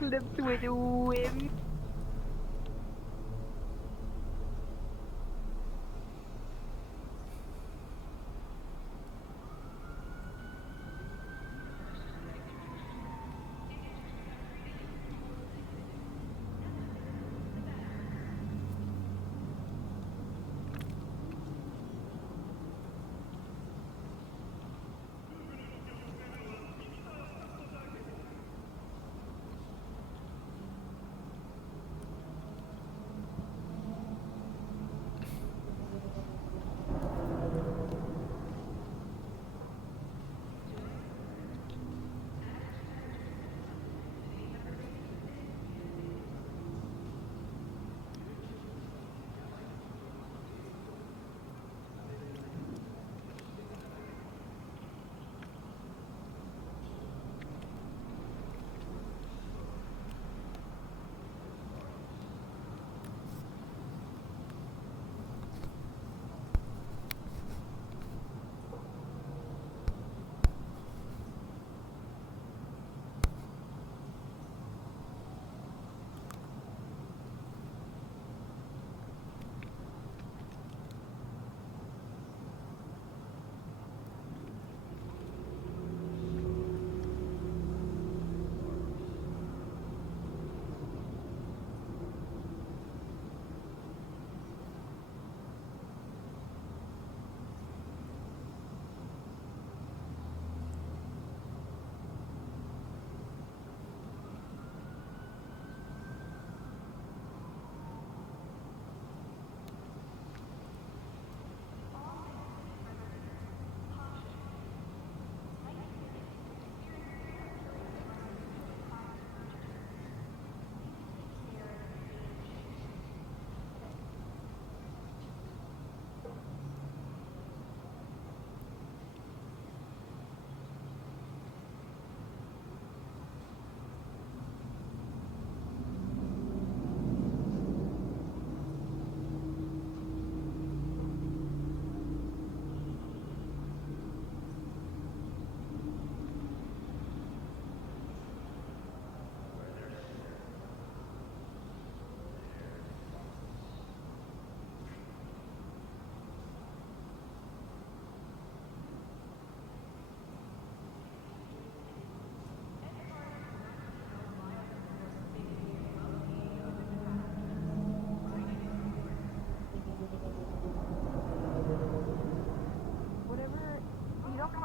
Let's do it.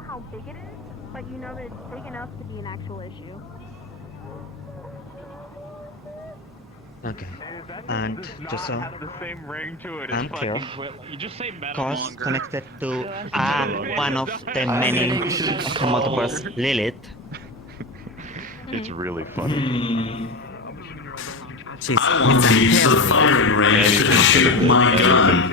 How big it is, but you know that it's big enough to be an actual issue. Okay, and just so I'm clear, cause connected to one of the many of the multiples, Lilith. It's really funny. She's I want to use the firing range to shoot my gun.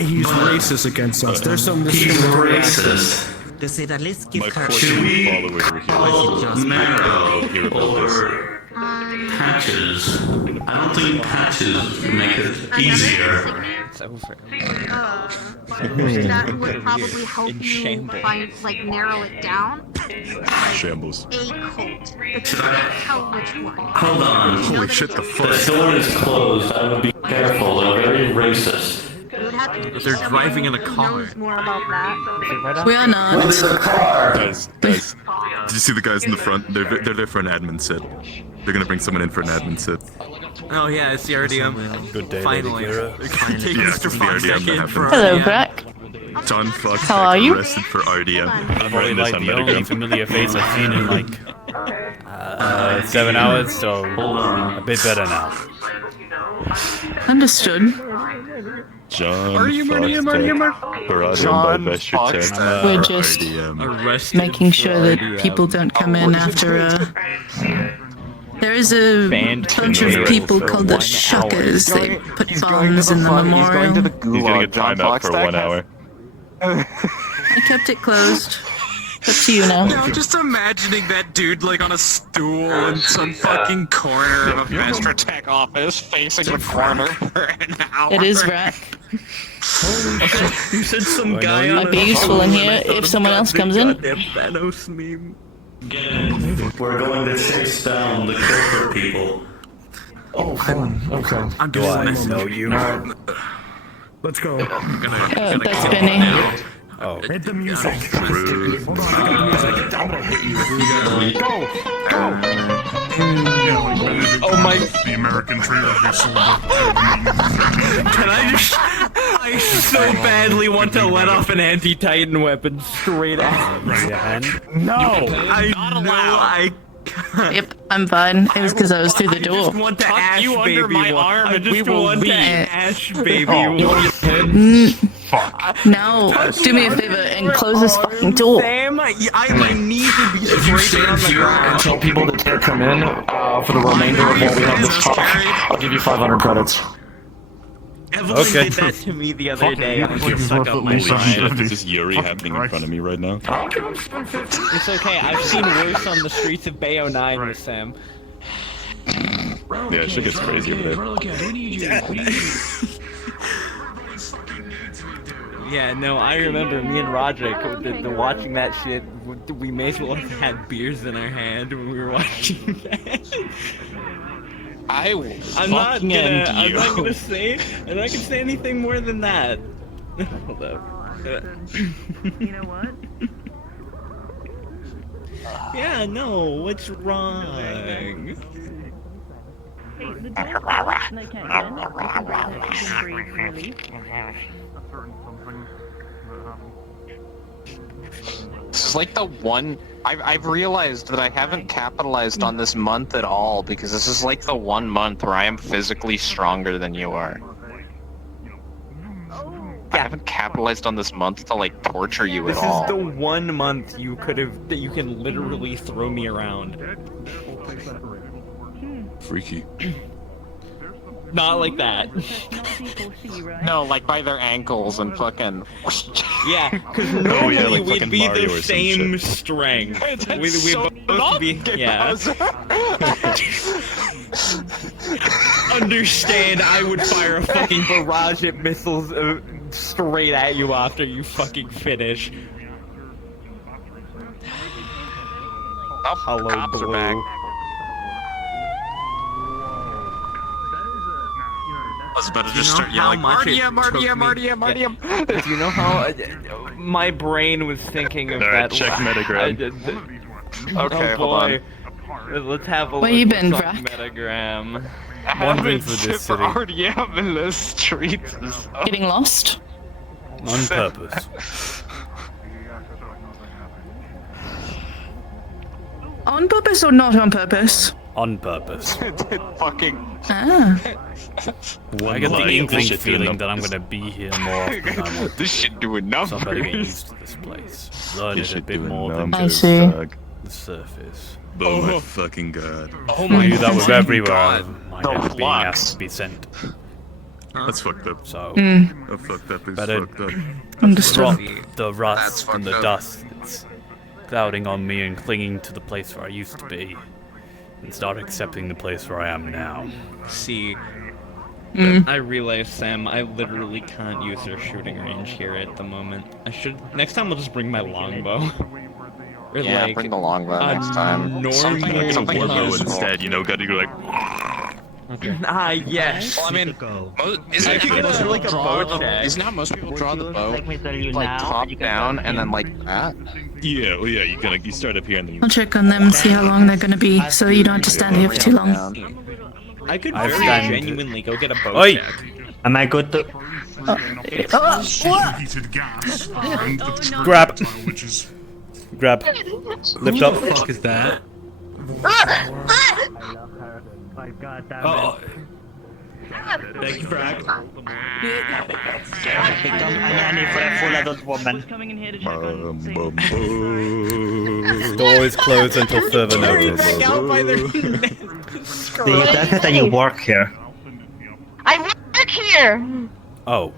He's racist against us. There's some. He's racist. to say the least, give her. Should we call just Marrow or Patches? I don't think Patches would make it easier. It's over. That would probably help you find, like, narrow it down. Shambles. A cult. But you can't tell which one. Hold on. Holy shit, the fuck. The door is closed. I would be careful. They're very racist. But they're driving in a car. Knows more about that. We are not. What's the car? Guys, did you see the guys in the front? They're there for an admin sit. They're gonna bring someone in for an admin sit. Oh yeah, it's the RDM. Good day, Finally. Take Yeah, Mr. it's the Fox RDM back that in happened. for Hello, RDM. Brack. John Fox How are you? arrested for RDM. I'm probably like the only familiar face I've seen in like 7 hours, so a bit better now. Understood. John We're just Arrested making sure for that RDM. people don't come in after there is a bunch of people called the Shuckers. They put bombs in the memorial. He's gonna get time out for 1 hour. I kept it closed. Up to you now. No, just imagining that dude like on a stool in some fucking corner of a Vestra Tech office facing the corner for an hour. It is Brack. You said some guy Might be useful in here if someone else comes in. Goddamn Thanos meme. We're going to chase down the corporate people. Oh, fun. Okay. Do I know you? Let's go. That's Benny. Oh. Hit the music. Hold on, I got the music. I'm gonna hit you. Go! Oh my. The American trailer is sold. Can I just... I so badly want to let off an anti-Titan weapon straight at Raise your hand. No! I know I... Yep, I'm fine. It was because I was through the I door. just want to ash you baby under my arm and we just will want to ash baby Now, do me a favor and close this fucking door. Sam, my knees would be If you straight stand on the here and ground. tell people that can't come in for the remainder of what we have this talk, I'll give you 500 credits. Evelyn Okay. did that to me the other day. Fuck, I yeah, just stuck up my Holy shit. pride. This is Yuri happening in front of me right now. It's okay, I've seen worse on the streets of Bayo 9 with Sam. Yeah, shit gets crazy over there. Yeah, no, I remember me and Roderick watching that shit. We may as well have had beers in our hand when we were watching that. I'm not gonna say anything more than that. Hold up. You know what? Yeah, no, what's wrong? Hey, the door's closed and they can't get in. We can break that chicken breed really. This is like the one... I've realized that I haven't capitalized on this month at all, because this is like the one month where I am physically stronger than you are. I haven't capitalized on this month to like torture you at all. This is the one month that you can literally throw me around. Freaky. Not like that. No, like by their ankles and fucking... Yeah, because normally yeah, like we'd fucking be Mario the or some same shit. strength. That's We so both be... Yeah. Understand, I would fire a fucking barrage of missiles straight at you after you fucking finish. Oh, Hello, cops are back. Blue. I was about to just start yelling, Martium. Do you know how my brain was thinking of Alright, that? check metagram. Okay, Oh hold on. boy. Let's have a Where look you been, what's on Vrac? Metagram. Wandering through this city. RDM in the streets. Getting lost? On purpose. On purpose or not on purpose? On purpose. Fucking... Ah. I get the Like, inkling shit doing feeling that I'm numbers. gonna be here more often than I want. This shit doing So I better get numbers. used to this place. Learn This it a shit bit doing more than numbers, I see. dog. the surface. Oh my fucking god. Oh I knew that was fucking everywhere. God. My The head being flux. asked to be sent. That's fucked up. So That fucked up is Better- fucked up. Understood. drop the That's rust fucked and the up. dust that's clouding on me and clinging to the place where I used to be, and start accepting the place where I am now. See, I realize, Sam, I literally can't use their shooting range here at the moment. Next time I'll just bring my longbow. Or Yeah, like, bring the longbow next time. normal Something Warbow useful. instead, you know, gotta go like... Ah, yes. Well, I mean, I could get a, like a bow check. Isn't how most people draw the bow? Let me tell you Like now, top you can down come and then in. like that? Yeah, well yeah, you start up here and then you... I'll check on them and see how long they're gonna be, so that you don't have to stand here for too long. I could I very stand- genuinely go get a bow Oi! check. Am I good to... Superheated gas. And the Grab. which is Grab. Lift up. fuck is that? My god damn Oh. it. Thank you, Frack. Become a nanny for a full adult woman. Coming in here to check on Bum, bum, bum. Door is closed until further notice. Out by their Do you tell me that you work here? I work here! Oh.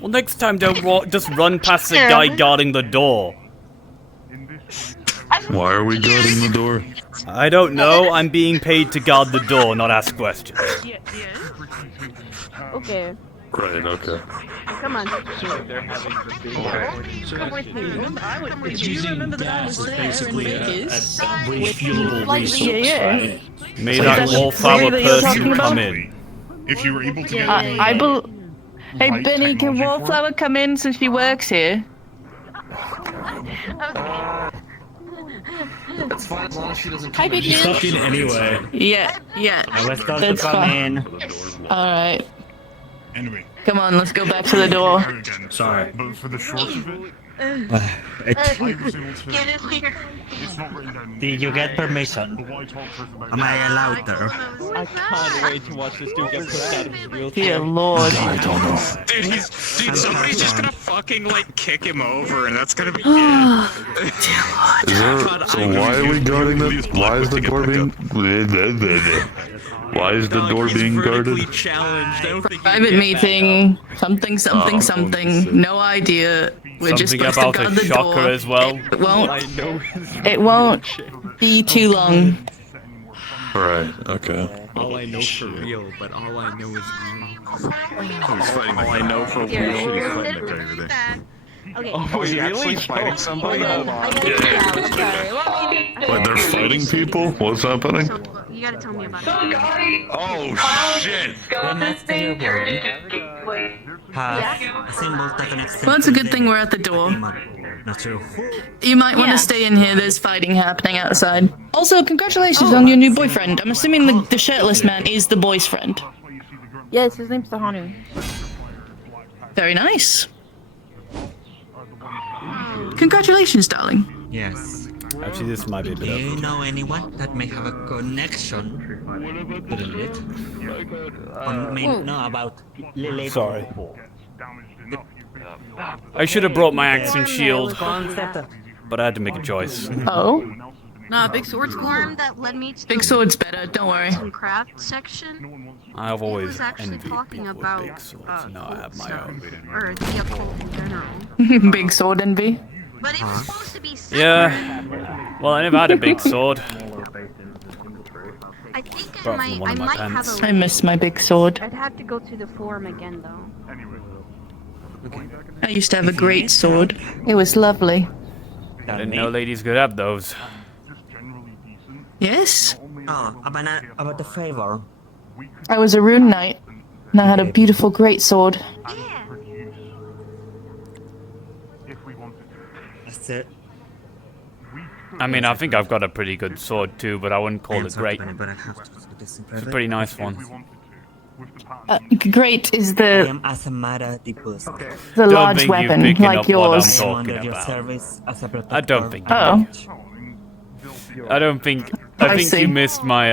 Well, next time don't just run past the guy guarding the door. Why are we guarding the door? I don't know. I'm being paid to guard the door, not ask questions. Okay. Right, okay. Come on. They're having the big Come with me. It's using gas is basically a refuelable Like, resource, yeah. right? May that wallflower person come in. If you were able to get Hey, Benny, can Wallflower come in since she works here? That's fine as long as she doesn't Hi, big She's dude. stuck in anyway. Yeah. I was told to That's come fine. in. Alright. Anyway. Come on, let's go back to the door. Sorry. But for the short of it, I was able to. Get in here. It's not written down. Did you get permission? But why talk first about Am I allowed there? I can't wait to watch this dude get pushed out of his wheelchair. Dear Lord. I don't know. Dude, somebody's just gonna fucking like kick him over, and that's gonna be it. So why are we guarding it? Why is the door being... Why is the door being guarded? Challenged. I don't think Private meeting. Something, something, something. No idea. We're just Something supposed to about guard a the shocker door. as well. It won't. I know. It won't be too long. Right, okay. All I know for real, but all I know is All I know for Okay. Oh, Was he really? actually fighting somebody? I gotta get out. I'm sorry. Well, I mean, Wait, they're fighting people? What's happening? so, you gotta tell me about it. Oh, shit! Well, it's a good thing we're at the door. You might want to stay in here. There's fighting happening outside. Also, congratulations on your new boyfriend. I'm assuming the shirtless man is the boy's friend. Yes, his name's Tahanu. Very nice. Congratulations, darling. Yes. Actually, this might be a bit Do of you know anyone that may have a connection to the lit? Or may know about Lily? Sorry. I should have brought my axe and shield, but I had to make a choice. Oh. Nah, big sword's cool. That led me to Big sword's better, don't worry. some craft section. I've always was actually envied talking people with about, big swords. Now I have my own. Or the occult in general. Big sword envy. But it was supposed to be separate. Yeah. Well, I never had a big sword. I think Apart from one I of my might have pants. a. I miss my big sword. I'd have to go to the forum again though. I used to have a great sword. It was lovely. I didn't know ladies could have those. Yes? Oh, about the favor. I was a rune knight, and I had a beautiful great sword. Yeah. That's it. I mean, I think I've got a pretty good sword too, but I wouldn't call it great. But I have to do this in It's a private. pretty nice one. Great is I the am Asamara the Boost. the Don't large think you're weapon picking like up what yours. I'm I'm talking under your about. service as a protector. I don't think you Oh. I don't think. I I think see. you missed my.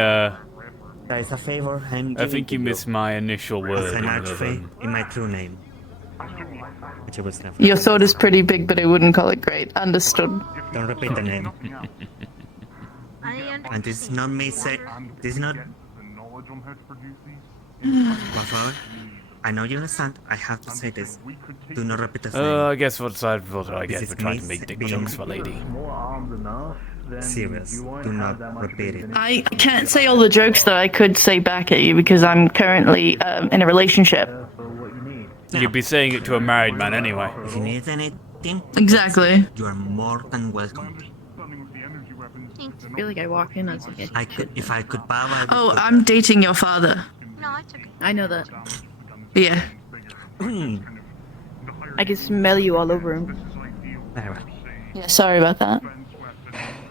That is a favor I'm I giving think you to missed my initial as word. an rather archfey than- in my true name. Which I was never. Your sword is pretty big, but I wouldn't call it great. Understood. Don't repeat the name. I And this is not me say. This is not. Por favor. I know you understand. I have to say this. Do not repeat the name. I guess what I This guess is for trying to me make dick being- jokes for lady. Serious. Do not repeat it. I can't say all the jokes that I could say back at you because I'm currently in a relationship. You'd be saying it to a married man anyway. If you need anything, Exactly. you are more than welcome. think. I feel like I walk in as like I could, if I could bow, I would. Oh, I'm dating your father. No, it's okay. I know that. Yeah. I can smell you all over him. Yeah, sorry about that.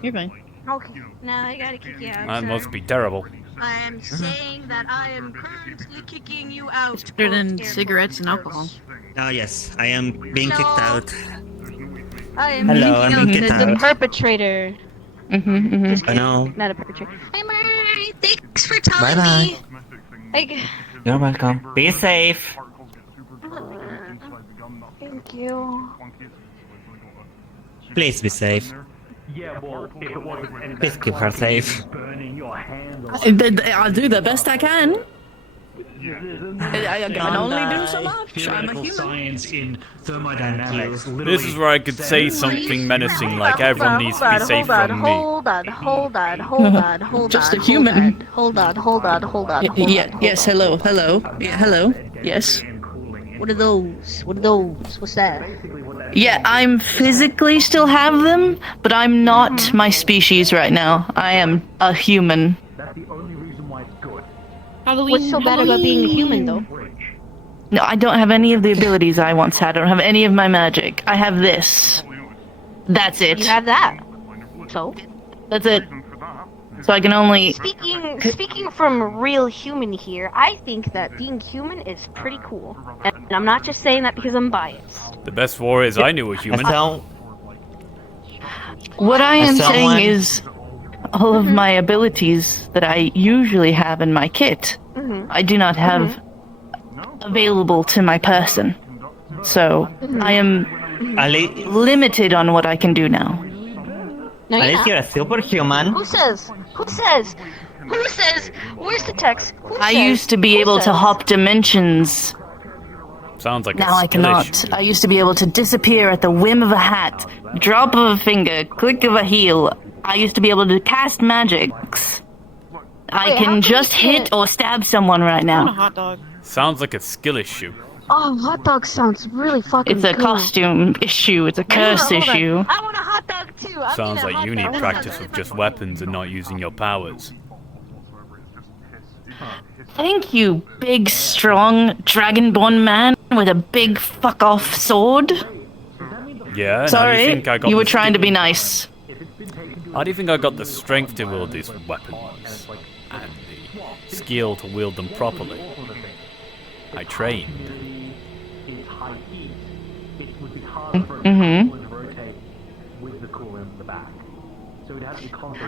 You're fine. Okay, now I gotta kick you out. That sir. must be terrible. I am saying that I am currently kicking you out. It's better than quote, air cigarettes and quotes. alcohol. Oh yes, I am being kicked out. I am Hello, I'm being kicked the out. perpetrator. Just I kidding, know. not a perpetrator. I'm alright. Thanks for telling Bye-bye. me. You're welcome. Be safe. Thank you. Please be safe. Please keep her safe. I'll do the best I can. I can only do so much. I'm a human. Science in thermodynamics. This is where I could say something menacing, like everyone needs to be safe from me. Hold on. Just a human. Hold on. Yeah, yes, hello. Yeah, hello. Yes. What are those? What are those? What's that? Yeah, I'm physically still have them, but I'm not my species right now. I am a human. What's so bad about being a human, though? No, I don't have any of the abilities I once had. I don't have any of my magic. I have this. That's it. You have that. So? That's it. So I can only... Speaking from real human here, I think that being human is pretty cool. And I'm not just saying that because I'm biased. The best warriors I knew were human. What I am saying is all of my abilities that I usually have in my kit, I do not have available to my person. So I am limited on what I can do now. No, At least you're a superhuman. Who says? Who says? Who says? Where's the text? I used to be able to hop dimensions. Sounds like now I cannot. I used to be able to disappear at the whim of a hat, drop of a finger, click of a heel. I used to be able to cast magics. I can just hit or stab someone right now. Hot dog. Sounds like a skill issue. Oh, hot dog sounds really fucking It's a costume issue. It's a curse issue. I want a hot dog too. Sounds like you need practice with just weapons and not using your powers. Thank you, big, strong, dragonborn man with a big fuck-off sword. Yeah, Sorry, you were trying to be nice. How do you think I got the strength to wield these weapons? And the skill to wield them properly? I trained.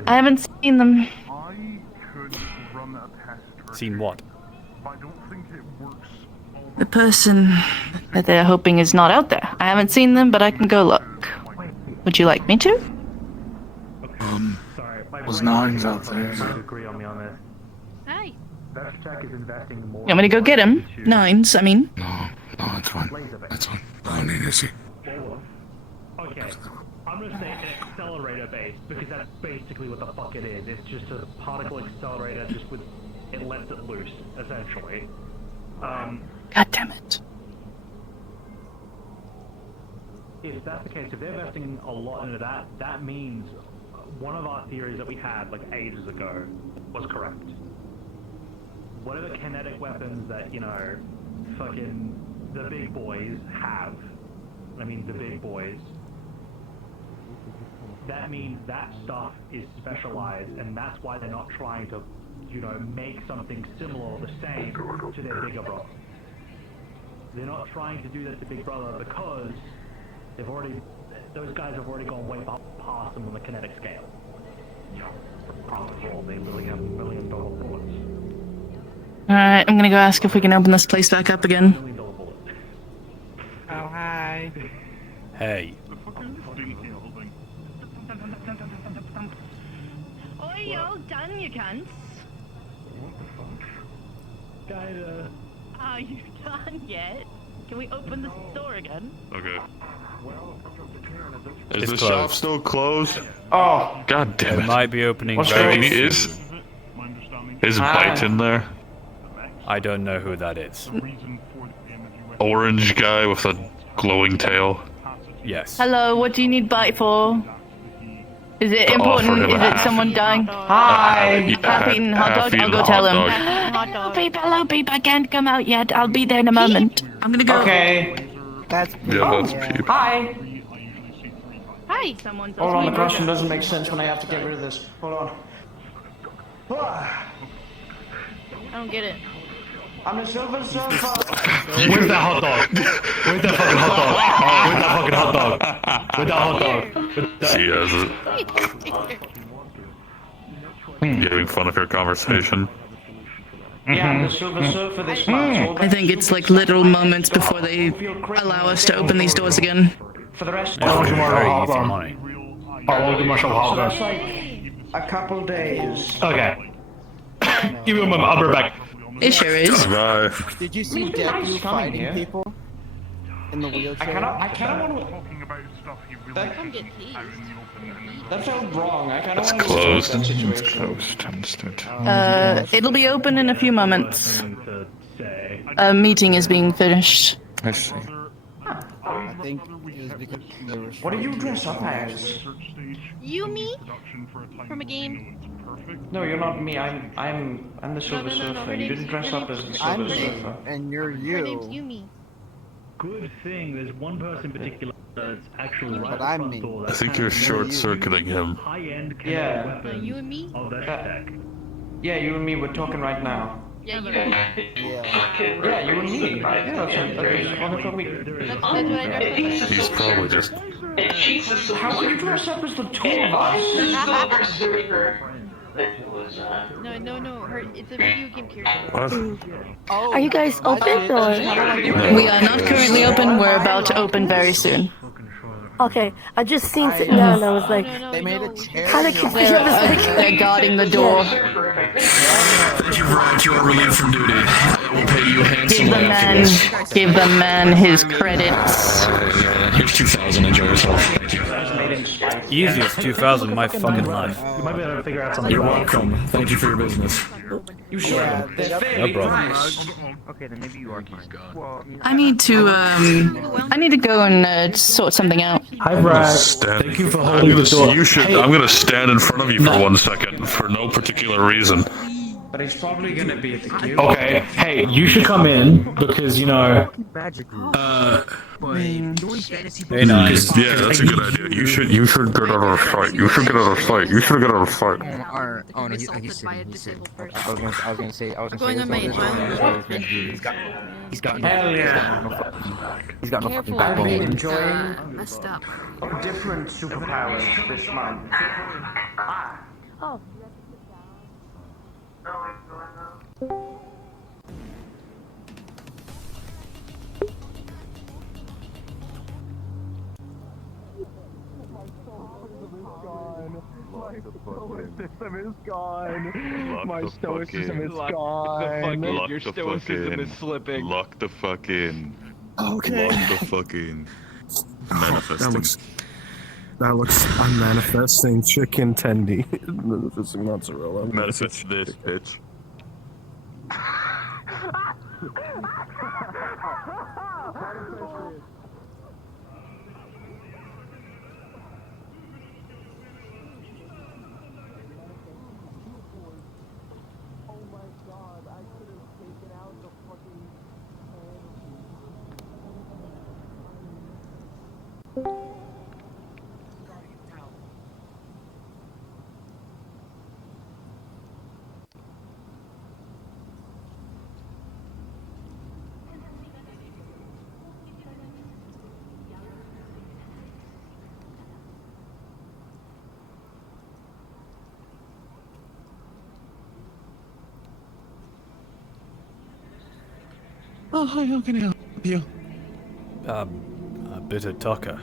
I haven't seen them. Seen what? The person that they're hoping is not out there. I haven't seen them, but I can go look. Would you like me to? Was Nines out there? Hi. You want me to go get him? Nines, I mean. No, it's fine. That's fine. I don't need AC. Okay, I'm gonna say an accelerator base because that's basically what the fuck it is. It's just a particle accelerator, just with it lets it loose, essentially. God damn it. If that's the case, if they're investing a lot into that, that means one of our theories that we had like ages ago was correct. Whatever kinetic weapons that, you know, fucking the big boys have, I mean the big boys, that means that stuff is specialized, and that's why they're not trying to, you know, make something similar or the same to their bigger brother. They're not trying to do that to Big Brother because those guys have already gone way past them on the kinetic scale. After all, they literally have $1 million bullets. Alright, I'm gonna go ask if we can open this place back up again. Oh, hi. Hey. Oi, you all done, you cunts? Kinda. Are you done yet? Can we open the store again? Okay. It's Is the closed. shop still closed? Oh, God damn It it. might be opening What's very wrong? soon. Is Bite in there? I don't know who that is. Orange guy with a glowing tail. Yes. Hello, what do you need bite for? Is it To offer important? him Is a it half. someone dying? Hi! Half-eaten hot dog? I'll go tell him. Hello, Peep, I can't come out yet. I'll be there in a moment. I'm gonna go. Okay. That's Yeah, that's Peep. Hi! Hi. Someone's Hold on, the question doesn't make sense when I have to get rid of this. Hold on. I don't get it. I'm a silver surfer. Where's that hot dog? Where's that fucking hot dog? Where's that hot dog? Where's that hot dog? She has it. Giving fun of your conversation. Yeah, I'm the silver surfer this month. I think it's like literal moments before they allow us to open these doors again. For the rest It's of very easy money. How long commercial hot That's dog? like a couple days. Okay. Give me a moment, I'll be right back. It sure is. Bye. Did you see Deku fighting people in the wheelchair? I kinda wanna... Come get these. That felt wrong. I kinda It's wanna closed. that It's situation. closed. Understood. It'll be open in a few moments. A meeting is being finished. I see. I think it was because they were. What do you dress up as? You me? From a game? No, you're not me. I'm the Silver Surfer. You didn't dress up as the Silver Surfer. And you're you. Her name's Yumi. Good thing there's one person in particular that's actually right But at the I'm front me. door. I think you're short-circuiting him. High-end Yeah. weapons You and me? of that tech. Yeah, you and me, we're talking right now. Yeah, you. Yeah, you and me. Yeah, that's what we... That's what I dressed up He's probably just... How can you dress up as the two of us? No. It's a video game character. What? Are you guys open or? We are not currently open. We're about to open very soon. Okay, I just seen sitting down and I was like, They made a chair. kind of confused. I was like, They're guarding the door. Thank you for right, you are relieved from duty. I will pay you handsomely Give the man his credits. Here's 2,000, enjoy yourself. Thank you. Easiest 2,000 in my fucking life. You might be able to figure out something. You're welcome. Thank you for your business. You should. No problem. Okay, then maybe you are fine. I need to go and sort something out. Hi, Brad. Thank you for holding the door. I'm gonna stand in front of you for 1 second, for no particular reason. But he's probably gonna be at the queue. Okay, hey, you should come in, because, you know... Very nice. Yeah, that's a good idea. You should get out of sight. You should get out of sight. You should get out of sight. Oh no, he's sitting. I was gonna say. Going on my He's got. Hell yeah. He's got no fucking Careful. backbone. Enjoying Messed up. different superpowers this month. oh. Stoicism is gone. My stoicism is gone. Your stoicism is slipping. Lock the fuck in. Okay. Lock the fuck in. Manifesting. That looks. I'm manifesting chicken tendy. Manifesting mozzarella. Manifest this, bitch. Oh, hi, how can I help you? A bit of Tucker.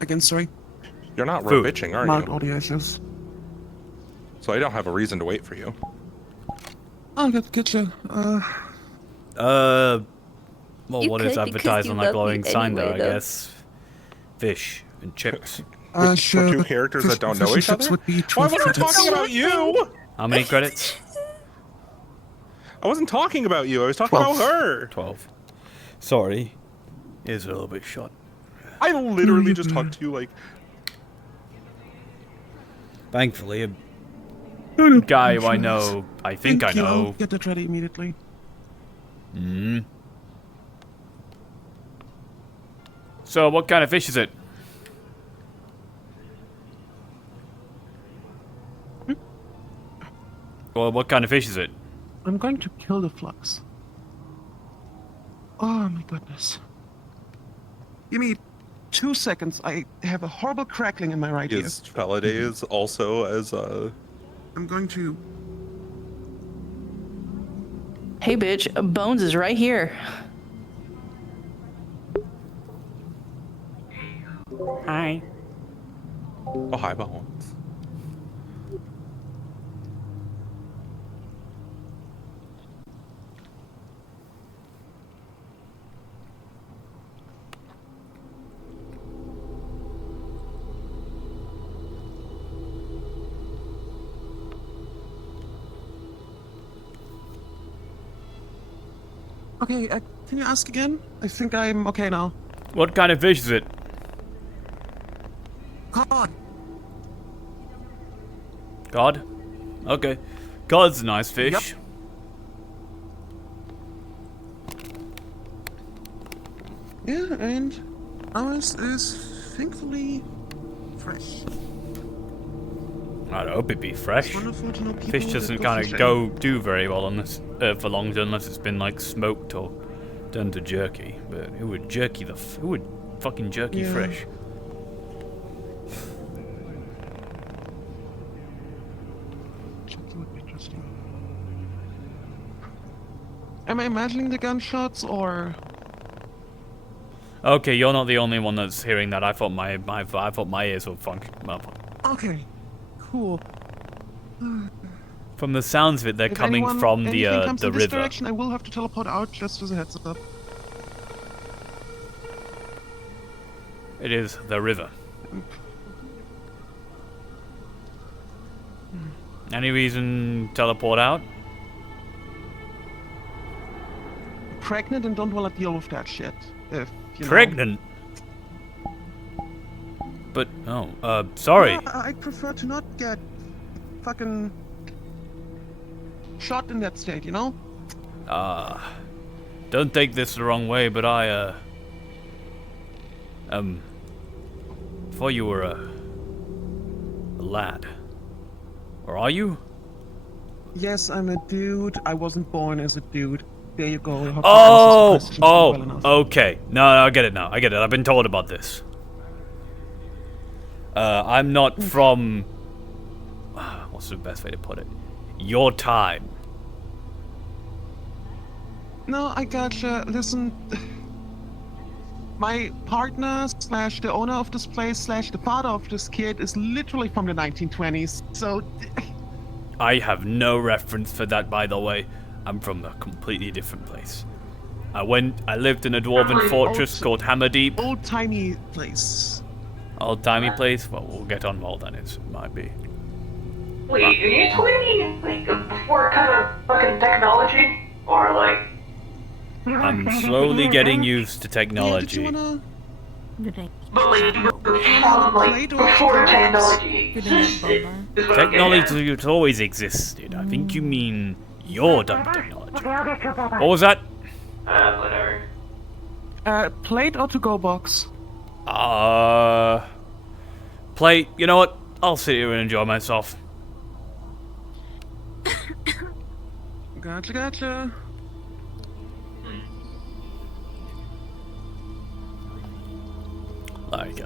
Again, sorry? You're not Food. bitching, are Mild you? audio issues. So I don't have a reason to wait for you. I'll get you. Well, You what is could, because advertised you on that love glowing me sign there, anyway, I though. guess? Fish and chips. Sure. For two characters that don't know fish each and chips other? would be Why 12 was I credits. talking about you? How many credits? I wasn't talking about you. I was talking 12. about her. 12. Sorry. Is a little bit short. I literally just talked to you like... Thankfully, a guy who I know, I think I Thank you. I'll know. get that ready immediately. So, what kind of fish is it? Well, what kind of fish is it? I'm going to kill the flux. Oh my goodness. Give me 2 seconds. I have a horrible crackling in my right ear. Is Palladae also as I'm going to... Hey, bitch, Bones is right here. Hi. Oh, hi, Bones. Okay, can you ask again? I think I'm okay now. What kind of fish is it? Cod. Cod? Okay. Cod's a nice fish. Yep. Yeah, and ours is thankfully fresh. I'd hope it'd be fresh. It's wonderful to know people Fish that doesn't go kind of fishing. do very well on this for long unless it's been like smoked or done to jerky. But who would jerky who would fucking jerky Yeah. fresh? Jerky would be interesting. Am I imagining the gunshots or? Okay, you're not the only one that's hearing that. I thought my ears were Okay, cool. From the sounds of it, they're If coming anyone- from anything comes the in this river. direction, I will have to teleport out just as a heads up. It is the river. Any reason teleport out? Pregnant and don't want to deal with that shit. If you know. Pregnant? But sorry. Yeah, I'd prefer to not get fucking shot in that state, you know? Don't take this the wrong way, but I thought you were a lad. Or are you? Yes, I'm a dude. I wasn't born as a dude. There you go. I hope that Oh, answers the question well enough. okay. No, I get it now. I get it. I've been told about this. I'm not from... What's the best way to put it? Your time. No, I gotcha. Listen, my partner slash the owner of this place slash the father of this kid is literally from the 1920s, so... I have no reference for that, by the way. I'm from a completely different place. I lived in a dwarven fortress called Hammerdeep. Old-timey place. Old-timey place? Well, we'll get on well then, it might be. Wait, are you talking like what kind of fucking technology? Or like... I'm slowly getting used to technology. But like, before technology existed. Technology has always existed. I think you mean your type of technology. What was that? Whatever. Plate or to-go box? Plate. You know what? I'll sit here and enjoy myself. Gotcha. Like,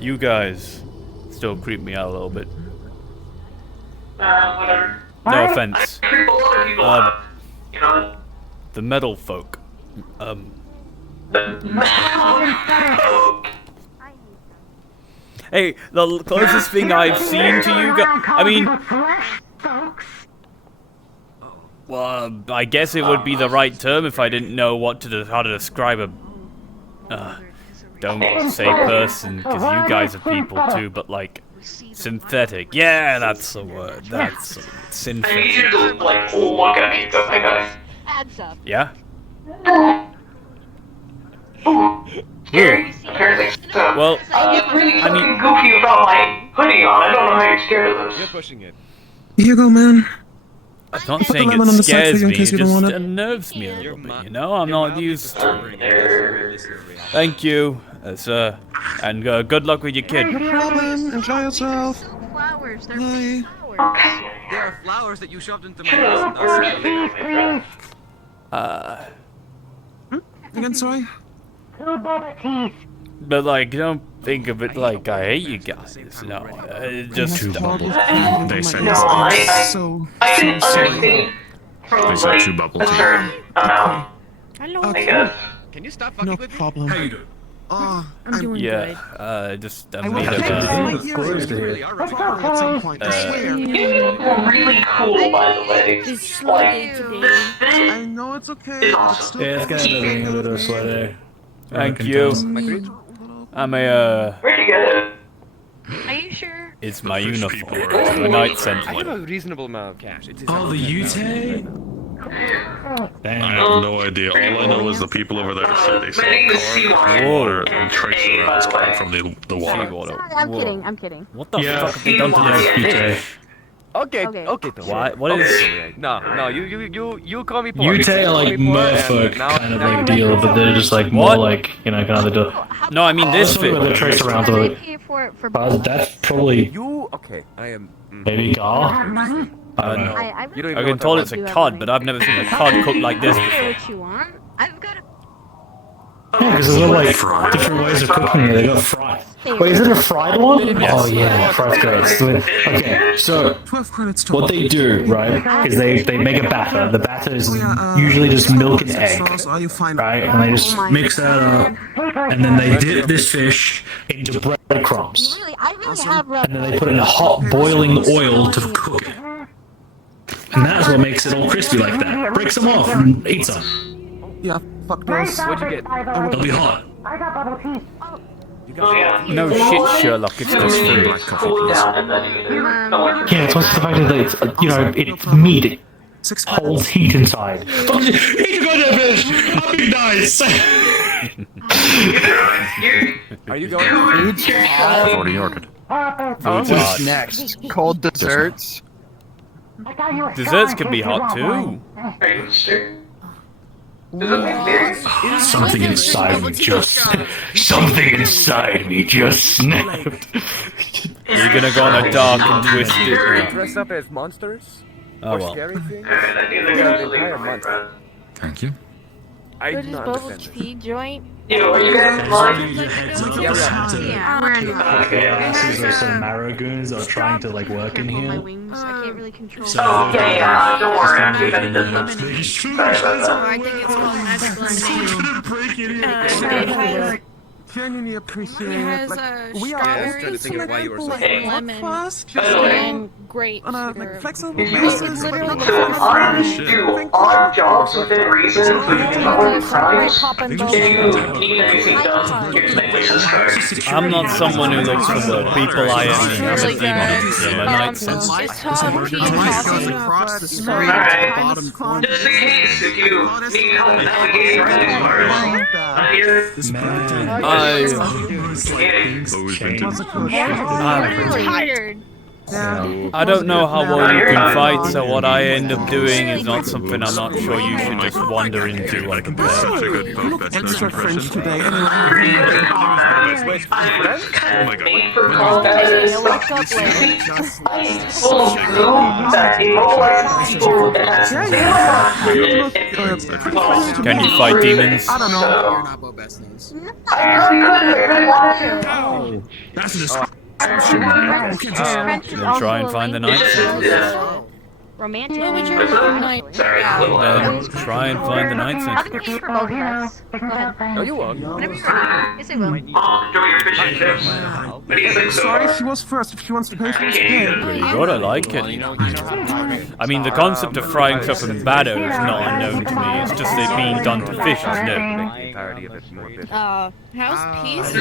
you guys still creep me out a little bit. Whatever. No offense. I creep a lot of people out, you know? The metal folk. Hey, the closest thing I've seen to you guys. I mean, well, I guess it would be the right term if I didn't know how to describe a. Don't say person, because you guys are people too, but like synthetic. Yeah, that's the word. That's synthetic. I need you to like look at me, okay, guys? Adds up. Yeah. Scary? Apparently so. Well, I'm really I mean- fucking goofy without my hoodie on. I don't know how you're scared of this. You're pushing it. Here you go, man. I'm not Put the saying lemon on it the side scares for you in me, case it you don't just want it. unnerves me a little bit, you know? I'm not used to it. Thank you, sir. And good luck with your kid. No problem. Enjoy yourself. Flowers, they're Bye. flowers. There are flowers that you shoved into my face. Again, sorry? But like, don't think of it like I hate you guys. No, just Two bubble. They said No, I can understand They from said like two bubble a tea. certain amount, Hello. I guess. Can you stop No fucking with me? problem. How you doing? Oh, I'm doing yeah. good. Just I made will of have to my ears You really are right. properly at some point, I swear. You really cool, by the way. It's slow day today. This thing I know it's okay. is It's awesome. still Yeah, it's kind of a little sweaty. Thank you. I'm a Where'd you get it? Are you sure? it's my uniform. It's the night I have sentinel. a reasonable amount of cash. It's Oh, the Ute? I have no idea. All I know is the people over there said they saw a car in water and trace amounts coming from the water. I'm kidding. What the fuck have you done to this fish? Okay. Why? What is? No, you call me. Yute are like merfolk kind of like deal, but they're just like more What? like, you know, kind of the deal. No, I mean this fish. The trace around of it. That's probably I am. maybe Gar. I don't know. I've been told it's a cod, but I've never seen a cod cooked like this before. What you want? I've got a Yeah, because there's all like different ways of cooking it. They got fried. Wait, is it a fried one? Yes. Oh yeah, fried goes. Okay, so what they do, right, is they make a batter. The batter is usually just milk and egg, right? And they just mix that up, and then they dip this fish into breadcrumbs, and then they put it in hot boiling oil to cook it. And that's what makes it all crispy like that. Break some off and eat some. Yeah, fuck those. What'd you get? They'll be hot. I got bubble tea. No shit, Sherlock. It's just food. Yeah, it's what's the fact that it's, you know, it's meat. It holds heat inside. Eat a goddamn fish! I'll be nice! Are you going? I've already ordered. What's next? Cold desserts. Desserts can be hot too. Something inside me just snapped. You're gonna go on a dark and twisted. Dress up as monsters? Oh Or well. scary things? Entire month. Thank you. I do Just not bubble understand tea joint. Yo, are you guys fine? Yeah, we're in Some marrow goons are trying to like work in my here. wings. I can't really control. Oh, yeah, don't worry. I'm keeping it Sorry about that. I think it's called magic lemonade. Genuinely appreciate It has like, we are strawberries, trying to think of lemon, fast, and grape on a sugar. like flexible It's basis. literally Do odd jobs within reason, including avoiding crimes. If you need anything done, here's my business card. I'm not someone who looks for the people I am. I'm a demon. I'm a night sense. It's called tea coffee. Alright, just in case if you need help navigating around these bars, I'm here. I'm tired. I don't know how well you can fight, so what I end up doing is not something I'm not sure you should just wander into like a bear. Such a good Boba Extra French today. Oh my god. Made for combat and stuff. Ice full of goo that immobilizes people and has Can you fight demons? I don't know. So, Not about best things. I really could if I really wanted to. That's just Then try and find the night sense. Romantic. What would you like? Sorry, it's a little Then try and find the night I'll sense. be for both of us. Go ahead. No, you won't. Whenever you're ready. Yes, I will. enjoy your fish and chips. What do you think so Sorry, far? she was first. If she wants to pay for it, Pretty good, I like it. I mean, the concept of frying stuff in batter is not unknown to me. It's just it being done to fish is new. How's peace? I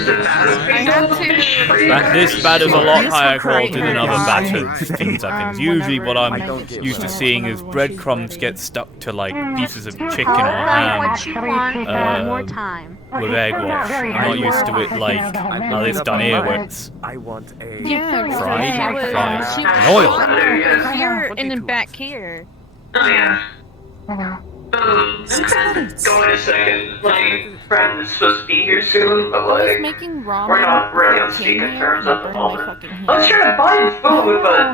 have to. This batter's a lot higher quality than other batters. Things I've been. Usually, what I'm used to seeing is breadcrumbs get stuck to like pieces of chicken or What you ham want one more time. with egg wash. I'm not used to it like how it's done here, where it's I want a. Yeah, fried, she in oil. was here and then back here. Oh yeah. Go in a second. My friend is supposed to be here soon, but I was like, making ramen. we're not really on came speaking here terms and at the burned my moment. fucking I was hand. trying to buy him food, but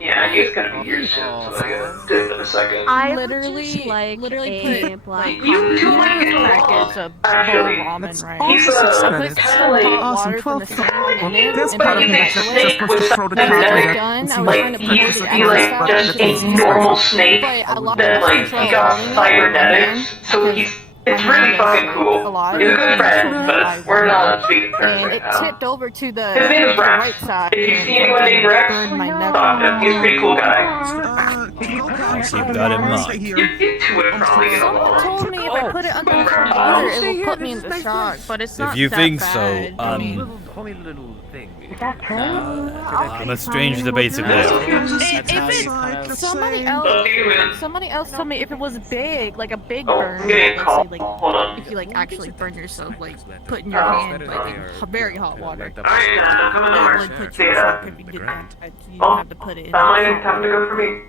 yeah, he was gonna be here soon, so I gotta do it in a second. I literally literally put like You do like it packets of bowl Actually, ramen, right? he's I put kinda some like hot Awesome, water from the 12. sink in it There's and part put of it me in that's the just microwave. supposed to throw the When cat I was in there. done, I was Like, trying to he put used the to be like outside just because a normal snake, but I lost then like control he got of it, cybernetics, so he's it's really fucking cool. He's a good friend, but we're not on speaking terms and right it now. tipped over to the His name is Rex. right side. If you and see anyone named Rex, burned my neck. talk to him. He's a pretty cool guy. Keep that in mind. You two would probably get Someone along. told me if I put it under the computer, it will put me into shock, but it's not If you that think bad. so, I mean, funny little thing. I'm a stranger to basic law. Somebody else told me if it was big, like a big burn, let's say like if you like actually burn yourself, like putting your hand like in very hot water, that would put you in shock if you didn't have to put it in. Time to go for me.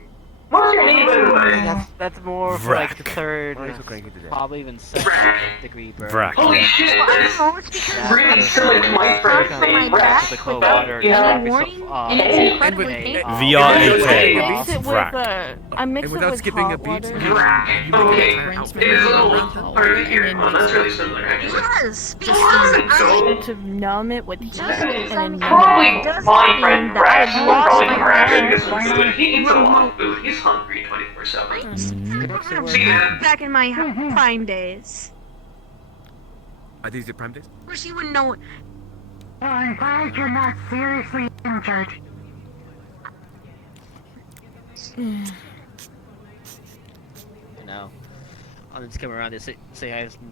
What's your name anyway? That's more for like the third, probably even second degree burn. Vrac. Holy shit! It's really similar to my friend's name, Vrac. The cold water. Any warning, and it's incredibly painful. VRC Vrac. I mix it with hot water. Okay, there's a little party here. Oh, that's really similar. Yes, Just I to numb it with heat, and then probably my friend Vrac I've will lost probably my crash because mind. he eats a lot of food. He's hungry 24/7. Back in my prime days. Are these your prime days? Of course, you wouldn't know. I'm glad you're not seriously injured. You know, I'll just come around to say hi to some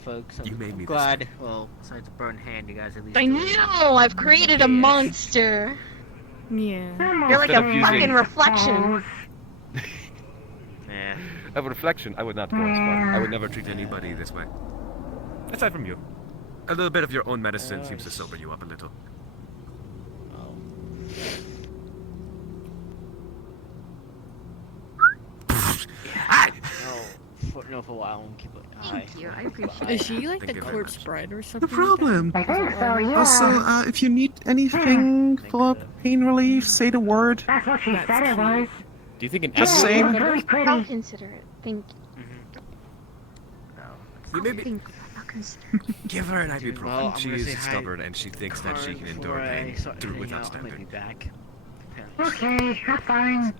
folks. You made me this glad. time. Well, besides a burned hand, you guys at least. I know. I've created a monster. Yeah. You're like a fucking reflection. Yeah. A reflection. I would not go as far. I would never treat anybody this way. Aside from you. A little bit of your own medicine seems to sober you up a little. No, for a while. I'll keep it high. Thank you. I appreciate it. Is she like the corpse bride or something? No problem. I think so, yeah. Also, if you need anything for pain relief, say the word. That's what she said it was. Do you think an Just saying. Very pretty. I'll consider it. Thank you. You maybe I'll consider it. give her an ibuprofen. Well, she I'm gonna is say hi stubborn and she thinks that she can endure pain through without I'll be standing. back. Okay, you're fine.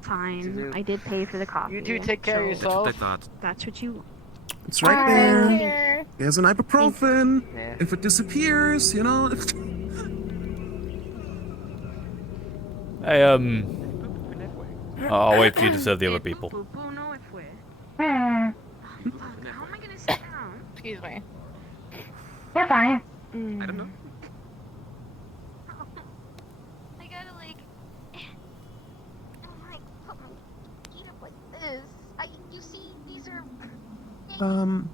Fine. I did pay for the coffee. You two take care of That's yourself. what I thought. That's what you. It's right there. Here. There's an ibuprofen. Yeah. If it disappears, you know. Hey, I'll wait for you to serve the other people. Hmm. How am I gonna sit down? Excuse me. You're fine. I don't know. I gotta like put my feet up like this. You see, these are. And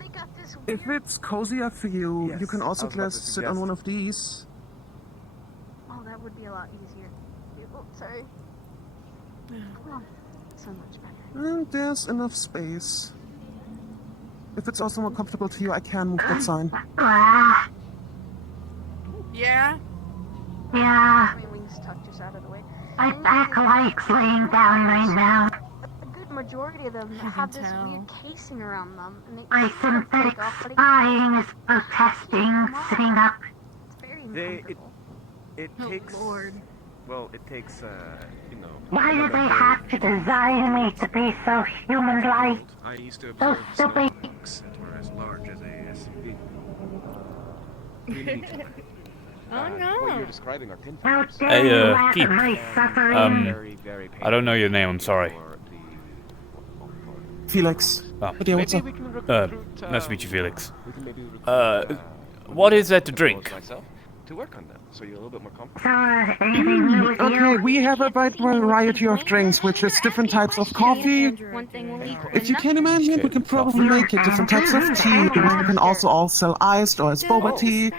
they got this weird. If it's cozier for you, Yes, you can also I was about to just sit on one of these. Oh, that would be a lot easier. Oh, sorry. Oh, so much better. And there's enough space. If it's also more comfortable to you, I can move that sign. Yeah. Yeah. My wings tucked just out of the way. My back likes laying down right now. A good majority of them have this weird casing around them, and they My sort of synthetic take off, but spine is protesting, sitting up. it's very It uncomfortable. takes. Lord. Well, it takes, you know. Why do they have to design me to be so human-like? I used to So observe stupid. snowflakes that were as large as a SUV. Oh no. What you're describing are pinpoints. How dare Hey, you laugh Keith. at my suffering? Very I don't know your name. I'm sorry. Felix. Oh. Yeah, what's up? Nice to meet you, Felix. What is that to drink? Myself to work on them, so you're a little bit more comfortable. So, anything new with Okay, you? we have a wide variety of drinks, which is different types of coffee. One thing will equal If you can imagine, we can probably make it different types of tea. We can also all sell iced or as boba tea.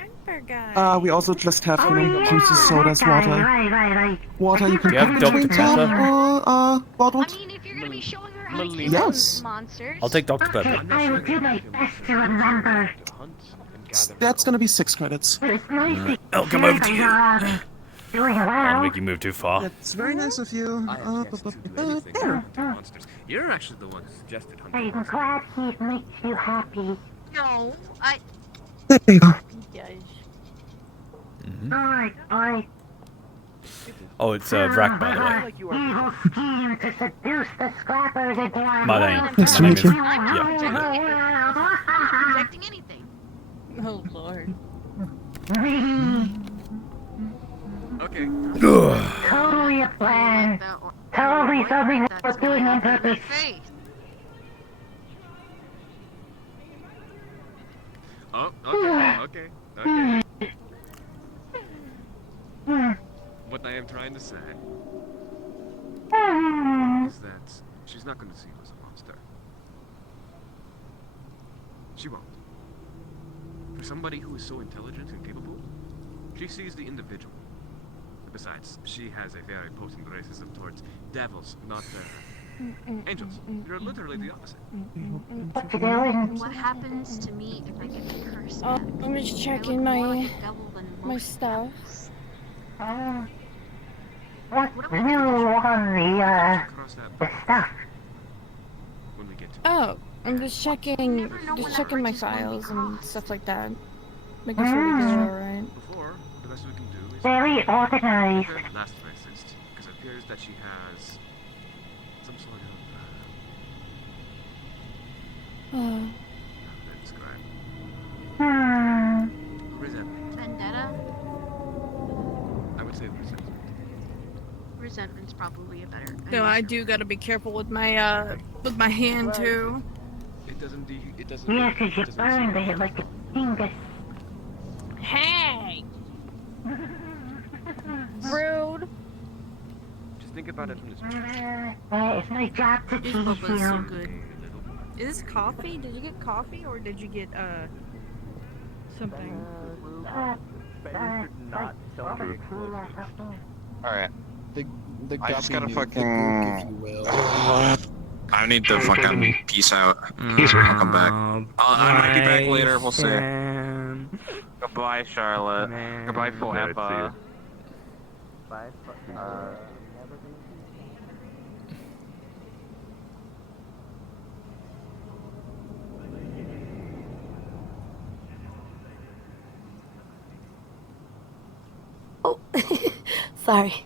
We also just have, you know, juices, sodas, water. Right. Water you can Do you have put Dr. between top Pepper? or bottled. I mean, if you're gonna be showing her how to kill Yes. monsters. I'll take Dr. Okay, Pepper. I will do my best to remember. That's gonna be 6 credits. It's nice to I'll come over to you. doing I'll well. make you move too far. It's very nice of you. There. You're actually the one who suggested hunting. I'm glad he makes you happy. No, I. There you go. Alright. Oh, it's Vrac, by the way. Evil scheme to seduce the scrappers into our My name. Nice to My name meet is. you. Yeah. I'm rejecting anything. Oh Lord. Okay. Totally a plan. Totally something that we're doing on purpose. Oh, okay. trying to say is that she's not going to see you as a monster. She won't. For somebody who is so intelligent and capable, she sees the individual. Besides, she has a very potent racism towards devils, not angels. You're literally the opposite. What happens to me if I get cursed? I'm just checking my stuff. What's new on the stuff? Oh, I'm just checking my files and stuff like that. Making sure everything's alright. Before, the best we can do is Very organized. her last racist, because it appears that she has some sort of how would I describe? Resentment. Vendetta? I would say resentment. Resentment's probably a better. No, I do gotta be careful with my hand too. It doesn't. It doesn't. Yes, because you burned it like a finger. Hey! Rude. Just think about it from this. It's my job to This teach boba's so you. good. Is this coffee? Did you get coffee or did you get something? Alright. The I just gotta guppy fucking. nuke, if you will. I need to fucking peace out. He's I'll come back. I might be back later. We'll see. Goodbye, Charlotte. Goodbye, forever. Bye. Oh, sorry.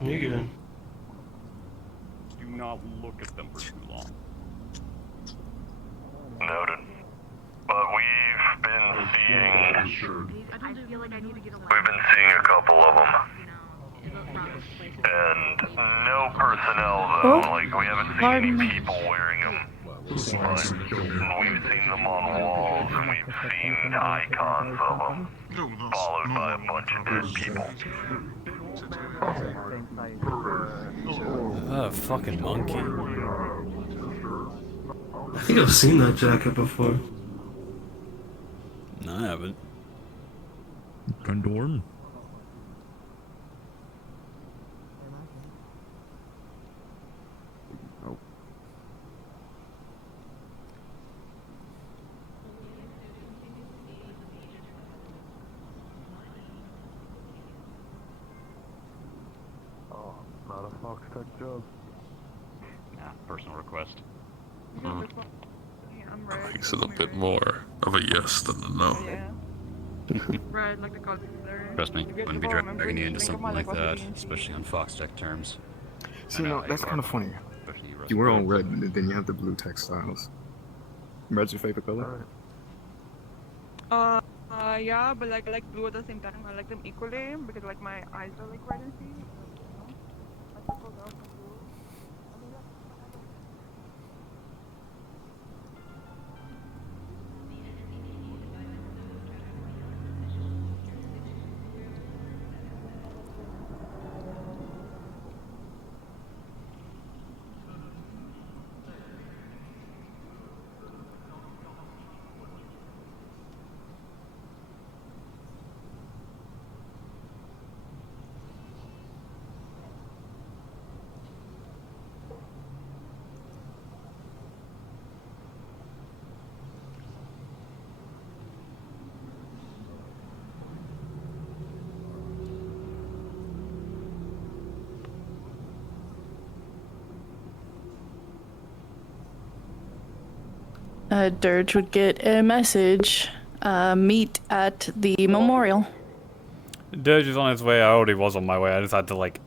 You're good. Do not look at them for too long. Noted. But we've been seeing... We've been seeing a couple of them. And no personnel, though. Like, we haven't seen any people wearing them. But we've seen them on walls, and we've seen icons of them, followed by a bunch of dead people. Oh, fucking monkey. I think I've seen that jacket before. No, I haven't. Condorn. Not a Fox Tech job. Nah, personal request. Makes it a bit more of a yes than a no. Trust me, wouldn't be dragging you into something like that, especially on Fox Tech terms. See, no, that's kind of funny. You were on red, and then you have the blue textiles. Red's your favorite color? Yeah, but like I like blue at the same time. I like them equally because like my eyes are like red and pink. Dirge would get a message. Meet at the memorial. Dirge is on his way. I already was on my way. I just had to like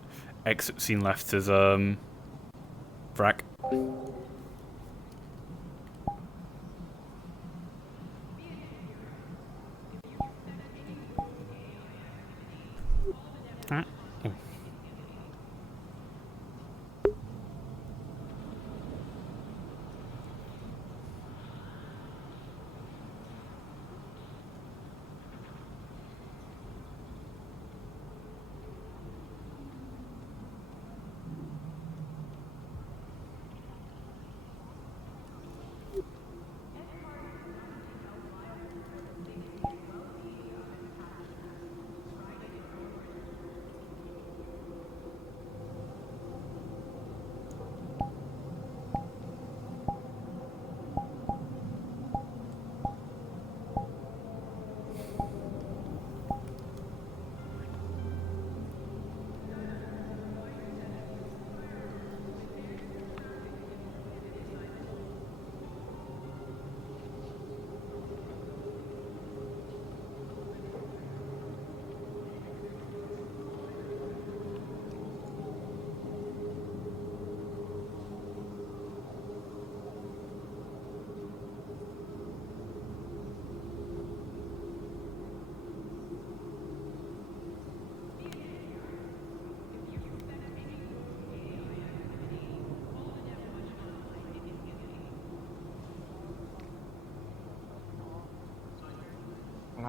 exit scene left his frack.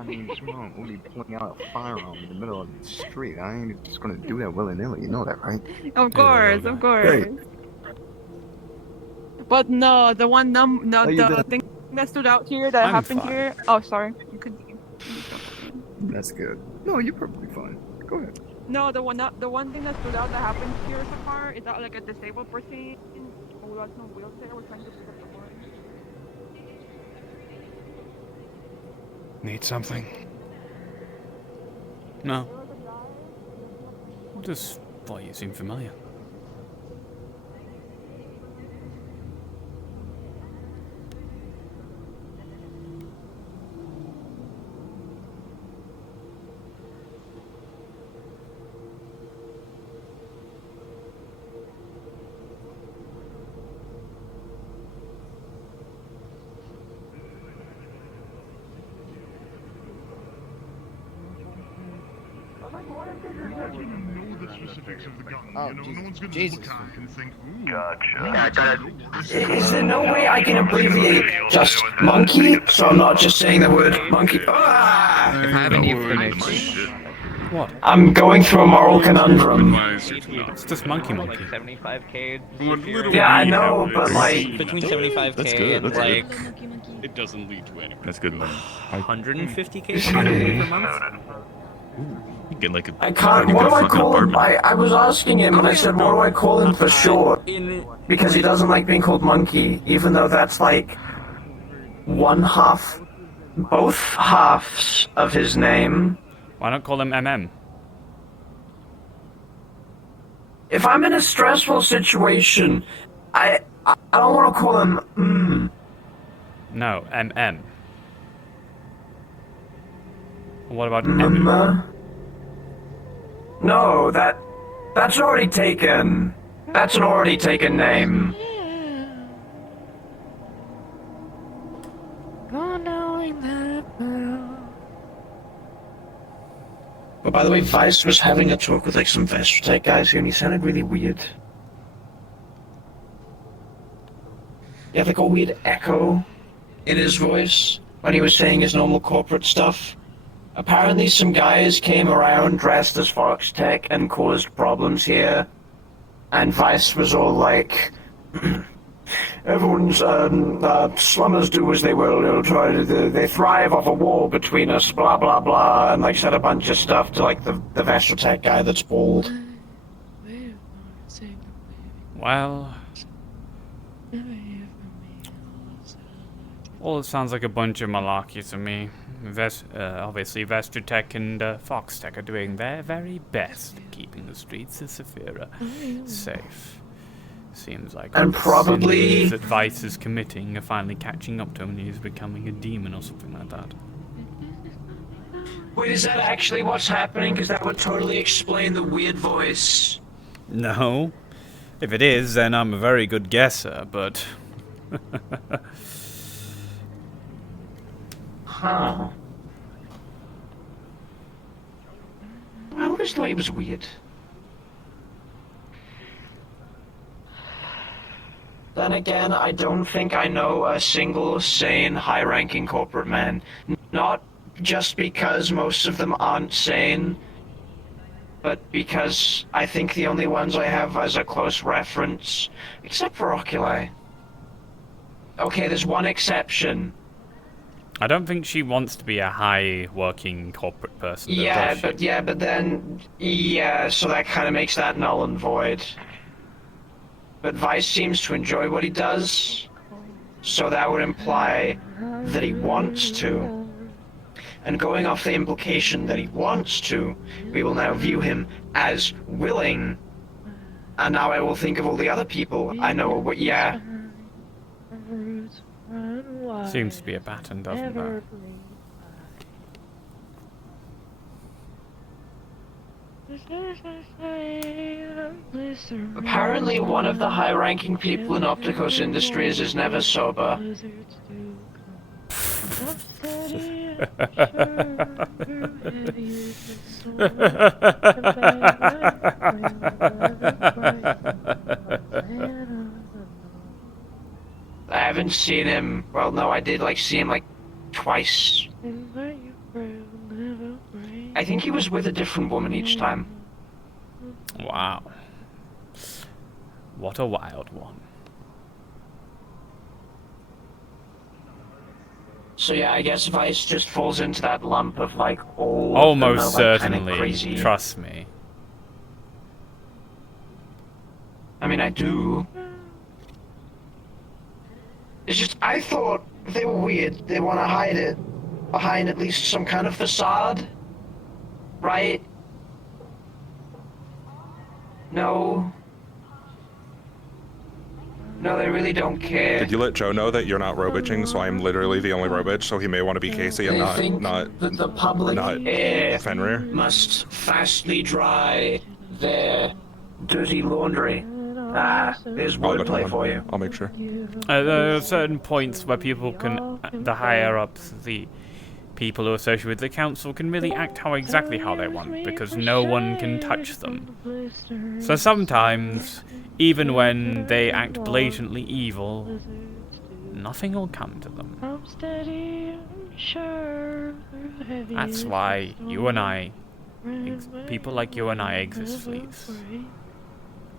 mean, we'll be pulling out a firearm in the middle of the street. I ain't just gonna do that willy-nilly, you know that, right? Of course, of course. Great. But no, the one How you the doing? thing that stood out here that I'm happened fine. here. Oh, sorry. You could. That's good. No, you're perfectly fine. Go ahead. No, the one thing that stood out that happened here so far is that like a disabled person who has no wheelchair was trying to pick up the board. Need something? No. Just thought you seemed familiar. Oh, Jesus. Gotcha. Is there no way I can abbreviate just monkey? So I'm not just saying the word monkey. Ah! If I have any information. What? I'm going through a moral conundrum. It's just monkey. 75k. Yeah, I know, but like between 75k That's good, and that's like good. It doesn't lead to anything. That's good money. 150k per month. You get like a. I can't. What do I call him? I was asking him, and I said, "What do I call him for short?" Because he doesn't like being called monkey, even though that's like both halves of his name. Why not call him MM? If I'm in a stressful situation, I don't want to call him. No, MM. What about M? No, that's already taken. That's an already taken name. But by the way, Vice was having a talk with like some Vestrotech guys here, and he sounded really weird. He had like a weird echo in his voice when he was saying his normal corporate stuff. Apparently some guys came around dressed as Fox Tech and caused problems here. And Vice was all like, everyone's, slummers do as they will, they thrive off a war between us, blah blah blah, and like said a bunch of stuff to like the Vestrotech guy that's bald. Well... Well, it sounds like a bunch of malarkey to me. Obviously, Vestrotech and Foxtech are doing their very best at keeping the streets of Saphira safe. Seems like and probably that Vice is committing are finally catching up to him and he's becoming a demon or something like that. Wait, is that actually what's happening? Because that would totally explain the weird voice. No. If it is, then I'm a very good guesser, but... Huh. I always thought he was weird. Then again, I don't think I know a single sane, high-ranking corporate man. Not just because most of them aren't sane, but because I think the only ones I have as a close reference, except for Oculi. Okay, there's one exception. I don't think she wants to be a high-working corporate person. Yeah, does she? but then, so that kind of makes that null and void. But Vice seems to enjoy what he does, so that would imply that he wants to. And going off the implication that he wants to, we will now view him as willing. And now I will think of all the other people I know, Seems to be a pattern, doesn't there? Apparently one of the high-ranking people in Opticos Industries is never sober. I haven't seen him, well no, I did like see him like twice. I think he was with a different woman each time. Wow. What a wild one. So yeah, I guess Vice just falls into that lump of like all Almost of them are, like, certainly. kinda crazy. Trust me. I mean, I do. It's just, I thought they were weird. They want to hide it behind at least some kind of facade, right? No. No, they really don't care. Did you let Joe know that you're not robitching, so I'm literally the only robitch, so he may want to be Casey and They think not that the public air Fenrir? must fastly dry their dirty laundry. There's wordplay for you. I'll make sure. There are certain points where people can, the higher ups, the people who are associated with the council can really act exactly how they want, because no one can touch them. So sometimes, even when they act blatantly evil, nothing will come to them. That's why you and I, people like you and I exist, Fleece.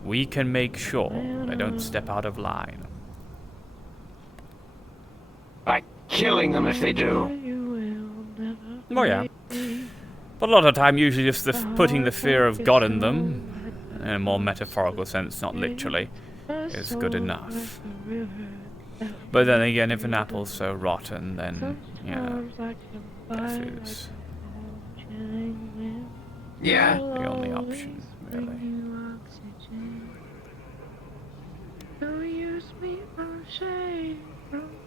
We can make sure they don't step out of line. By killing them if they do. Oh yeah. But a lot of time, usually just putting the fear of God in them, in a more metaphorical sense, not literally, is good enough. But then again, if an apple's so rotten, then, you know, death is Yeah. the only option, really.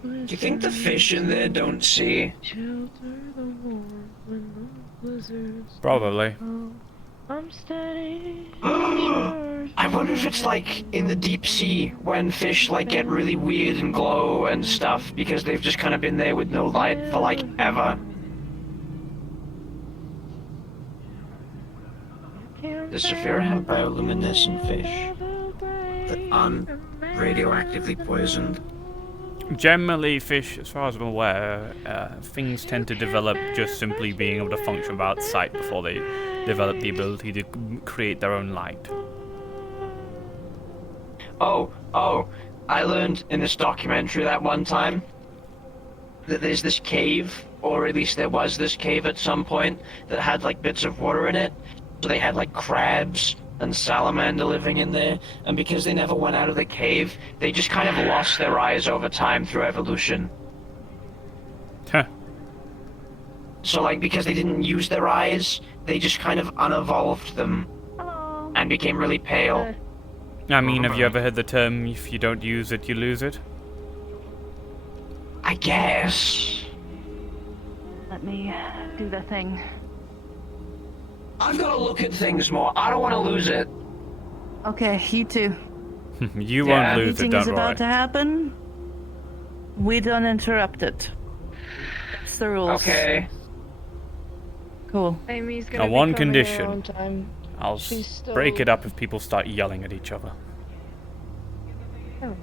Do you think the fish in there don't see? Probably. I wonder if it's like in the deep sea when fish like get really weird and glow and stuff because they've just kind of been there with no light for like ever. Does Saphira have bioluminescent fish that aren't radioactively poisoned? Generally, fish, as far as I'm aware, things tend to develop just simply being able to function without sight before they develop the ability to create their own light. Oh, I learned in this documentary that one time that there's this cave, or at least there was this cave at some point, that had like bits of water in it. So they had like crabs and salamander living in there, and because they never went out of the cave, they just kind of lost their eyes over time through evolution. Huh. So like, because they didn't use their eyes, they just kind of unevolved them and became really pale. I mean, have you ever heard the term, if you don't use it, you lose it? I guess. Let me do the thing. I've got to look at things more. I don't want to lose it. Okay, you too. You won't lose it, Meeting don't is about to worry. happen. We don't interrupt it. That's the rules. Okay. Cool. Amy's gonna Now, one be coming condition. around time. I'll She's still... break it up if people start yelling at each other. Oh,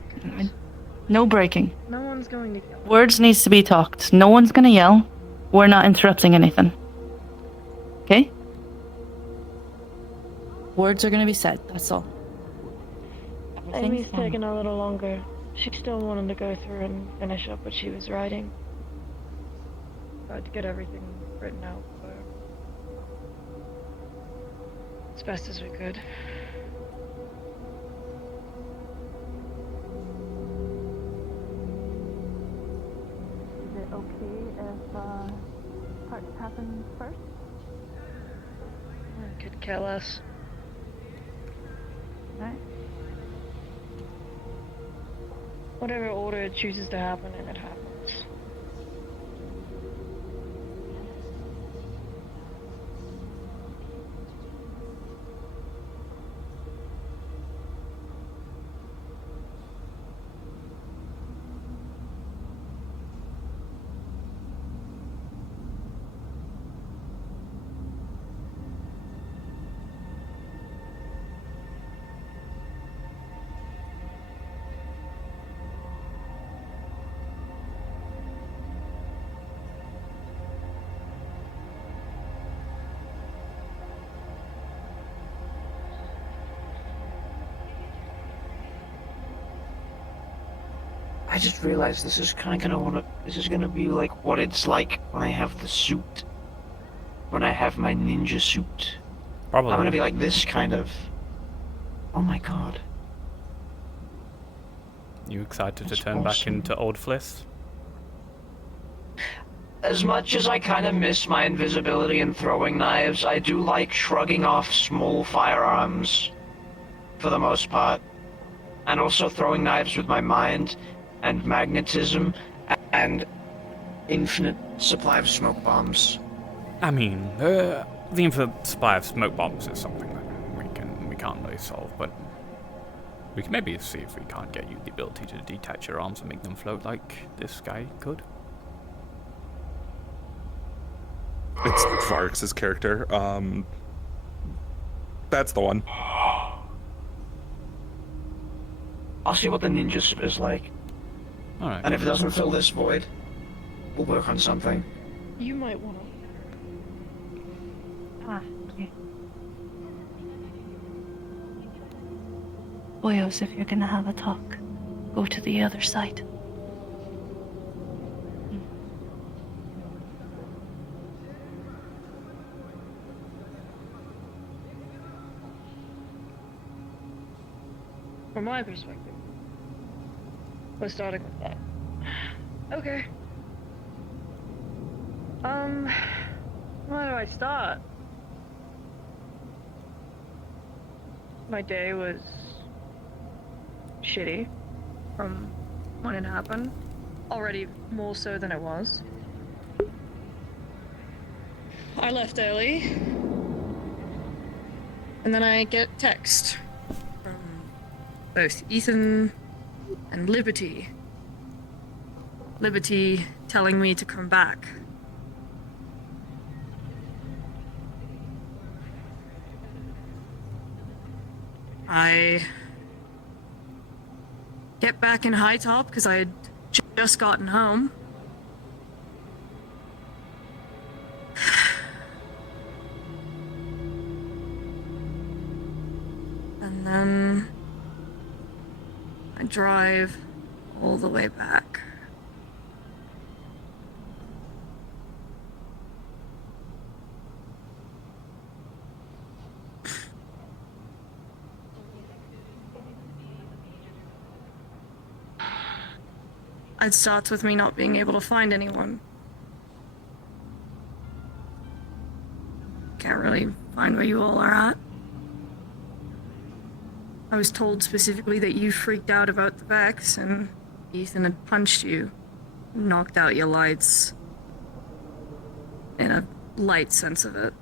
No breaking. no one's going to yell. Words needs to be talked. No one's gonna yell. We're not interrupting anything. Okay? Words are gonna be said, that's all. Amy's taking a little longer. She still wanted to go through and finish up what she was writing. Tried to get everything written out for her. As best as we could. Is it okay if parts happen first? I could care less. Right. Whatever order it chooses to happen in, it happens. I just realized this is kind of this is gonna be like what it's like when I have the suit. When I have my ninja suit. Probably. I'm gonna be like this kind of. Oh my god. You excited to That's turn back awesome. into Old Fliss? As much as I kind of miss my invisibility and throwing knives, I do like shrugging off small firearms. For the most part. And also throwing knives with my mind, and magnetism, and infinite supply of smoke bombs. I mean, the infinite supply of smoke bombs is something that we can't really solve, but we can maybe see if we can't get you the ability to detach your arms and make them float like this guy could. It's Varx's character. That's the one. I'll see what the ninja suit is like. Alright. And if it doesn't fill this void, we'll work on something. You might want to. Okay. Boyos, if you're gonna have a talk, go to the other side. From my perspective, we're starting with that. Okay. Where do I start? My day was shitty from when it happened. Already more so than it was. I left early. And then I get text from both Ethan and Liberty. Liberty telling me to come back. I get back in High Top because I had just gotten home. And then I drive all the way back. It starts with me not being able to find anyone. Can't really find where you all are at. I was told specifically that you freaked out about the Vex and Ethan had punched you, knocked out your lights. In a light sense of it.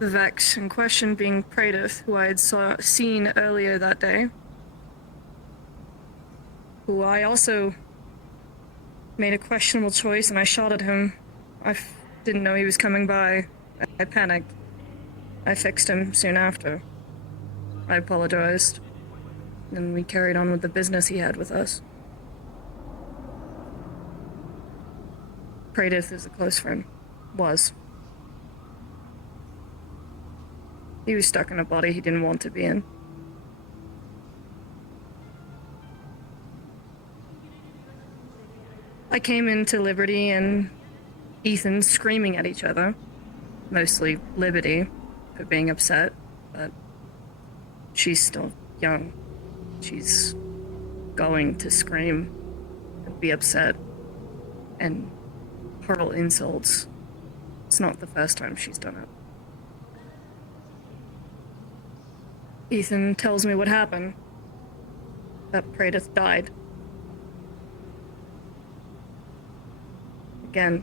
The Vex in question being Praedyth, who I had seen earlier that day. Who I also made a questionable choice and I shot at him. I didn't know he was coming by. I panicked. I fixed him soon after. I apologized. And we carried on with the business he had with us. Praedyth is a close friend. Was. He was stuck in a body he didn't want to be in. I came into Liberty and Ethan screaming at each other. Mostly Liberty for being upset, but she's still young. She's going to scream and be upset and hurl insults. It's not the first time she's done it. Ethan tells me what happened. That Praedyth died. Again.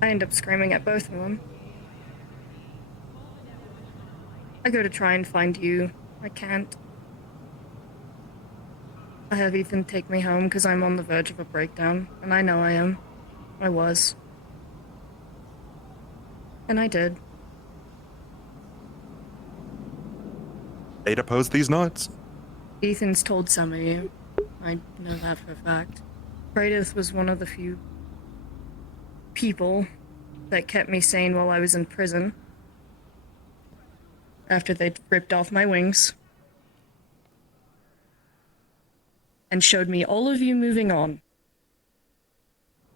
I end up screaming at both of them. I go to try and find you. I can't. I have Ethan take me home because I'm on the verge of a breakdown, and I know I am. I was. And I did. They'd oppose these nuts. Ethan's told some of you. I know that for a fact. Kratos was one of the few people that kept me sane while I was in prison. After they'd ripped off my wings. And showed me all of you moving on.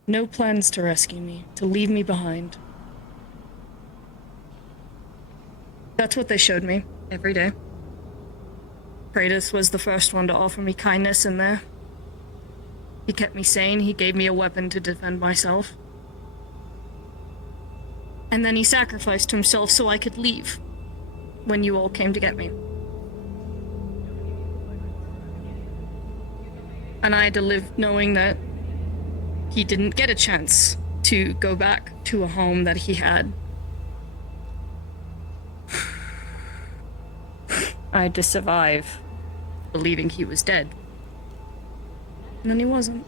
No plans to rescue me, to leave me behind. That's what they showed me every day. Kratos was the first one to offer me kindness in there. He kept me sane, he gave me a weapon to defend myself. And then he sacrificed himself so I could leave when you all came to get me. And I had to live knowing that he didn't get a chance to go back to a home that he had. I had to survive believing he was dead. And then he wasn't.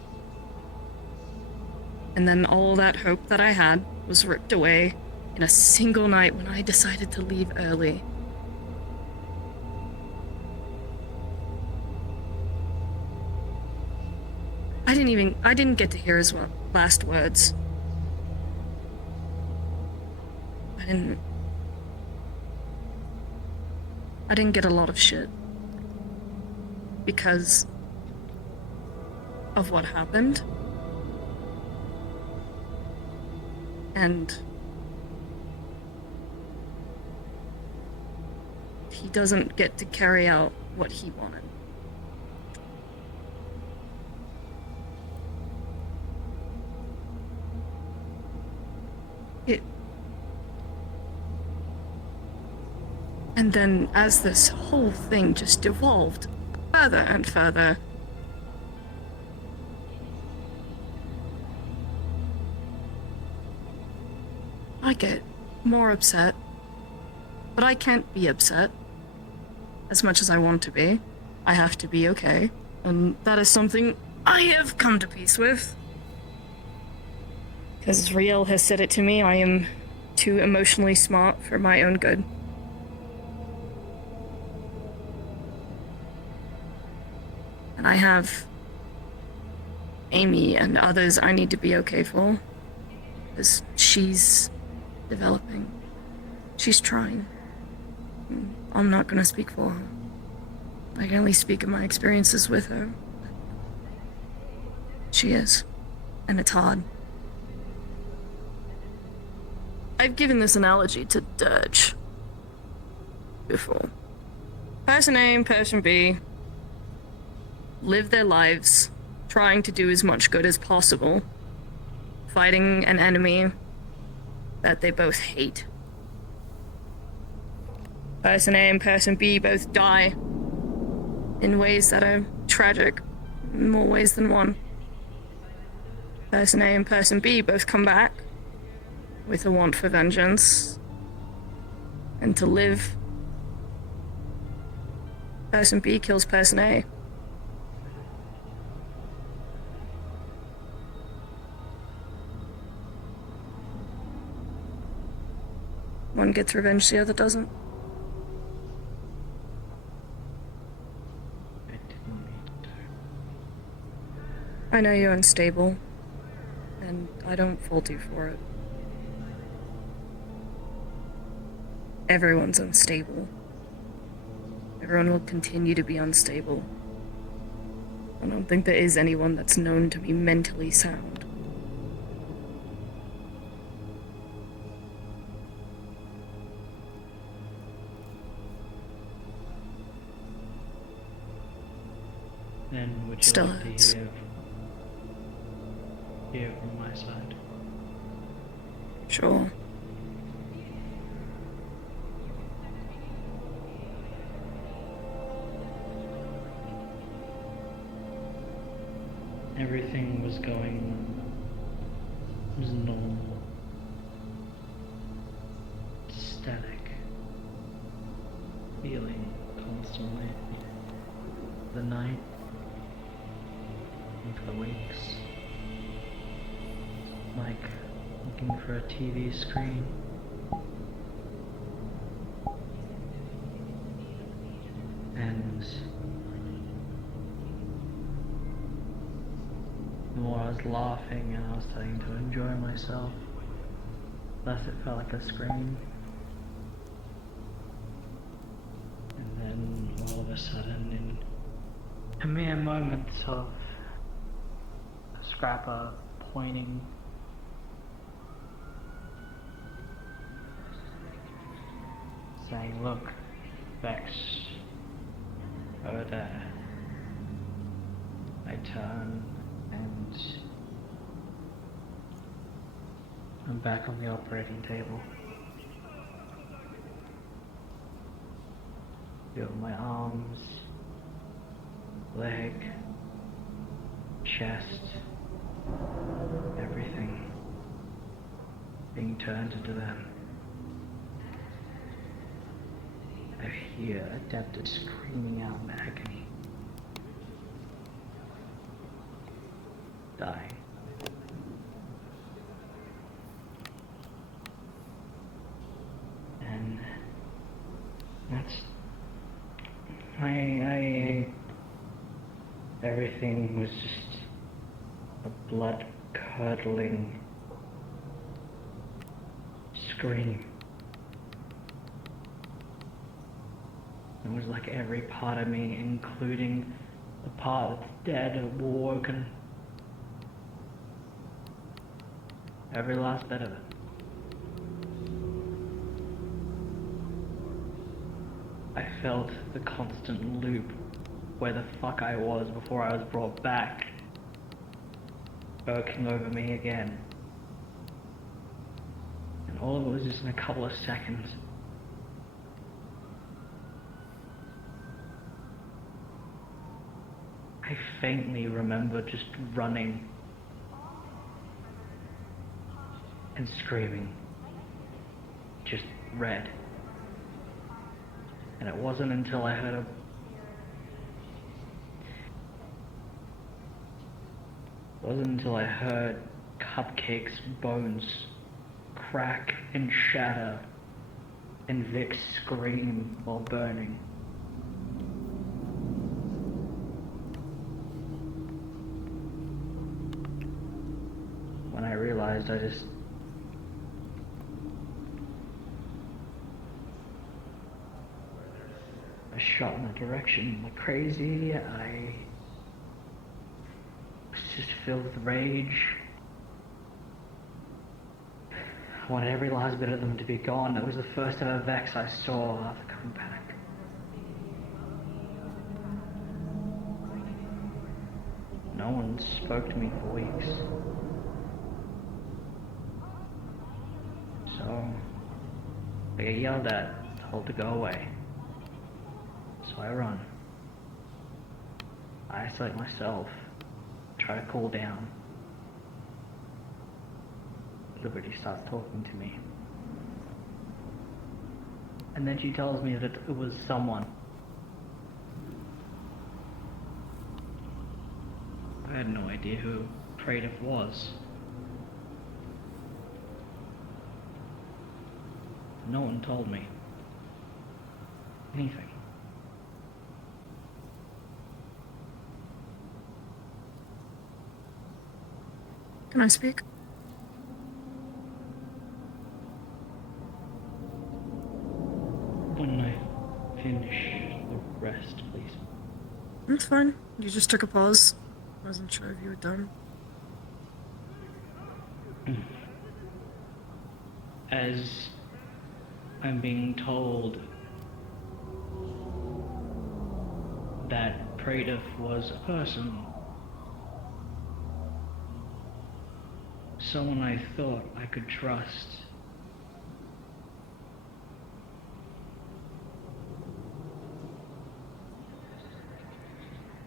And then all that hope that I had was ripped away in a single night when I decided to leave early. I didn't get to hear his last words. I didn't get a lot of shit. Because of what happened. And he doesn't get to carry out what he wanted. And then as this whole thing just evolved further and further, I get more upset. But I can't be upset as much as I want to be. I have to be okay. And that is something I have come to peace with. Because Riel has said it to me, I am too emotionally smart for my own good. And I have Amy and others I need to be okay for. Because she's developing. She's trying. I'm not gonna speak for her. I can only speak of my experiences with her. She is. And it's hard. I've given this analogy to Dirge before. Person A and Person B live their lives trying to do as much good as possible, fighting an enemy that they both hate. Person A and Person B both die in ways that are tragic, in more ways than one. Person A and Person B both come back with a want for vengeance and to live. Person B kills Person A. One gets revenge, the other doesn't. I know you're unstable, and I don't fault you for it. Everyone's unstable. Everyone will continue to be unstable. I don't think there is anyone that's known to be mentally sound. Then would you Still like hurts. to hear from my side? Sure. Everything was going as normal. Static. Feeling constantly. The night. For weeks. Like looking for a TV screen. And more I was laughing and I was starting to enjoy myself, less it felt like a scream. And then all of a sudden, in a mere moment of Scrapper pointing saying, "Look, Vex, over there." I turn and I'm back on the operating table. Feel my arms, leg, chest, everything being turned into them. I hear Adeptus screaming out in agony. Dying. And that's everything was just a blood-curdling scream. It was like every part of me, including the part that's dead, awoken. Every last bit of it. I felt the constant loop where the fuck I was before I was brought back, working over me again. And all of it was just in a couple of seconds. I faintly remember just running and screaming, just red. And it wasn't until I heard Cupcake's bones crack and shatter and Vic scream while burning. When I realized I shot in that direction like crazy. I was just filled with rage. I wanted every last bit of them to be gone. It was the first ever Vex I saw after coming back. No one spoke to me for weeks. So I get yelled at, told to go away. So I run. I isolate myself, try to cool down. Liberty starts talking to me. And then she tells me that it was someone. I had no idea who Praetor was. No one told me anything. Can I speak? When I finish the rest, please. It's fine. You just took a pause. Wasn't sure if you were done. As I'm being told that Praetor was a person, someone I thought I could trust.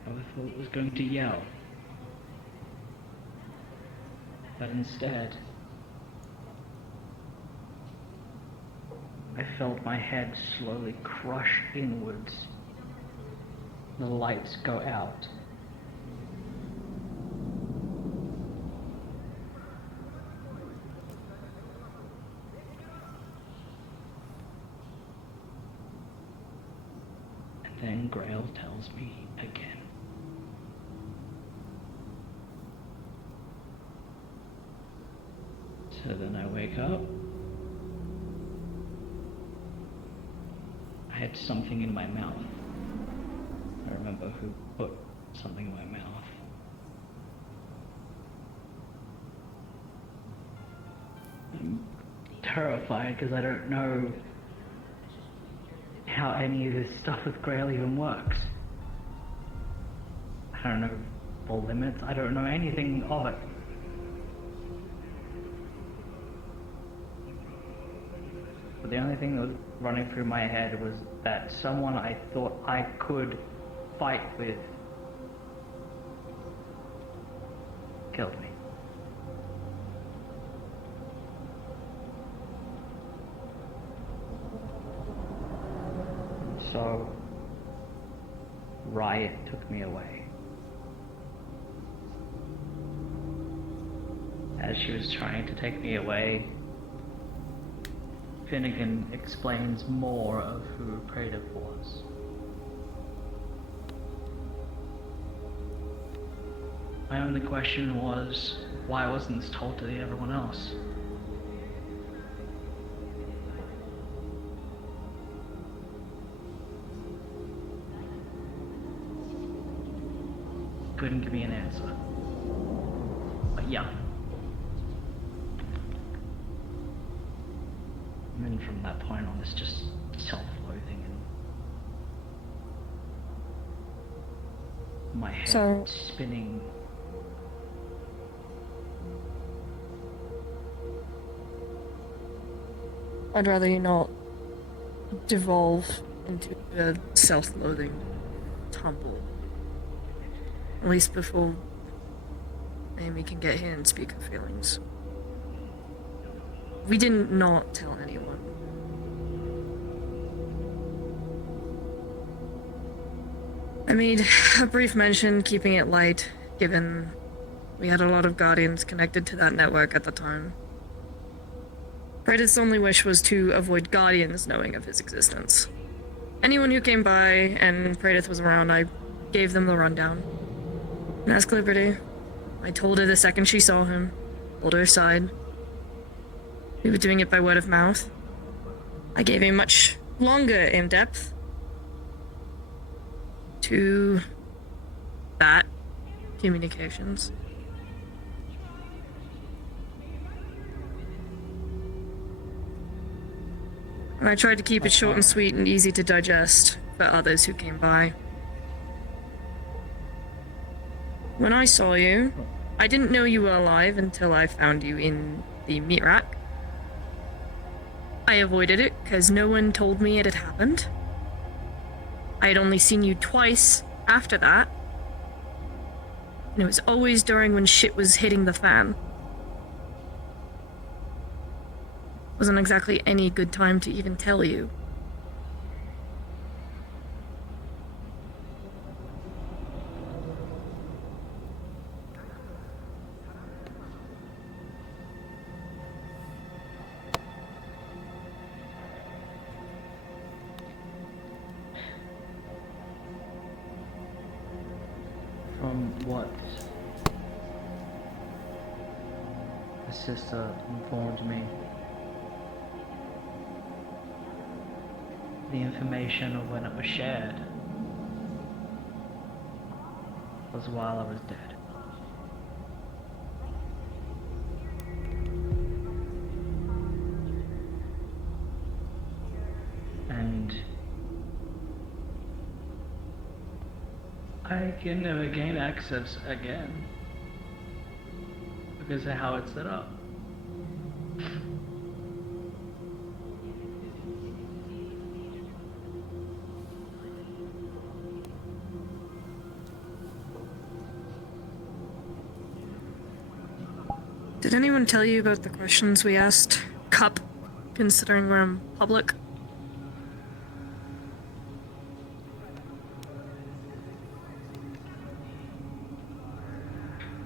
I thought was going to yell, but instead I felt my head slowly crush inwards. The lights go out. And then Grail tells me again. So then I wake up. I had something in my mouth. I remember who put something in my mouth. I'm terrified because I don't know how any of this stuff with Grail even works. I don't know full limits. I don't know anything of it. But the only thing that was running through my head was that someone I thought I could fight with killed me. So, Riot took me away. As she was trying to take me away, Finnegan explains more of who Praetor was. My only question was, why wasn't this told to everyone else? Couldn't give me an answer. But yeah. And then from that point on, it's just self-loathing and my head spinning. I'd rather you not devolve into a self-loathing tumble. At least before Amy can get here and speak her feelings. We didn't not tell anyone. I made a brief mention keeping it light, given we had a lot of Guardians connected to that network at the time. Praetor's only wish was to avoid Guardians knowing of his existence. Anyone who came by and Praetor was around, I gave them the rundown. And asked Liberty. I told her the second she saw him, pulled her aside. We were doing it by word of mouth. I gave a much longer in-depth to that communications. And I tried to keep it short and sweet and easy to digest for others who came by. When I saw you, I didn't know you were alive until I found you in the meat rack. I avoided it because no one told me it had happened. I had only seen you twice after that. And it was always during when shit was hitting the fan. Wasn't exactly any good time to even tell you. From what the sister informed me, the information of when it was shared was while I was dead. And I can never gain access again because of how it's set up. Did anyone tell you about the questions we asked Cup, considering we're in public?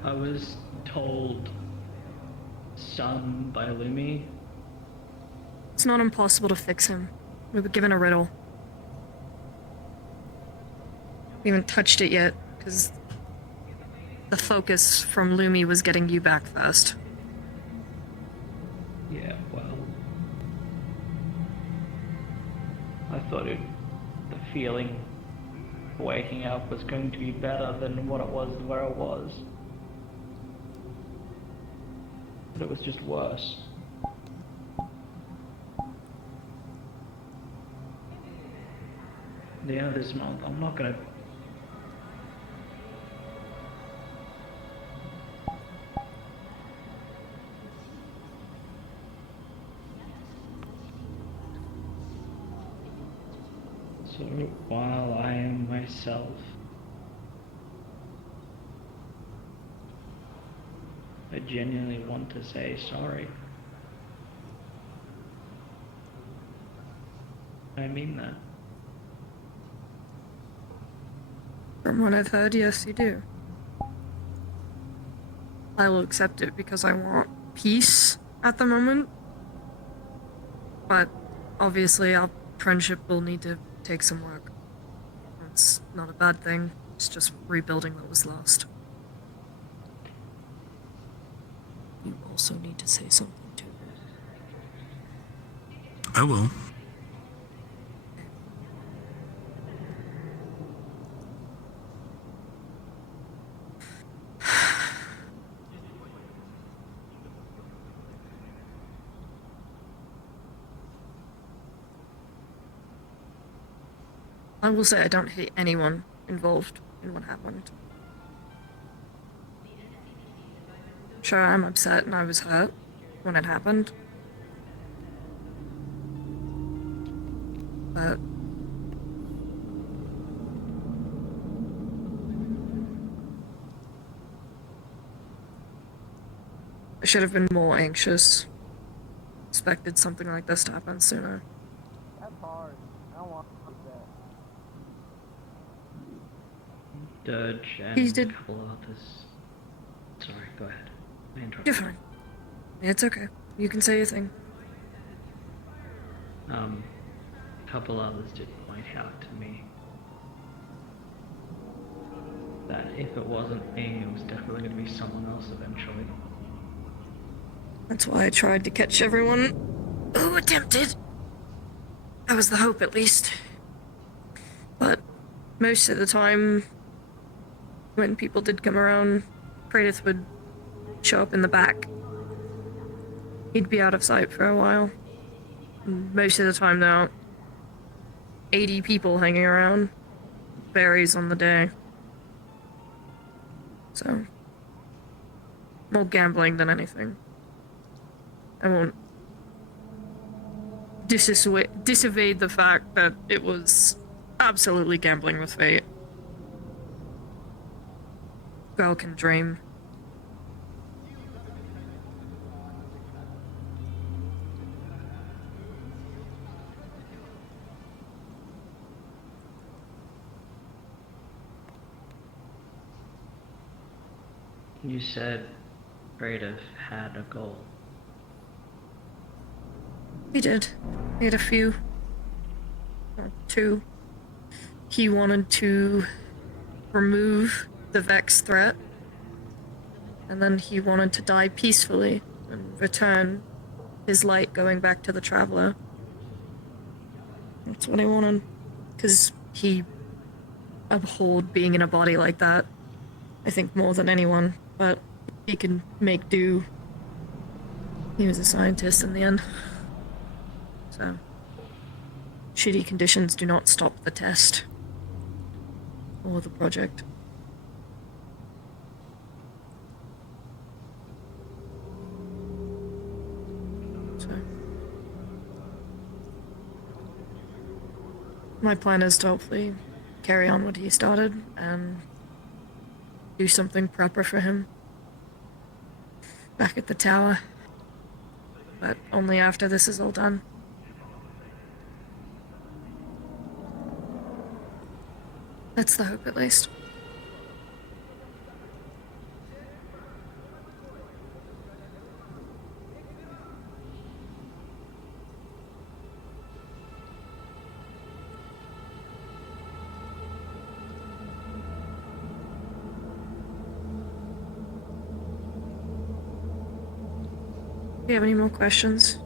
I was told some by Lumi. It's not impossible to fix him. We were given a riddle. We haven't touched it yet, because the focus from Lumi was getting you back first. Yeah, well, I thought the feeling waking up was going to be better than what it was where I was. But it was just worse. At the end of this month, I'm not gonna... So while I am myself, I genuinely want to say sorry. I mean that. From what I've heard, yes, you do. I will accept it because I want peace at the moment. But obviously, our friendship will need to take some work. It's not a bad thing, it's just rebuilding what was lost. You also need to say something to her. I will. I will say I don't hate anyone involved in what happened. Sure, I'm upset and I was hurt when it happened. But I should have been more anxious. Expected something like this to happen sooner. That's hard. I don't want that. Dirge and He did. a couple others. Sorry, go ahead. I interrupted. You're fine. It's okay. You can say your thing. A couple others did point out to me that if it wasn't me, it was definitely going to be someone else eventually. That's why I tried to catch everyone who attempted. That was the hope, at least. But most of the time, when people did come around, Kratos would show up in the back. He'd be out of sight for a while. Most of the time, there aren't 80 people hanging around. Varies on the day. So, more gambling than anything. I won't disevade the fact that it was absolutely gambling with fate. Girl can dream. You said Kratos had a goal. He did. He had a few. Or two. He wanted to remove the Vex threat. And then he wanted to die peacefully and return his light going back to the Traveler. That's what he wanted. Because he abhorred being in a body like that. I think more than anyone. But he can make do. He was a scientist in the end. So, shitty conditions do not stop the test or the project. So, my plan is to hopefully carry on what he started and do something proper for him back at the tower. But only after this is all done. That's the hope, at least. Do you have any more questions?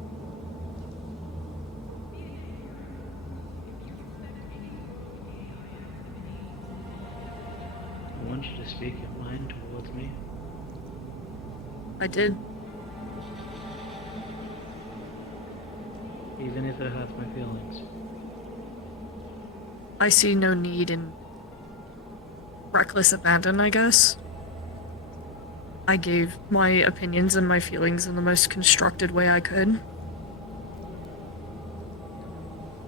I want you to speak your mind towards me. I did. Even if it hurts my feelings. I see no need in reckless abandon, I guess. I gave my opinions and my feelings in the most constructed way I could.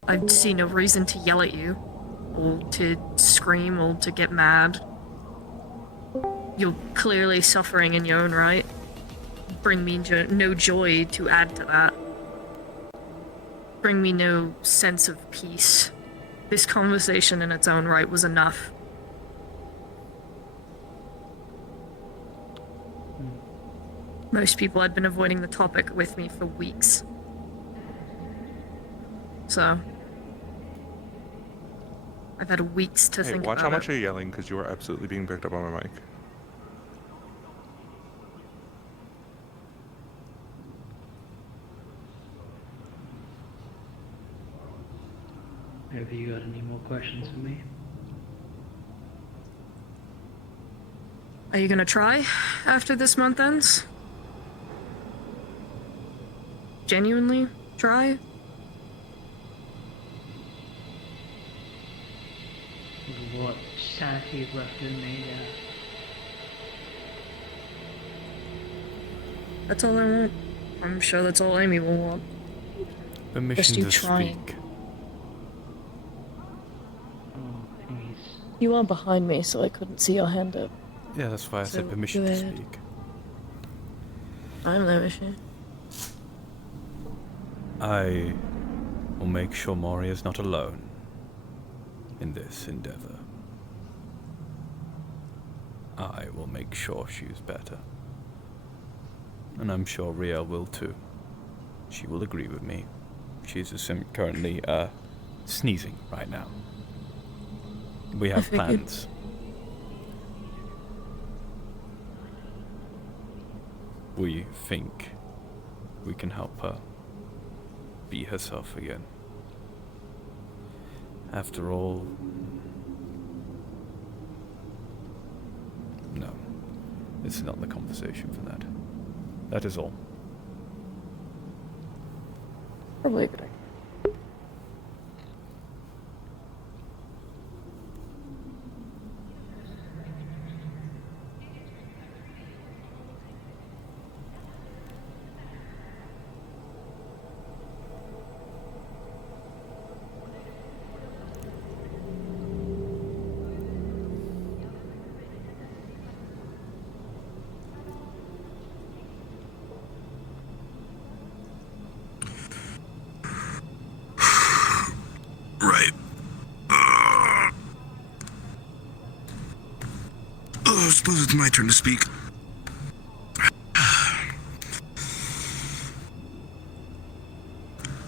I see no reason to yell at you, or to scream, or to get mad. You're clearly suffering in your own right. Bring me no joy to add to that. Bring me no sense of peace. This conversation in its own right was enough. Most people had been avoiding the topic with me for weeks. So, I've had weeks to Hey, think watch about how much it. you're yelling, because you are absolutely being picked up on my mic. Have you got any more questions for me? Are you gonna try after this month ends? Genuinely try? What sanity is left in me, That's all I want. I'm sure that's all Amy will want. Permission Just you to trying. speak. You are behind me, so I couldn't see your hand up. Yeah, that's why I said permission go to ahead. speak. I have no issue. I will make sure Mori is not alone in this endeavor. I will make sure she's better. And I'm sure Riel will too. She will agree with me. She's just currently sneezing right now. We have figured. plans. We think we can help her be herself again. After all, no, this is not the conversation for that. That is all. Probably a good idea. Right. I suppose it's my turn to speak.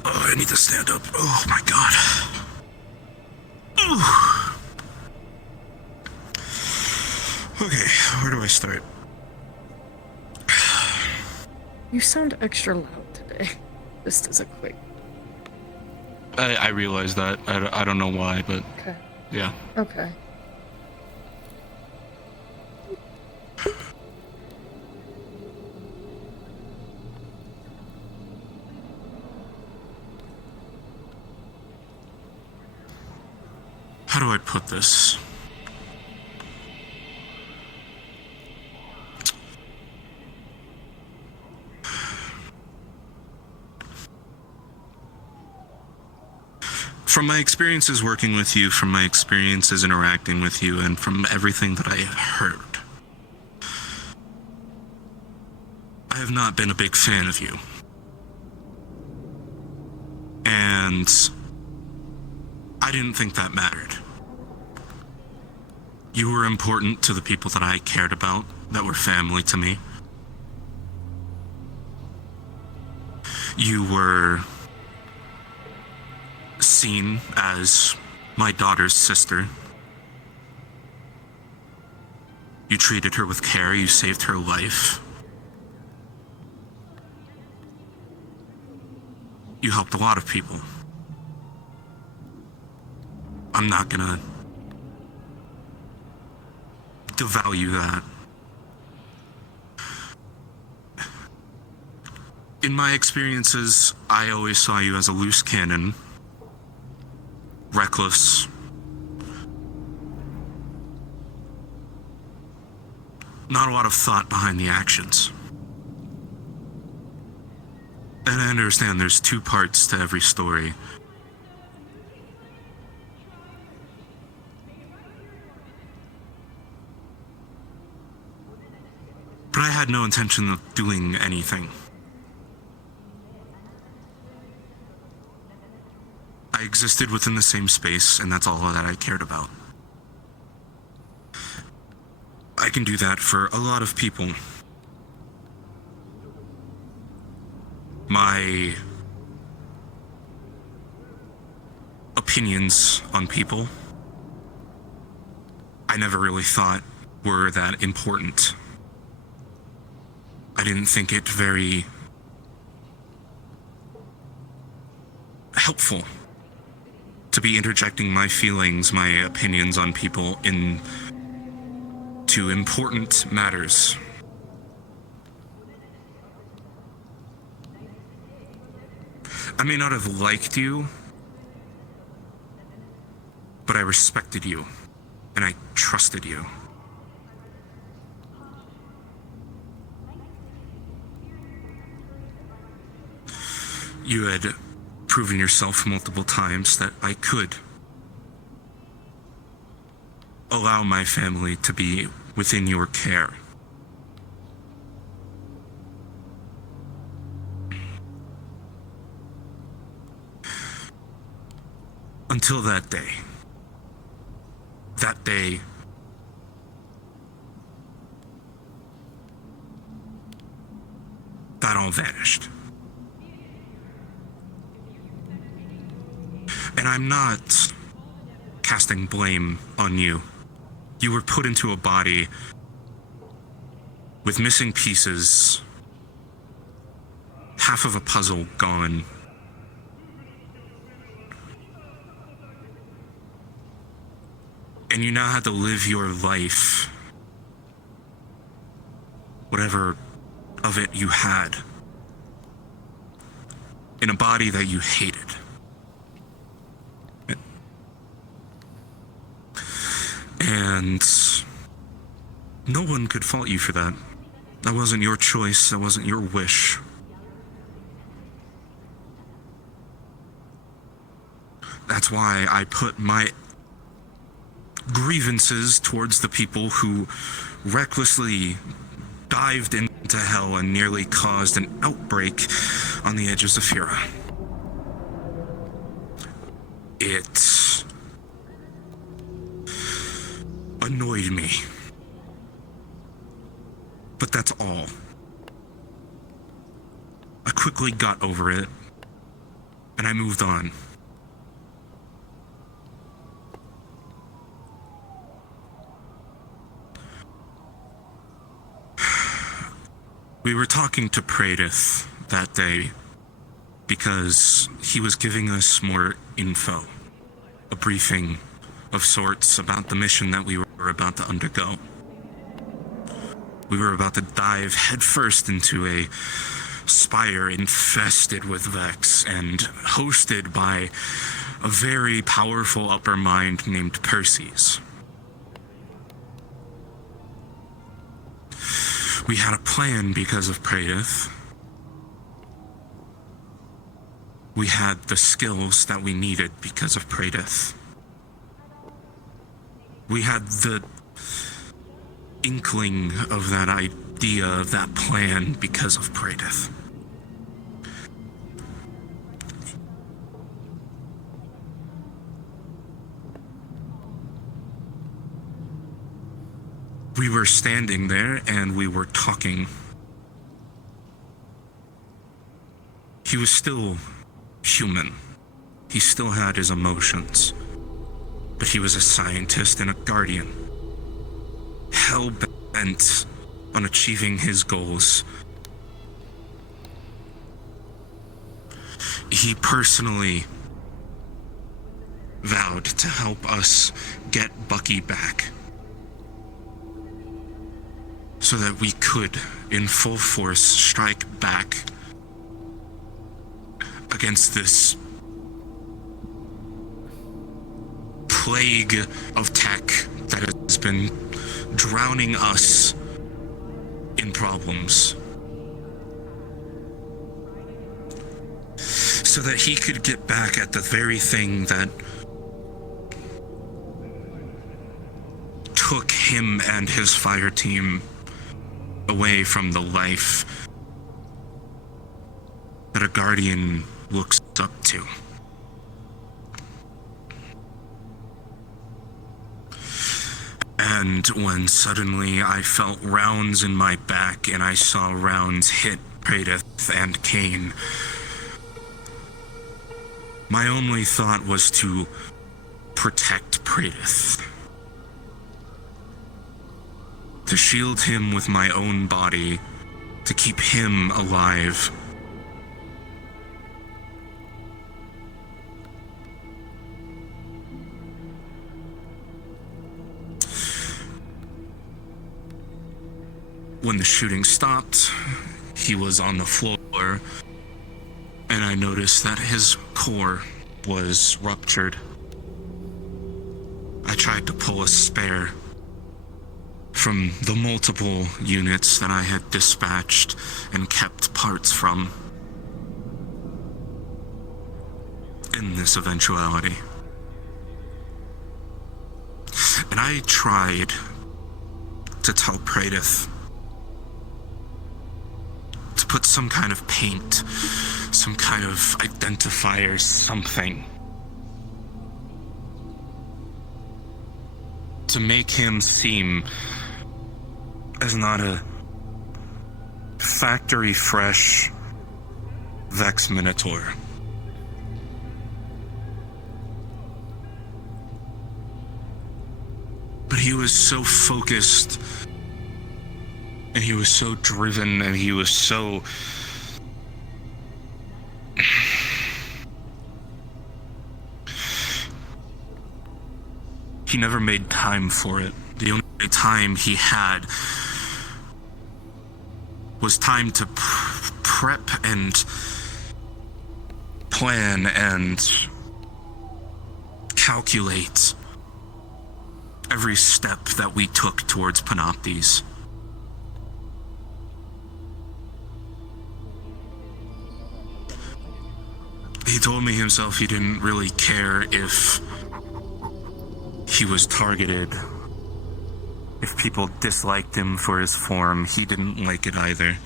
I need to stand up. Oh my god. Okay, where do I start? You sound extra loud today. Just as a quick. I realize that. I don't know why, but Okay. yeah. Okay. How do I put this? From my experiences working with you, from my experiences interacting with you, and from everything that I have heard, I have not been a big fan of you. And I didn't think that mattered. You were important to the people that I cared about, that were family to me. You were seen as my daughter's sister. You treated her with care, you saved her life. You helped a lot of people. I'm not gonna devalue that. In my experiences, I always saw you as a loose cannon, reckless, not a lot of thought behind the actions. And I understand there's two parts to every story. But I had no intention of doing anything. I existed within the same space, and that's all that I cared about. I can do that for a lot of people. My opinions on people, I never really thought were that important. I didn't think it very helpful to be interjecting my feelings, my opinions on people into important matters. I may not have liked you, but I respected you, and I trusted you. You had proven yourself multiple times that I could allow my family to be within your care. Until that day. That day, that all vanished. And I'm not casting blame on you. You were put into a body with missing pieces, half of a puzzle gone. And you now had to live your life, whatever of it you had, in a body that you hated. And no one could fault you for that. That wasn't your choice, that wasn't your wish. That's why I put my grievances towards the people who recklessly dived into hell and nearly caused an outbreak on the edge of Zafira. It annoyed me. But that's all. I quickly got over it, and I moved on. We were talking to Pradith that day because he was giving us more info, a briefing of sorts about the mission that we were about to undergo. We were about to dive headfirst into a spire infested with Vex and hosted by a very powerful upper mind named Perseus. We had a plan because of Pradith. We had the skills that we needed because of Pradith. We had the inkling of that idea, of that plan, because of Pradith. We were standing there and we were talking. He was still human. He still had his emotions. But he was a scientist and a guardian. Hell-bent on achieving his goals. he personally vowed to help us get Bucky back so that we could, in full force, strike back against this plague of tech that has been drowning us in problems. So that he could get back at the very thing that took him and his fire team away from the life that a guardian looks up to. And when suddenly I felt rounds in my back and I saw rounds hit Praedyth and Kane, my only thought was to protect Praedyth. To shield him with my own body, to keep him alive. When the shooting stopped, he was on the floor, and I noticed that his core was ruptured. I tried to pull a spare from the multiple units that I had dispatched and kept parts from in this eventuality. And I tried to tell Praedyth to put some kind of paint, some kind of identifier, something to make him seem as not a factory fresh Vex Minotaur. But he was so focused, and he was so driven, and he was so... He never made time for it. The only time he had was time to prep and plan and calculate every step that we took towards Panoptes. He told me himself he didn't really care if he was targeted. If people disliked him for his form, he didn't like it either.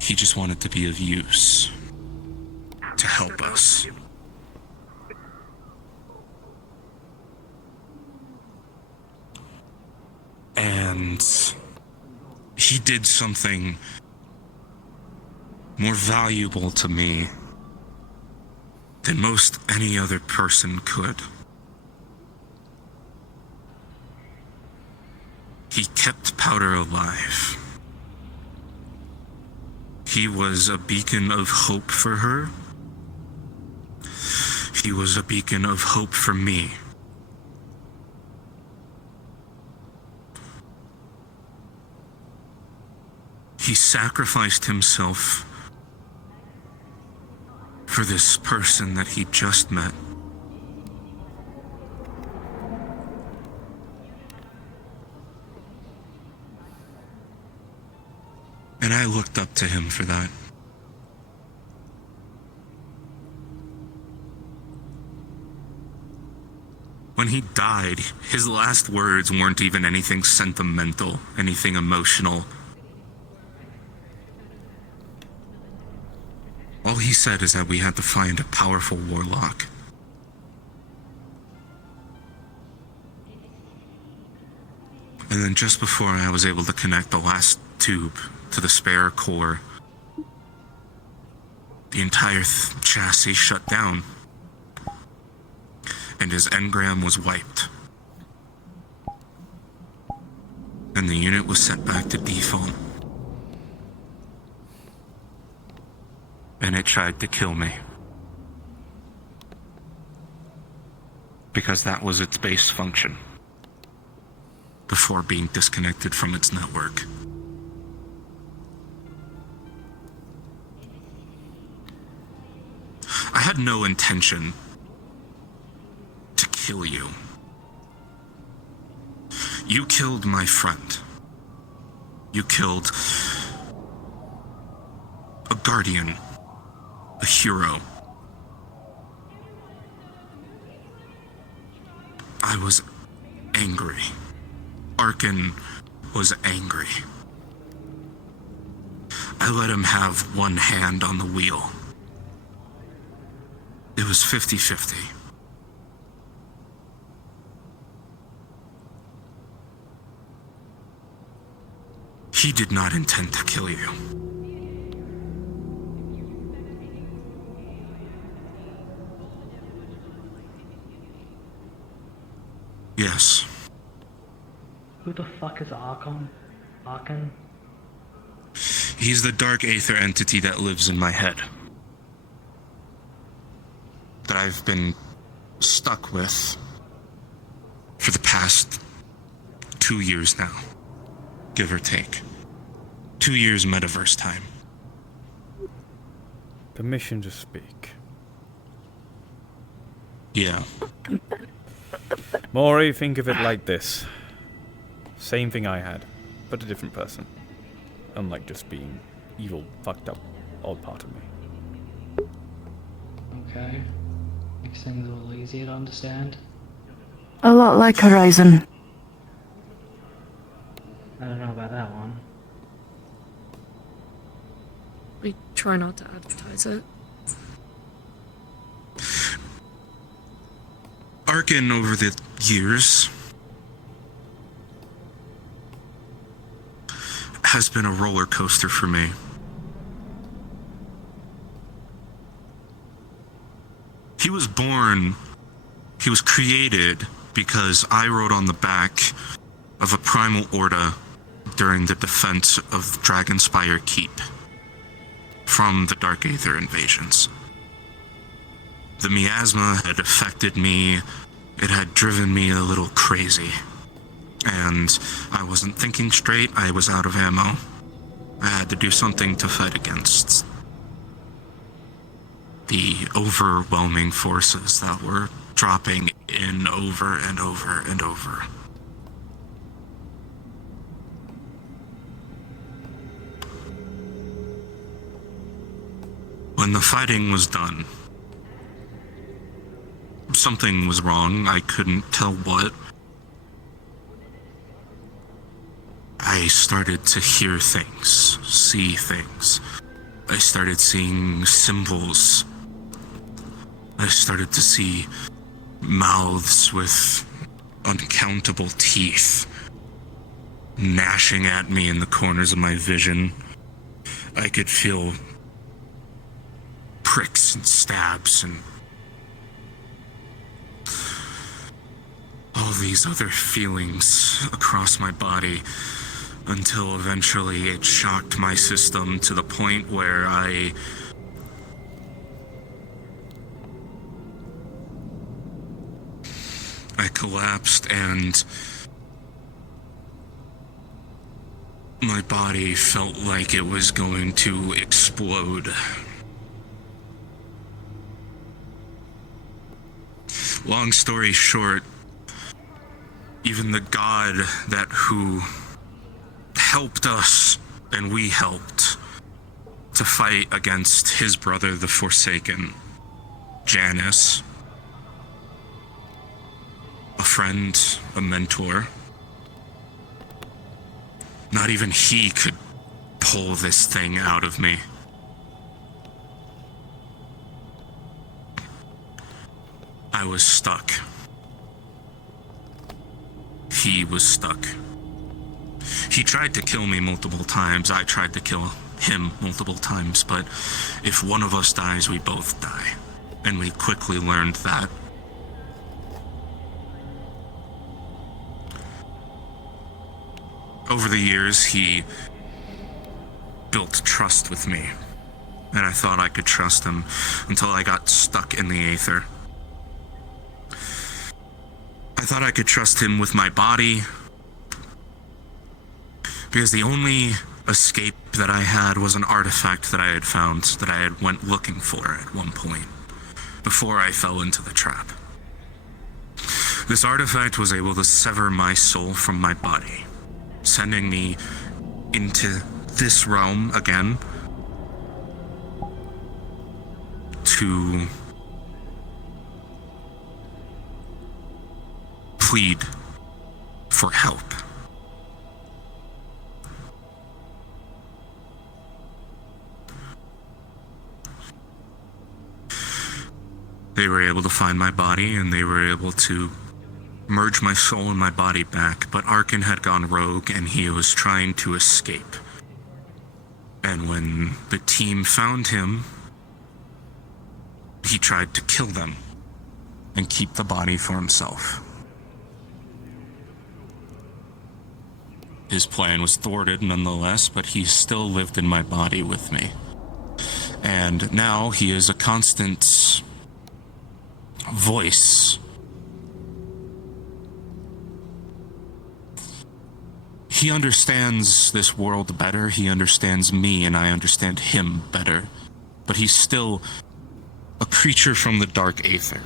He just wanted to be of use, to help us. And he did something more valuable to me than most any other person could. He kept Powder alive. He was a beacon of hope for her. He was a beacon of hope for me. He sacrificed himself for this person that he just met. And I looked up to him for that. When he died, his last words weren't even anything sentimental, anything emotional. All he said is that we had to find a powerful warlock. And then just before I was able to connect the last tube to the spare core, the entire chassis shut down, and his engram was wiped. And the unit was set back to default. and it tried to kill me. Because that was its base function before being disconnected from its network. I had no intention to kill you. You killed my friend. You killed a guardian, a hero. I was angry. Arkin was angry. I let him have one hand on the wheel. It was 50-50. He did not intend to kill you. Yes. Who the fuck is Archon? Archon? He's the dark aether entity that lives in my head. That I've been stuck with for the past 2 years now. Give or take. 2 years metaverse time. Permission to speak. Yeah. Maury, think of it like this. Same thing I had, but a different person. Unlike just being evil, fucked up, old part of me. Okay. Makes things a little easier to understand. A lot like Horizon. I don't know about that one. We try not to advertise it. Arkin, over the years, has been a roller coaster for me. He was born, he was created because I rode on the back of a primal orda during the defense of Dragonspire Keep from the Dark Aether invasions. The miasma had affected me, it had driven me a little crazy. And I wasn't thinking straight, I was out of ammo. I had to do something to fight against the overwhelming forces that were dropping in over and over and over. When the fighting was done, something was wrong, I couldn't tell what. I started to hear things, see things. I started seeing symbols. I started to see mouths with uncountable teeth gnashing at me in the corners of my vision. I could feel pricks and stabs and all these other feelings across my body until eventually it shocked my system to the point where I collapsed and my body felt like it was going to explode. Long story short, even the god that who helped us and we helped to fight against his brother, the Forsaken, Janus, a friend, a mentor, not even he could pull this thing out of me. I was stuck. He was stuck. He tried to kill me multiple times. I tried to kill him multiple times, but if one of us dies, we both die. And we quickly learned that. Over the years, he built trust with me. and I thought I could trust him until I got stuck in the aether. I thought I could trust him with my body, because the only escape that I had was an artifact that I had found, that I had went looking for at one point, before I fell into the trap. This artifact was able to sever my soul from my body, sending me into this realm again to plead for help. They were able to find my body, and they were able to merge my soul and my body back, but Arkin had gone rogue and he was trying to escape. And when the team found him, he tried to kill them and keep the body for himself. His plan was thwarted nonetheless, but he still lived in my body with me. And now he is a constant voice. He understands this world better, he understands me, and I understand him better. But he's still a creature from the dark aether.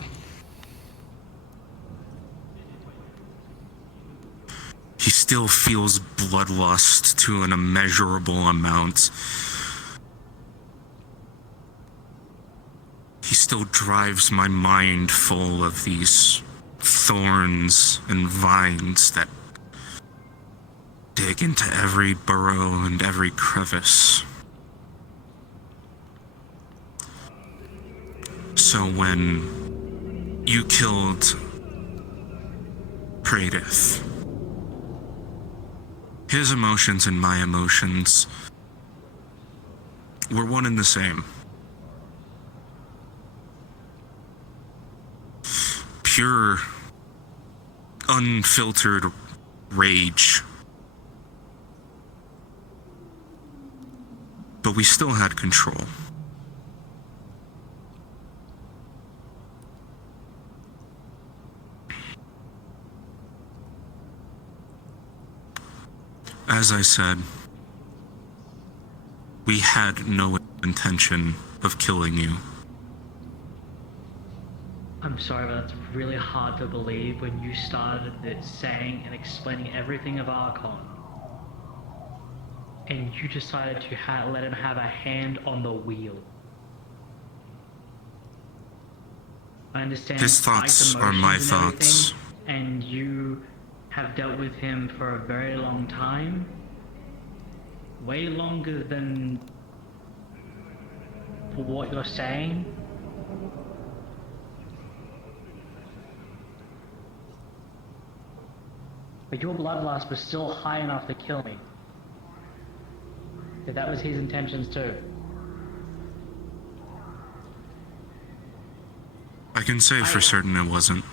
He still feels bloodlust to an immeasurable amount. He still drives my mind full of these thorns and vines that dig into every burrow and every crevice. So when you killed Praedyth, his emotions and my emotions were one and the same. Pure, unfiltered rage. But we still had control. As I said, we had no intention of killing you. I'm sorry, but that's really hard to believe when you started saying and explaining everything of Archon. And you decided to let him have a hand on the wheel. I understand his thoughts are my thoughts. And you have dealt with him for a very long time. Way longer than for what you're saying. But your bloodlust was still high enough to kill me. If that was his intentions too. I can say for certain it wasn't.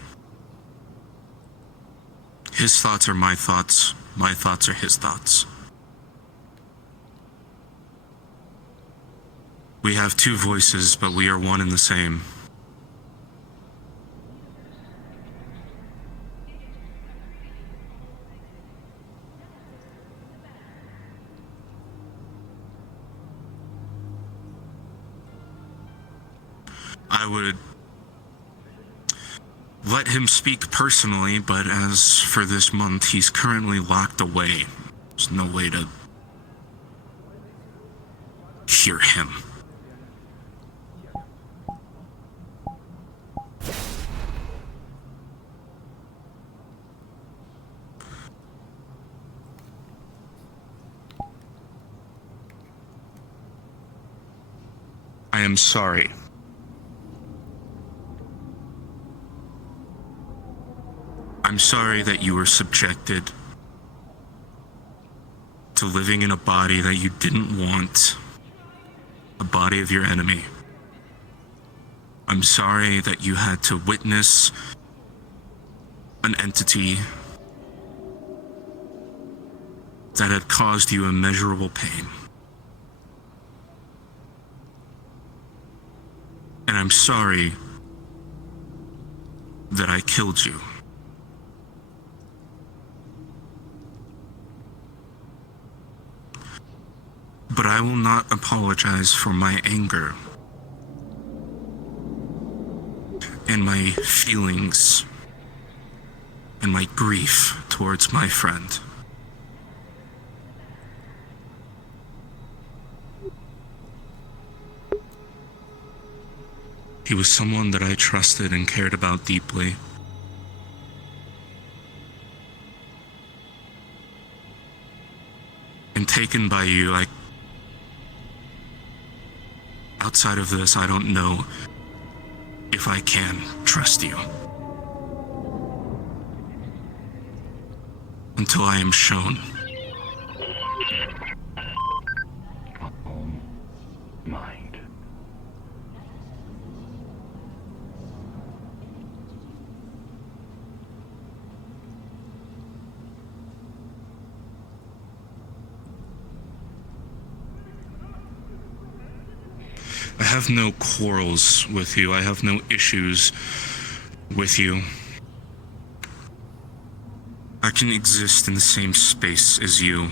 His thoughts are my thoughts are his thoughts. We have two voices, but we are one and the same. I would let him speak personally, but as for this month, he's currently locked away. There's no way to hear him. I am sorry. I'm sorry that you were subjected to living in a body that you didn't want, a body of your enemy. I'm sorry that you had to witness an entity that had caused you immeasurable pain. And I'm sorry that I killed you. But I will not apologize for my anger and my feelings and my grief towards my friend. He was someone that I trusted and cared about deeply. And taken by you, outside of this, I don't know if I can trust you. Until I am shown. Mind. I have no quarrels with you. I have no issues with you. I can exist in the same space as you.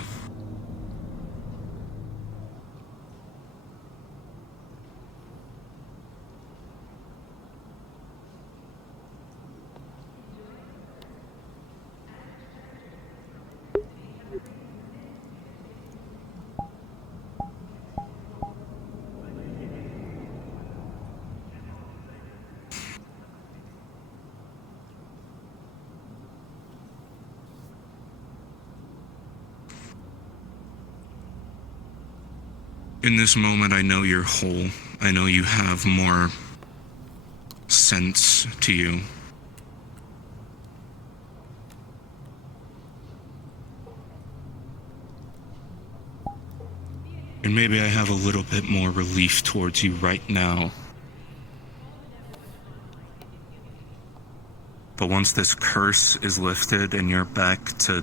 In this moment, I know you're whole. I know you have more sense to you. And maybe I have a little bit more relief towards you right now. But once this curse is lifted and you're back to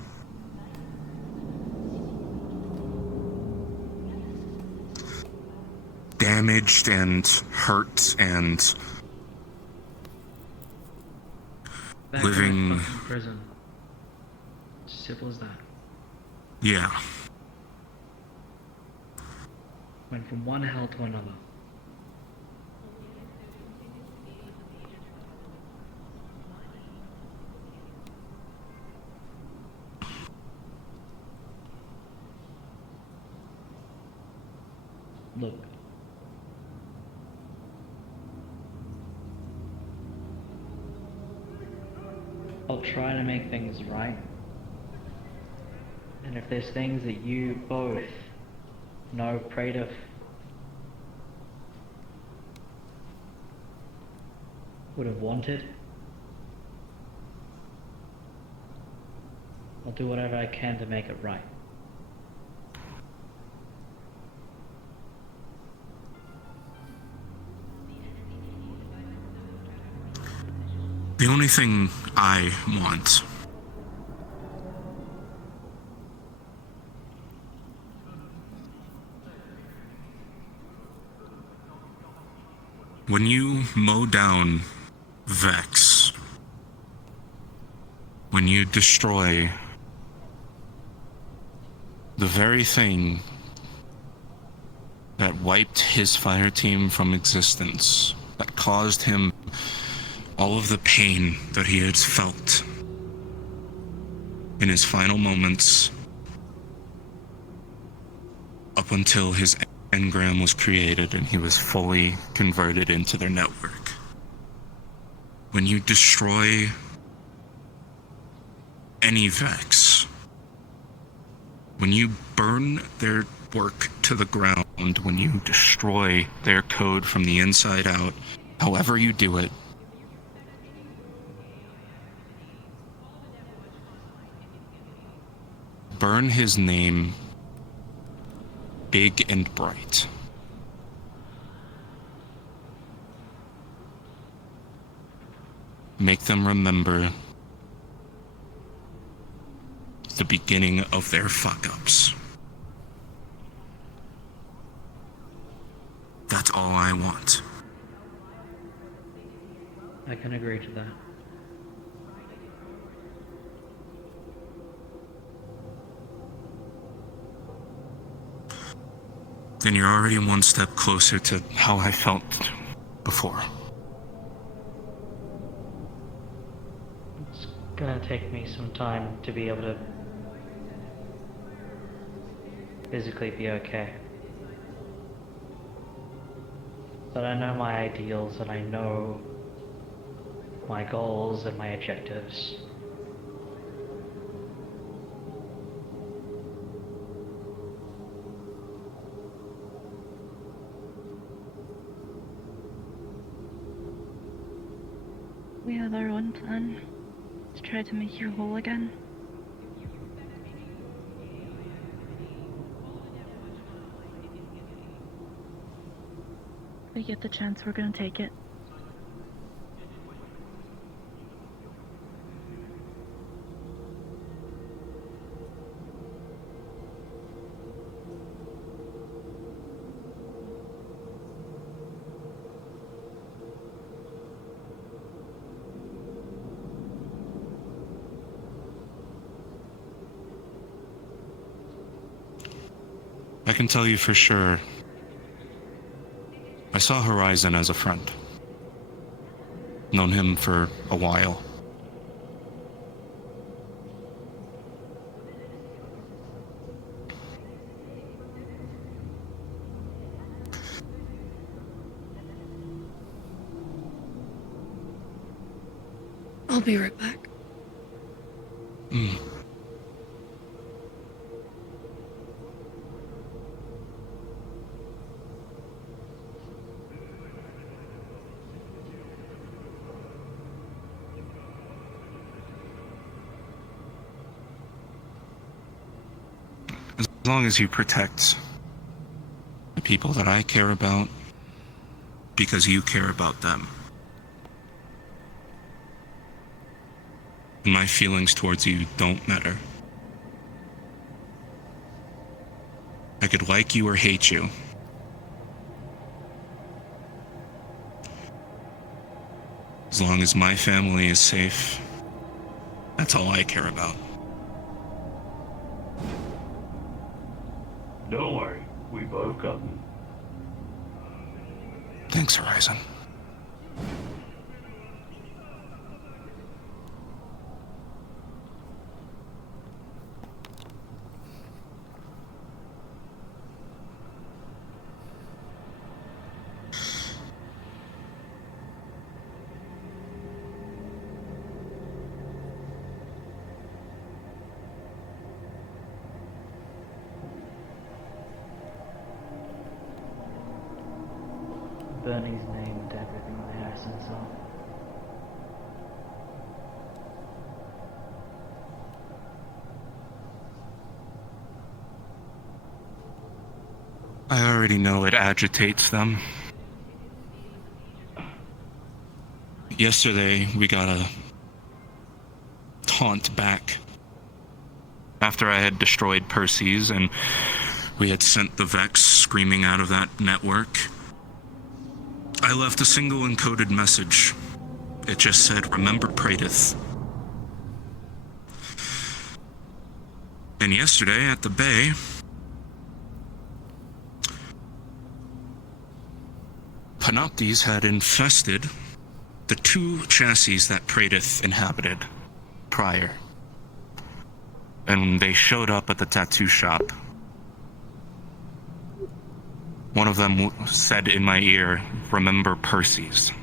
damaged and hurt and Back living... in fucking prison. Simple as that. Yeah. Went from one hell to another. Look. I'll try to make things right. And if there's things that you both know Praetor would have wanted, I'll do whatever I can to make it right. The only thing I want when you mow down Vex, when you destroy the very thing that wiped his fire team from existence, that caused him all of the pain that he had felt in his final moments up until his engram was created and he was fully converted into their network. When you destroy any Vex, when you burn their work to the ground, when you destroy their code from the inside out, however you do it, burn his name big and bright. Make them remember the beginning of their fuck-ups. That's all I want. I can agree to that. Then you're already one step closer to how I felt before. It's gonna take me some time to be able to physically be okay. But I know my ideals and I know my goals and my objectives. We have our own plan to try to make you whole again. If we get the chance, we're gonna take it. I can tell you for sure, I saw Horizon as a friend. Known him for a while. I'll be right back. As long as you protect the people that I care about, because you care about them. And my feelings towards you don't matter. I could like you or hate you. As long as my family is safe, that's all I care about. Don't worry, we both got them. Thanks, Horizon. Bernie's name and everything on Harrison saw. I already know it agitates them. Yesterday, we got a taunt back. After I had destroyed Percy's and we had sent the Vex screaming out of that network, I left a single encoded message. It just said, "Remember Praedyth." And yesterday at the bay, Panoptes had infested the 2 chassis that Praedyth inhabited prior. And they showed up at the tattoo shop. One of them said in my ear, "Remember Percy's."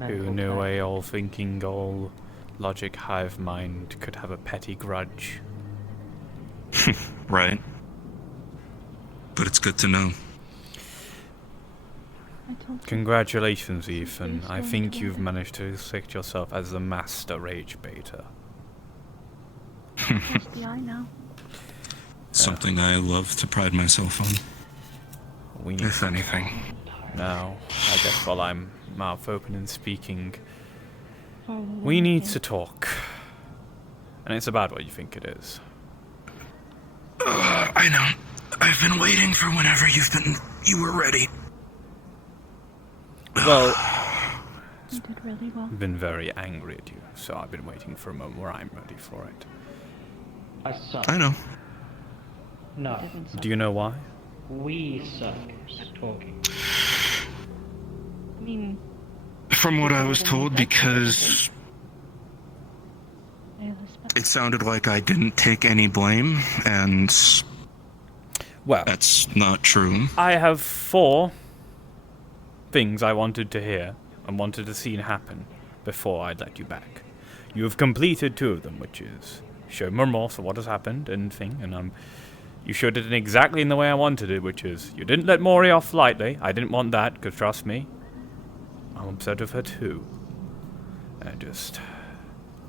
Who knew a all-thinking, all-logic hive mind could have a petty grudge? Right. But it's good to know. Congratulations, Ethan. I think you've managed to select yourself as the master rage baiter. FBI now. Something I love to pride myself on. If anything. Now, I guess while I'm mouth open and speaking, we need to talk. And it's about what you think it is. I know. I've been waiting for whenever you were ready. Well, You did really well. I've been very angry at you, so I've been waiting for a moment where I'm ready for it. I suck. I know. No. Do you know why? We suck at talking. I mean, From what I was told, because it sounded like I didn't take any blame, and well, that's not true. I have 4 things I wanted to hear and wanted to see happen before I'd let you back. You have completed 2 of them, which is show remorse for what has happened and you showed it in exactly in the way I wanted it, which is you didn't let Mori off lightly. I didn't want that, because trust me, I'm upset with her too. And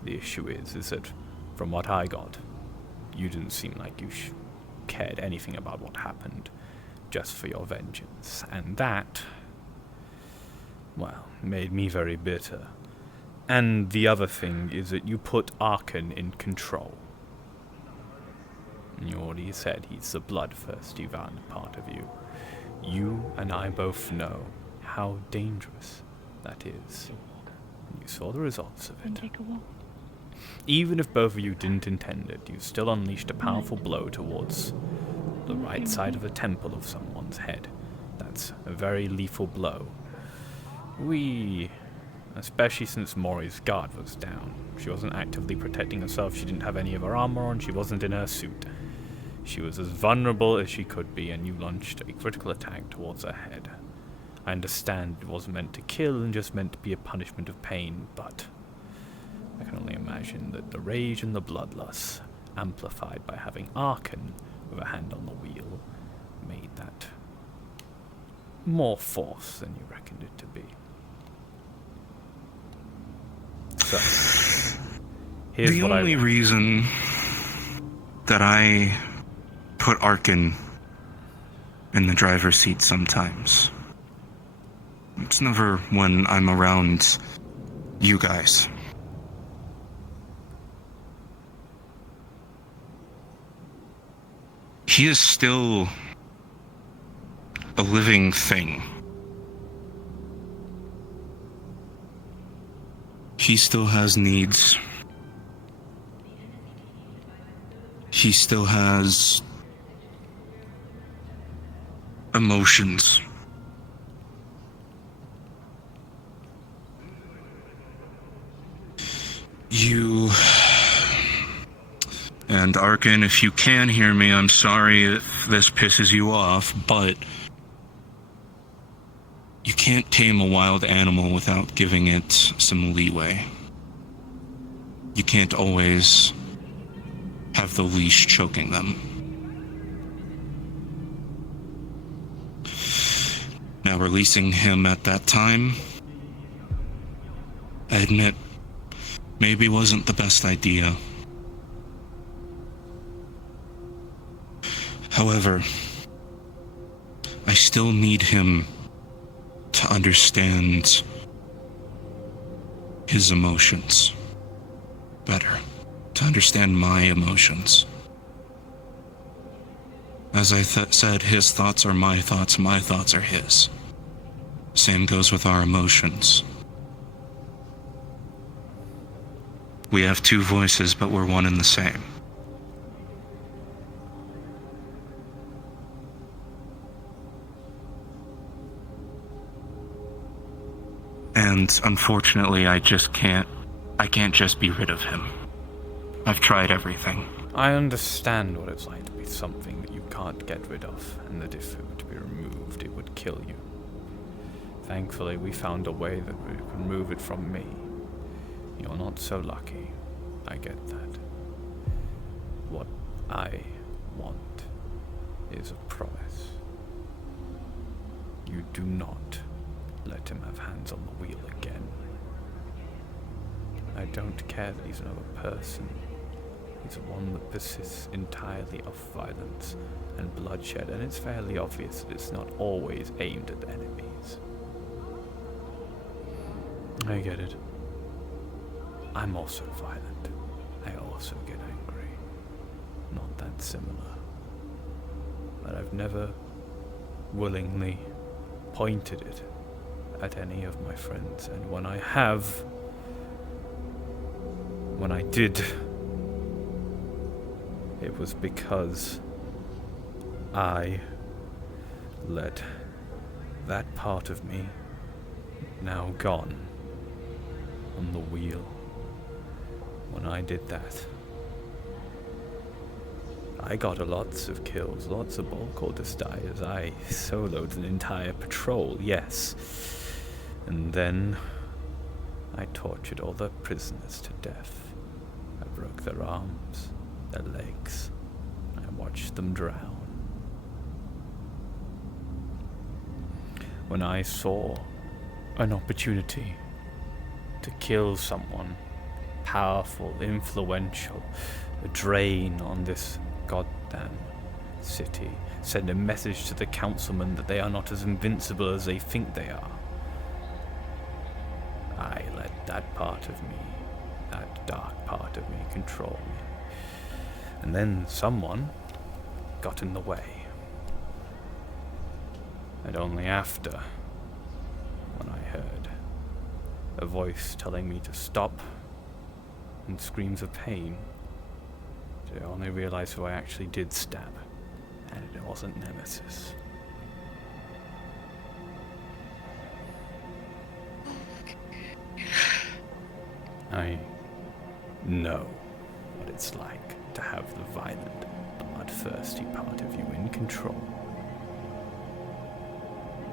the issue is that from what I got, you didn't seem like you cared anything about what happened, just for your vengeance. And that, well, made me very bitter. And the other thing is that you put Arkan in control. You already said he's the bloodthirsty part of you. You and I both know how dangerous that is. You saw the results of it. Even if both of you didn't intend it, you still unleashed a powerful blow towards the right side of the temple of someone's head. That's a very lethal blow. Especially since Mori's guard was down. She wasn't actively protecting herself, she didn't have any of her armor on, she wasn't in her suit. She was as vulnerable as she could be, and you launched a critical attack towards her head. I understand it wasn't meant to kill and just meant to be a punishment of pain, but I can only imagine that the rage and the bloodlust, amplified by having Arkan with a hand on the wheel, made that more force than you reckoned it to be. So, here's the what only reason that I put Arkan in the driver's seat sometimes, it's never when I'm around you guys. He is still a living thing. He still has needs. He still has emotions. And Arkan, if you can hear me, I'm sorry if this pisses you off, but you can't tame a wild animal without giving it some leeway. You can't always have the leash choking them. Now, releasing him at that time, I admit, maybe wasn't the best idea. However, I still need him to understand his emotions better, to understand my emotions. As I said, his thoughts are my thoughts are his. Same goes with our emotions. We have 2 voices, but we're one and the same. And unfortunately, I can't just be rid of him. I've tried everything. I understand what it's like to be something that you can't get rid of, and that if it were to be removed, it would kill you. Thankfully, we found a way that we could remove it from me. You're not so lucky. I get that. What I want is a promise. You do not let him have hands on the wheel again. I don't care that he's another person. He's one that persists entirely of violence and bloodshed, and it's fairly obvious that it's not always aimed at enemies. I get it. I'm also violent. I also get angry. Not that similar. but I've never willingly pointed it at any of my friends, and when I did, it was because I let that part of me, now gone, on the wheel. When I did that, I got lots of kills, lots of bulk orders die as I soloed an entire patrol, yes. And then I tortured all the prisoners to death. I broke their arms, their legs. I watched them drown. When I saw an opportunity to kill someone powerful, influential, a drain on this goddamn city, send a message to the councilmen that they are not as invincible as they think they are, I let that part of me, that dark part of me, control me. And then someone got in the way. And only after, when I heard a voice telling me to stop and screams of pain, did I only realize who I actually did stab, and it wasn't Nemesis. I know what it's like to have the violent, bloodthirsty part of you in control.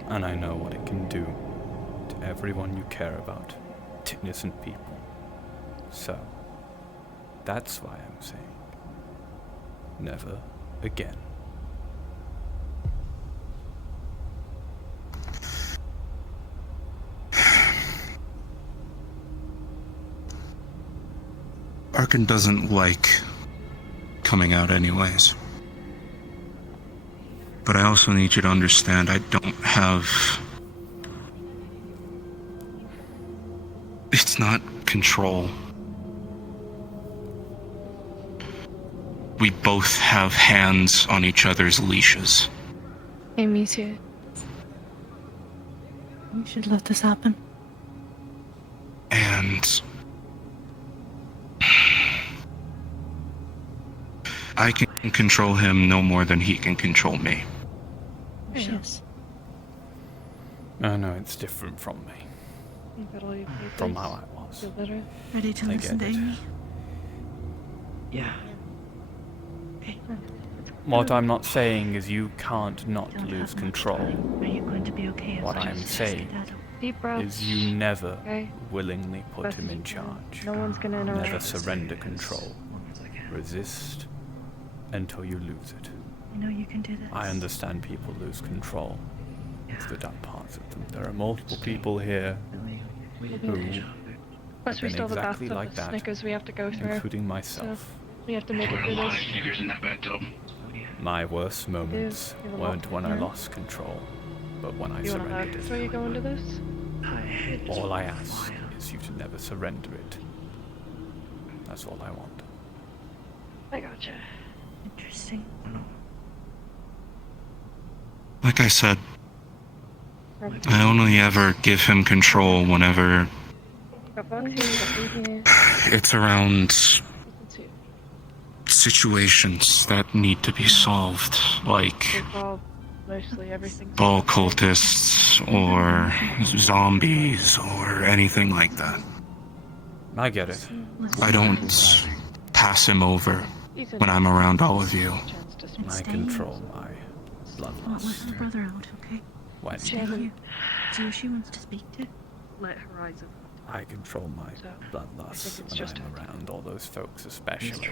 And I know what it can do to everyone you care about, to innocent people. So, that's why I'm saying, never again. Arkin doesn't like coming out anyways. But I also need you to understand I don't have... It's not control. We both have hands on each other's leashes. Hey, me too. You should let this happen. And... I can control him no more than he can control me. Yes. I know it's different from me. You got all your papers? From how I was. Feel better? Ready to I listen get to it. Amy? Yeah. Okay. What I'm not saying is you can't not Don't lose have much control. time. Are you going to be okay if What I I'm just saying say that? Deep breaths. is you never Okay. willingly put Best him in you can. charge. No one's gonna interrupt. Never surrender control. Resist until you lose it. I know you can do this. I understand people lose control. It's the dark parts of them. There are multiple people here who Plus, have we been still have a exactly bathtub like with that, Snickers we have to go through. including myself. So we have to make it through this. Snickers in that bathtub. My worst moments You have a weren't lot when I here. lost control, but when I You wanna surrendered before you go into this? it. All I ask is you to never surrender it. That's all I want. I gotcha. Interesting. Like I said, I only ever give him control whenever Got box here, got food here. it's around Let's see. situations that need to be solved, like Well, mostly everything's ball cultists or zombies or anything like that. I get it. I don't pass him over when I'm around all of you. I control my I'll let bloodlust. her brother out, okay? When Stay here. See who she wants to speak to. Let Horizon. I control my bloodlust when I'm around all those folks, especially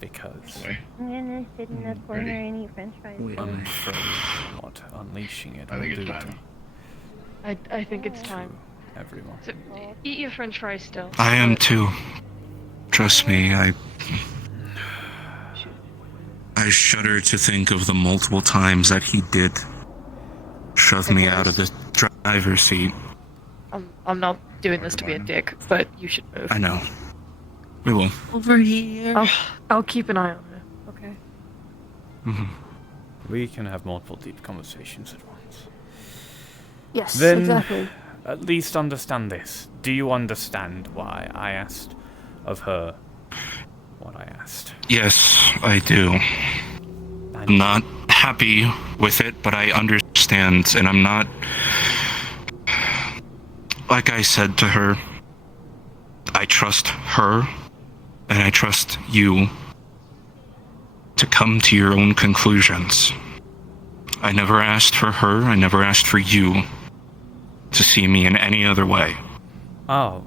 because I'm gonna sit in the corner and eat french fries. I'm afraid what unleashing it I will think do it's to time. I think it's time. everyone. So, eat your french fries still. I am too. Trust me, I shudder to think of the multiple times that he did shove me out of the driver's seat. I'm not doing this to be a dick, but you should move. I know. We will. Over here. I'll keep an eye on it, okay? Mhm. We can have multiple deep conversations at once. Yes, then, exactly. At least understand this. Do you understand why I asked of her what I asked? Yes, I do. I'm not happy with it, but I understand, and I'm not... Like I said to her, I trust her, and I trust you to come to your own conclusions. I never asked for her, I never asked for you to see me in any other way. Oh.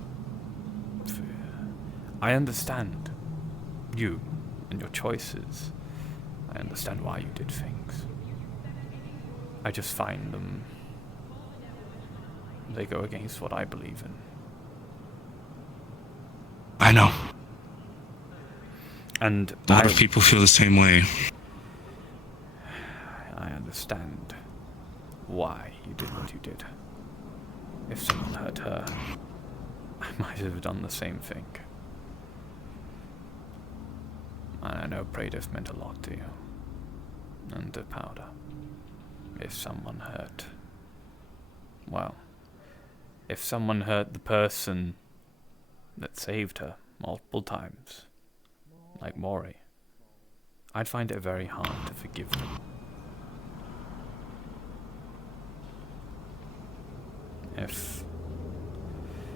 I understand you and your choices. I understand why you did things. I just find them... they go against what I believe in. I know. And a lot of people feel the same way. I understand why you did what you did. If someone hurt her, I might have done the same thing. And I know Praedyth meant a lot to you. And to Powder. If someone hurt... well... if someone hurt the person that saved her multiple times, like Mori, I'd find it very hard to forgive them. If,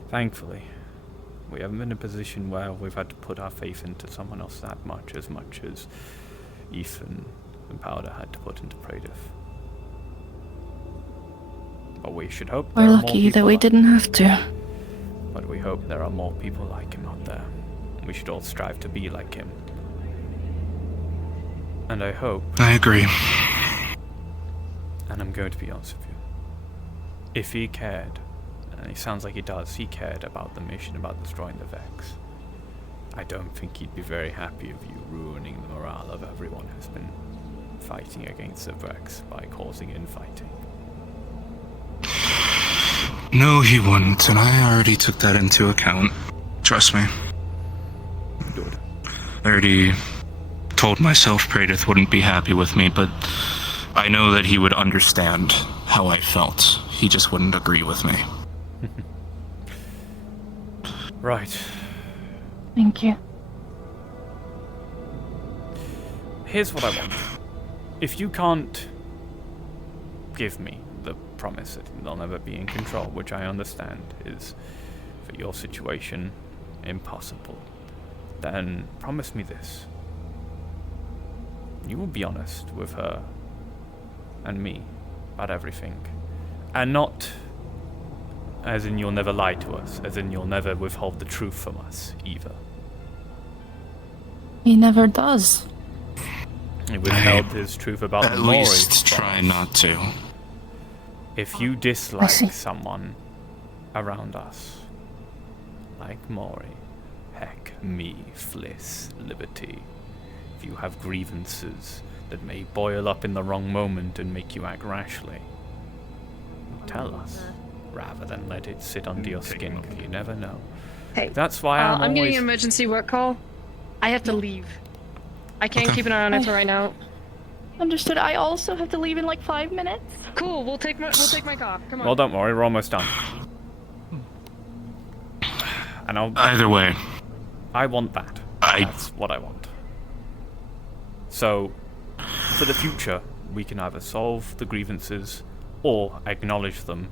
thankfully, we haven't been in a position where we've had to put our faith into someone else that much as Ethan and Powder had to put into Praedyth. But we should hope there We're are more lucky people that we like didn't have to. But we hope there are more people like him out there. We should all strive to be like him. And I hope... I agree. And I'm going to be honest with you. If he cared, and he sounds like he does, he cared about the mission, about destroying the Vex, I don't think he'd be very happy of you ruining the morale of everyone who's been fighting against the Vex by causing infighting. No, he wouldn't, and I already took that into account. Trust me. Good. I already told myself Praedyth wouldn't be happy with me, but I know that he would understand how I felt. He just wouldn't agree with me. Right. Thank you. Here's what I want. If you can't give me the promise that they'll never be in control, which I understand is, for your situation, impossible, then promise me this. You will be honest with her and me about everything. And not as in you'll never lie to us, as in you'll never withhold the truth from us, either. He never does. He withheld his truth about the Mori. At least try not to. If you dislike someone around us, like Mori, heck, me, Fliss, Liberty, if you have grievances that may boil up in the wrong moment and make you act rashly, tell us, rather than let it sit under your skin, because you never know. Hey, that's why I'm getting an emergency work call. I have to leave. I can't keep an eye on it right now. Understood. I also have to leave in like 5 minutes. Cool. We'll take my car. Come on. Well, don't worry. We're almost done. And Either way, I want that. That's what I want. So, for the future, we can either solve the grievances or acknowledge them,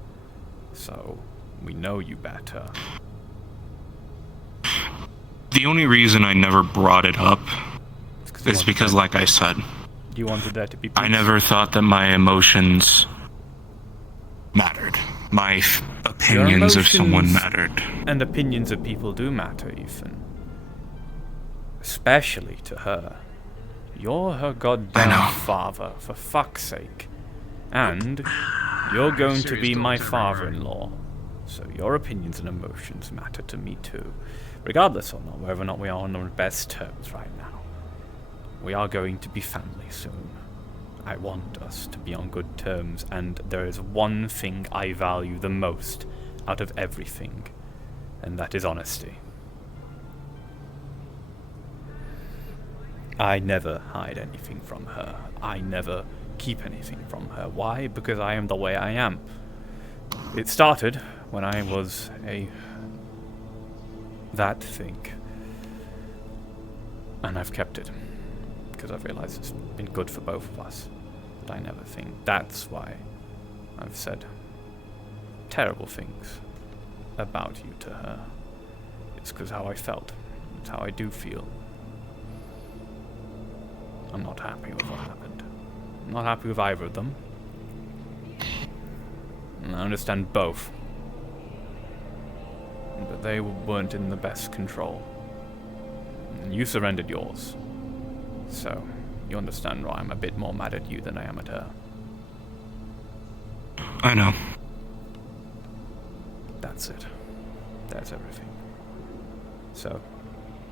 so we know you better. the only reason I never brought it up is because, like I said, you wanted that to be peace. I never thought that my emotions mattered. My opinions of someone mattered. And opinions of people do matter, Ethan. Especially to her. You're her goddamn father, for fuck's sake. And you're going to be my father-in-law. So your opinions and emotions matter to me too. Regardless or not, whether or not we are on the best terms right now. We are going to be family soon. I want us to be on good terms, and there is one thing I value the most out of everything, and that is honesty. I never hide anything from her. I never keep anything from her. Why? Because I am the way I am. It started when I was that thing. And I've kept it. Because I've realized it's been good for both of us. But I never think that's why I've said terrible things about you to her. It's because how I felt. It's how I do feel. I'm not happy with what happened. I'm not happy with either of them. And I understand both. But they weren't in the best control. And you surrendered yours. So, you understand why I'm a bit more mad at you than I am at her. I know. That's it. That's everything. So,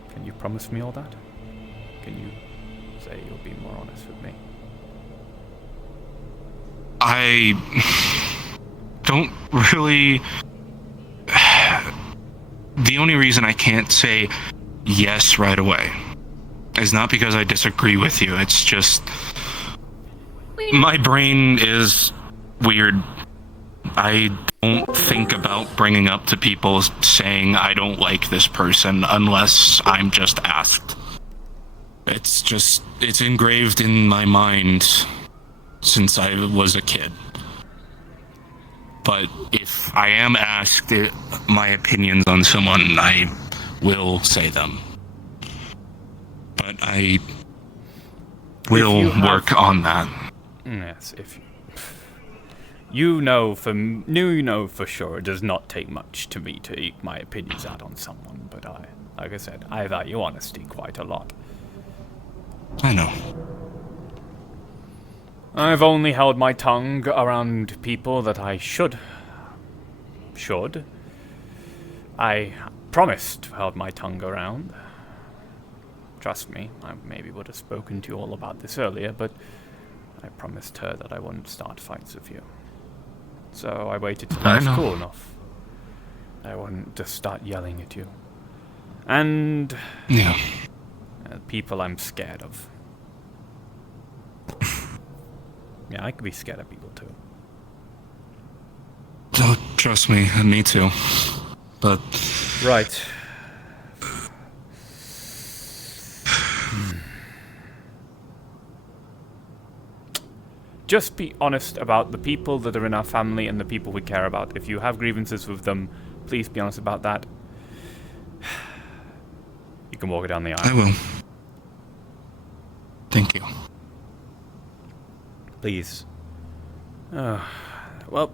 can you promise me all that? Can you say you'll be more honest with me? I don't really... The only reason I can't say yes right away is not because I disagree with you. It's just... My brain is weird. I don't think about bringing up to people saying I don't like this person unless I'm just asked. It's engraved in my mind since I was a kid. But if I am asked my opinions on someone, I will say them. But I will work on that. Yes, if you know for sure it does not take much to me to eke my opinions out on someone, but like I said, I value honesty quite a lot. I know. I've only held my tongue around people that I should. I promised to hold my tongue around. Trust me, I maybe would have spoken to you all about this earlier, but I promised her that I wouldn't start fights with you. So I waited till I was cool enough. I wouldn't just start yelling at you. And... yeah. People I'm scared of. Yeah, I could be scared of people too. Oh, trust me, me too. But... Right. Just be honest about the people that are in our family and the people we care about. If you have grievances with them, please be honest about that. You can walk it down the aisle. I will. Thank you. Please. Well...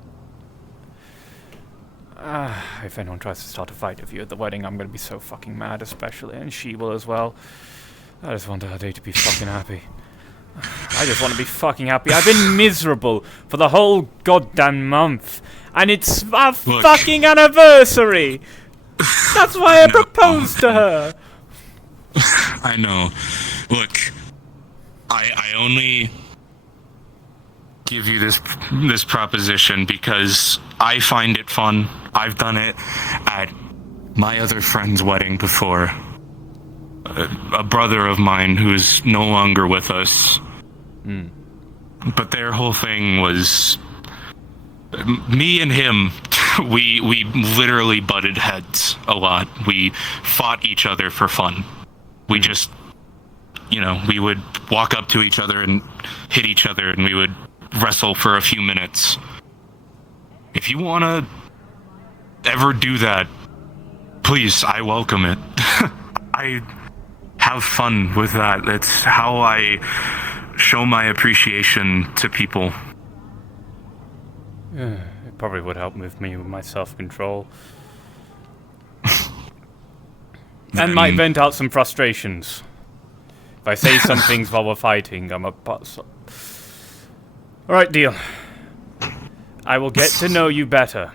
if anyone tries to start a fight with you at the wedding, I'm gonna be so fucking mad, especially, and she will as well. I just want our day to be fucking happy. I just want to be fucking happy. I've been miserable for the whole goddamn month, and it's our fucking anniversary! That's why I proposed to her! I know. Look, I only give you this proposition because I find it fun. I've done it at my other friend's wedding before. A brother of mine who's no longer with us. But their whole thing was me and him. We literally butted heads a lot. We fought each other for fun. We just, we would walk up to each other and hit each other, and we would wrestle for a few minutes. If you want to ever do that, please, I welcome it. I have fun with that. That's how I show my appreciation to people. Yeah, it probably would help with me with my self-control. And might vent out some frustrations. If I say some things while we're fighting, I'm a boss. Alright, deal. I will get to know you better.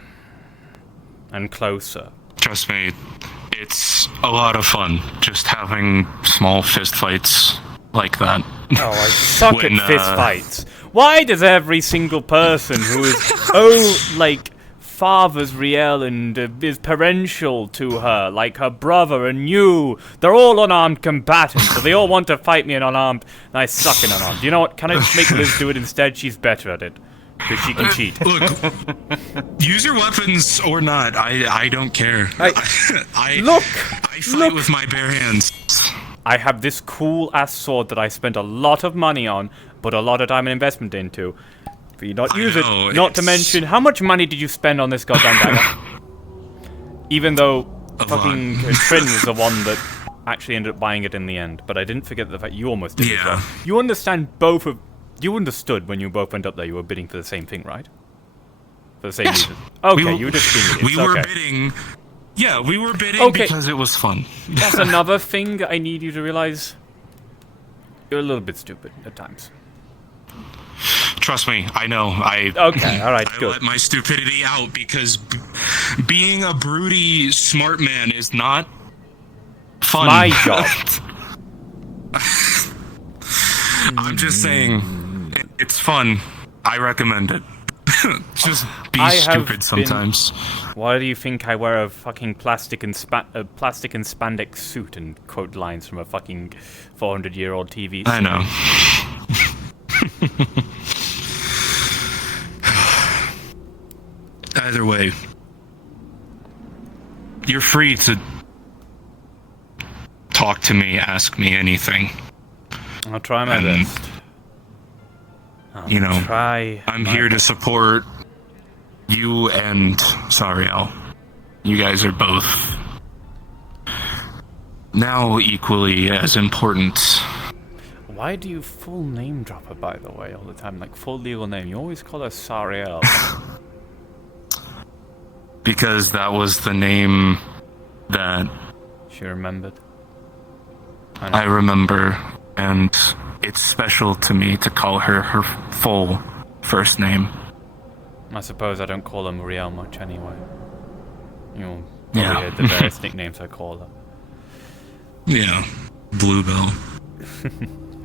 And closer. Trust me, it's a lot of fun just having small fist fights like that. Oh, I suck at fist fights. Why does every single person who is, father's real and is parential to her, like her brother and you. They're all unarmed combatants, so they all want to fight me in unarmed, and I suck in unarmed. You know what? Can I just make Liz do it instead? She's better at it. Because she can cheat. Look, use your weapons or not. I don't care. I fight with my bare hands. I have this cool-ass sword that I spent a lot of money on, put a lot of time and investment into. For you not use it, not to mention, how much money did you spend on this goddamn dagger? Even though fucking Trin was the one that actually ended up buying it in the end. But I didn't forget the fact you almost did as well. You understand both of... You understood when you both went up there you were bidding for the same thing, right? For the same reason. Okay, you were just being idiots. We were bidding... Yeah, we were bidding because it was fun. That's another thing I need you to realize. You're a little bit stupid at times. Trust me, I know. Okay, alright, I good. let my stupidity out because being a broody smart man is not fun. My job. I'm just saying, it's fun. I recommend it. Just be stupid sometimes. Why do you think I wear a fucking plastic and spandex suit and quote lines from a fucking 400-year-old TV? I know. Either way, you're free to talk to me, ask me anything. I'll try my best. You know, I'm here to support you and Sariel. You guys are both now equally as important. Why do you full name drop her, by the way, all the time? Like, full legal name. You always call her Sariel. Because that was the name that... She remembered. I remember, and it's special to me to call her her full first name. I suppose I don't call her Muriel much anyway. You'll probably hear the various nicknames I call her. Yeah, Bluebell.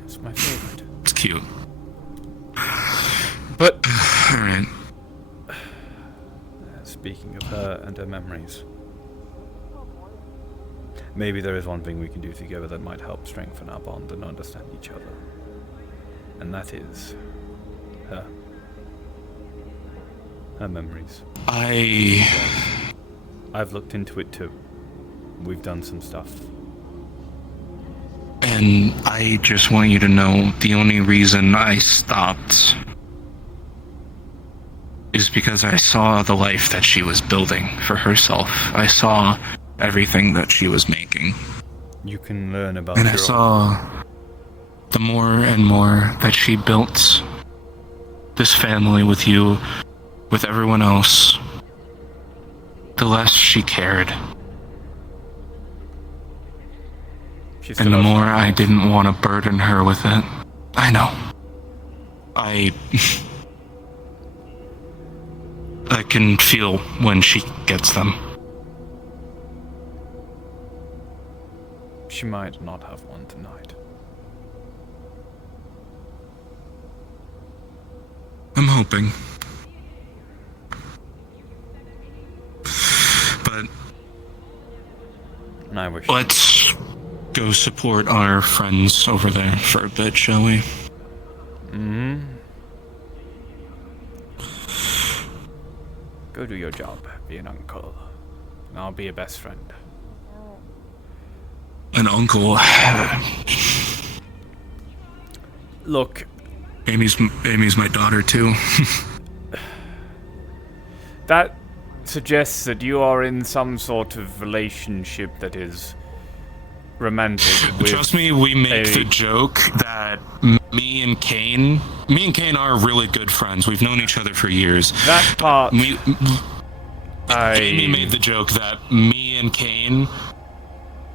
It's my favorite. It's cute. But... Alright. Speaking of her and her memories, maybe there is one thing we can do together that might help strengthen our bond and understand each other. And that is her. Her memories. I've looked into it too. We've done some stuff. And I just want you to know the only reason I stopped is because I saw the life that she was building for herself. I saw everything that she was making. You can learn about And I saw the more and more that she built this family with you, with everyone else, the less she cared. And the more I didn't want to burden her with it. I know. I can feel when she gets them. She might not have one tonight. I'm hoping. But I wish. Let's go support our friends over there for a bit, shall we? Mm-hmm. Go do your job, be an uncle. And I'll be a best friend. An uncle. Look. Amy's my daughter too. That suggests that you are in some sort of relationship that is romantic. Trust me, we make the joke that me and Kane are really good friends. We've known each other for years. That part. Amy made the joke that me and Kane,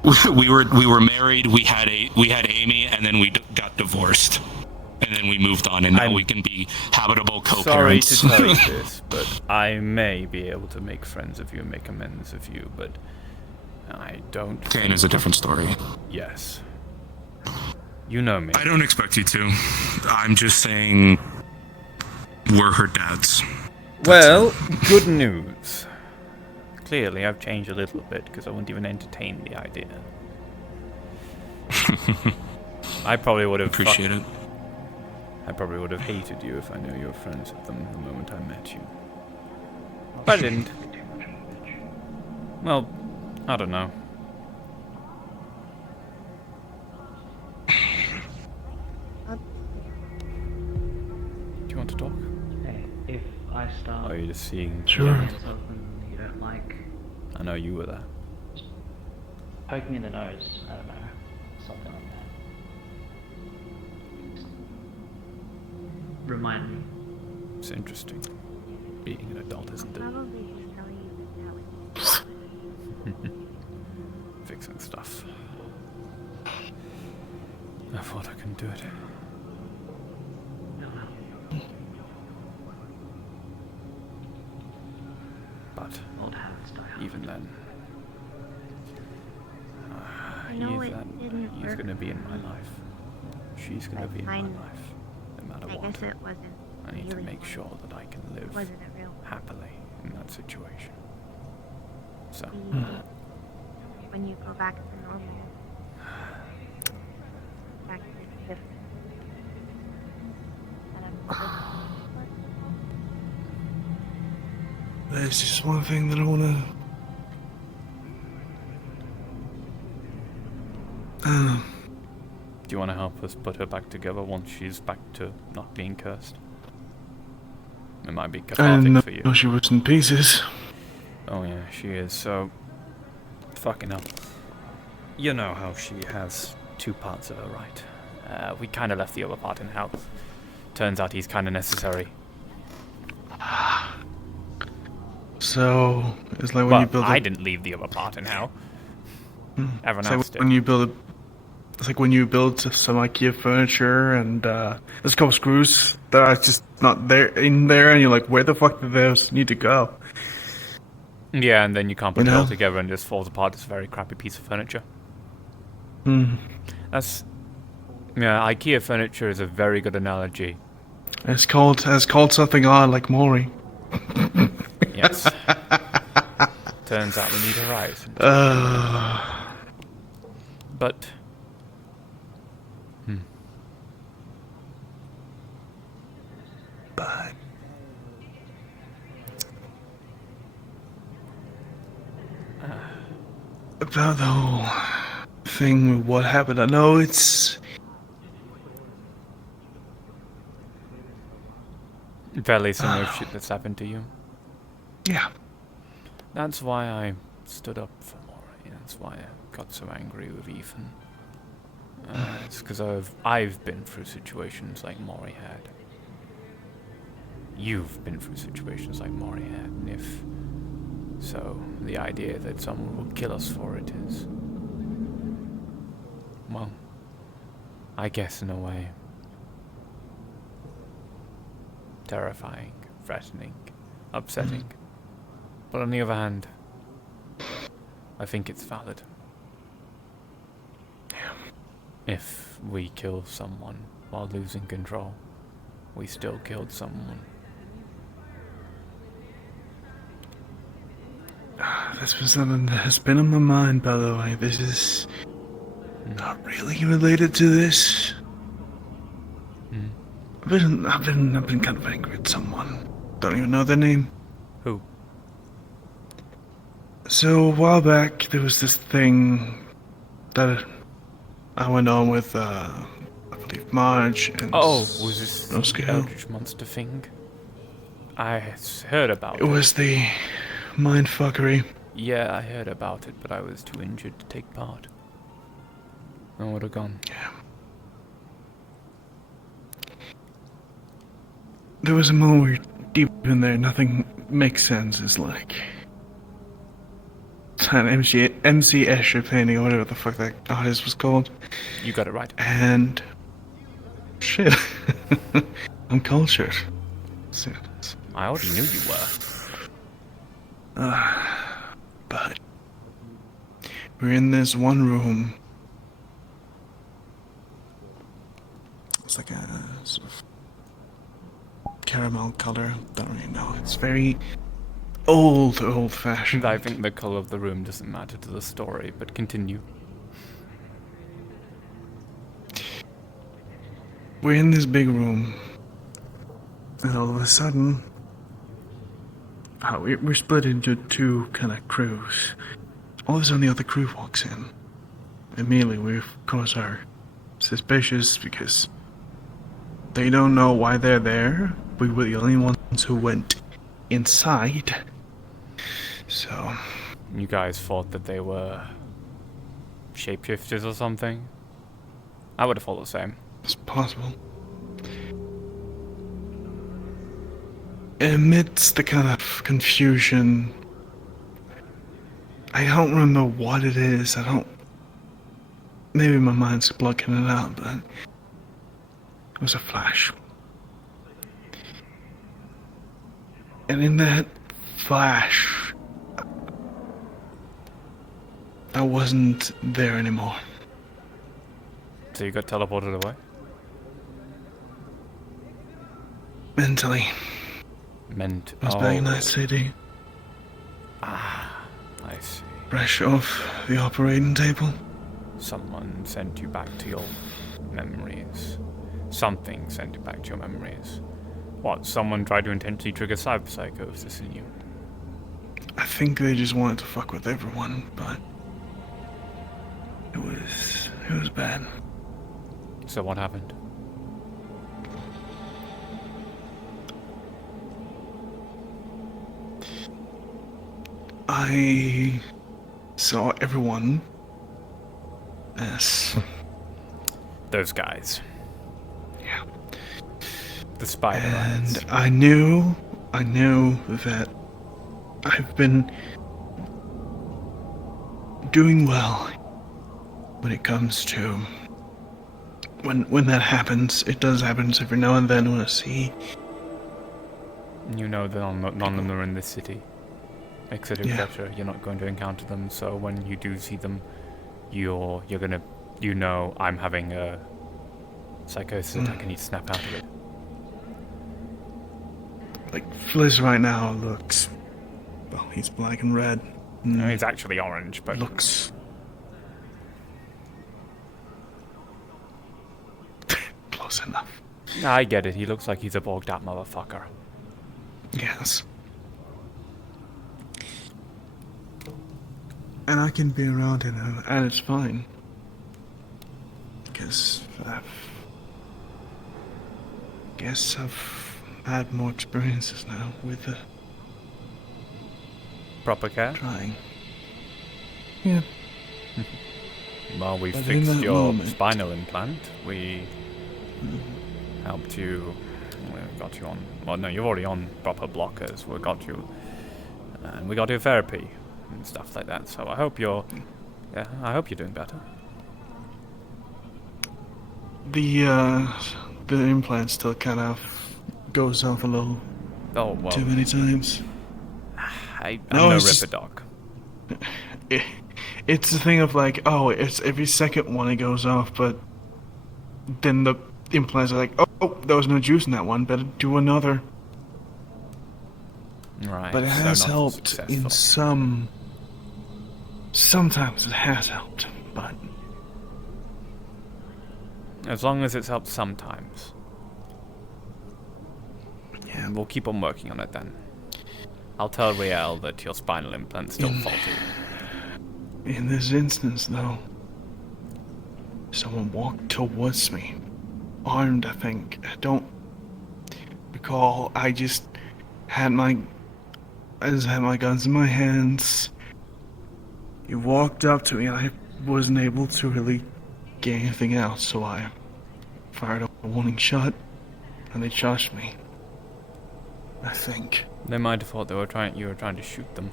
we were married. We had Amy, and then we got divorced, and then we moved on, and now we can be habitable co-parents. Sorry to tell you this, but I may be able to make friends of you and make amends of you, but I don't. Kane is a different story. Yes. You know me. I don't expect you to. I'm just saying we're her dads. Well, good news. Clearly, I've changed a little bit because I wouldn't even entertain the idea. I probably would have appreciate it. I probably would have hated you if I knew you were friends with them the moment I met you. But I didn't. Well, I don't know. Do you want to talk? Hey, if I start... Or are you just seeing... Sure. Something you don't like, I know you were there. poke me in the nose, I don't know, something like that. Remind me. It's interesting. Being an adult, isn't it? Fixing stuff. I thought I couldn't do it. But even then, he's gonna be in my life. She's gonna be in my life, no matter what. I guess it wasn't. I need to make sure that I can live happily in that situation. So. When you go back to normal, back to different. There's just one thing that I wanna. Do you want to help us put her back together once she's back to not being cursed? It might be cathartic for you. I she was in pieces. Oh yeah, she is. So, fucking hell. You know how she has two parts of her, right? We kind of left the other part in house. Turns out he's kind of necessary. So it's like when well, you build. I didn't leave the other part in house. Everyone else did. When you build it's like when you build some IKEA furniture and there's a couple screws that are just not there in there, and you're like, where the fuck did those need to go? Yeah, and then you can't put it all together and it just falls apart. It's a very crappy piece of furniture. That's IKEA furniture is a very good analogy. It's called something odd like Maury. Yes. Turns out we need a rise. But about the whole thing with what happened, I know it's fairly similar shit that's happened to you. Yeah. That's why I stood up for Maury. That's why I got so angry with Ethan. It's because I've been through situations like Maury had. You've been through situations like Maury had, and if so, the idea that someone will kill us for it is, well, I guess in a way, terrifying, threatening, upsetting. But on the other hand, I think it's valid. If we kill someone while losing control, we still killed someone. That's been something that has been on my mind, by the way. This is not really related to this. I've been kind of angry at someone. Don't even know their name. Who? So a while back, there was this thing that I went on with, I believe Marge and. Oh, was this the Scale. Eldritch Monster thing? I heard about it. It was the mindfuckery. Yeah, I heard about it, but I was too injured to take part. I would have gone. Yeah. There was a moment where deep in there, nothing makes sense. It's like an MC Escher painting or whatever the fuck that artist was called. You got it right. And shit, I'm cultured. I already knew you were. But we're in this one room. It's like a sort of caramel color. Don't really know. It's very old-fashioned. I think the color of the room doesn't matter to the story, but continue. We're in this big room, and all of a sudden, we're split into two kind of crews. All of a sudden, the other crew walks in. Immediately, we of course are suspicious because they don't know why they're there. We were the only ones who went inside. So, you guys thought that they were shapeshifters or something? I would have thought the same. It's possible. Amidst the kind of confusion, I don't remember what it is. Maybe my mind's blocking it out, but it was a flash. And in that flash, I wasn't there anymore. So you got teleported away? Mentally. I was back in that city. Ah, I see. Fresh off the operating table. Someone sent you back to your memories. Something sent you back to your memories. What, someone tried to intentionally trigger cyberpsychosis in you? I think they just wanted to fuck with everyone, but it was bad. So what happened? I saw everyone as those guys. Yeah. The spider and I knew that I've been doing well when it comes to when that happens. It does happen every now and then when I see. You know that none of them are in this city. Etc. etc. You're not going to encounter them, so when you do see them, you're gonna, I'm having a psychosis attack and you snap out of it. Like Fliz right now looks, well, he's black and red. No, he's actually orange, but looks close enough. I get it. He looks like he's a bogged out motherfucker. Yes. And I can be around him, and it's fine. Because I guess I've had more experiences now with the proper care. Trying. Yeah. Well, we But in fixed that your moment- spinal implant. We helped you. We got you on. Well, no, you're already on proper blockers. We got you, and we got you therapy and stuff like that. So I hope you're. Yeah, I hope you're doing better. The implant still kind of goes off a little too many times. I'm no it's ripper just- dog. It's the thing of like, oh, it's every second one it goes off, but then the implants are like, oh, there was no juice in that one, better do another. Right. But it so has not helped successful. in some. Sometimes it has helped, but As long as it's helped sometimes. Yeah. We'll keep on working on it then. I'll tell Riel that your spinal implant's still faulty. in this instance, though, someone walked towards me, armed. I think. I don't recall. I just had my guns in my hands. He walked up to me, and I wasn't able to really get anything out, so I fired a warning shot, and they charged me. I think. They might have thought you were trying to shoot them.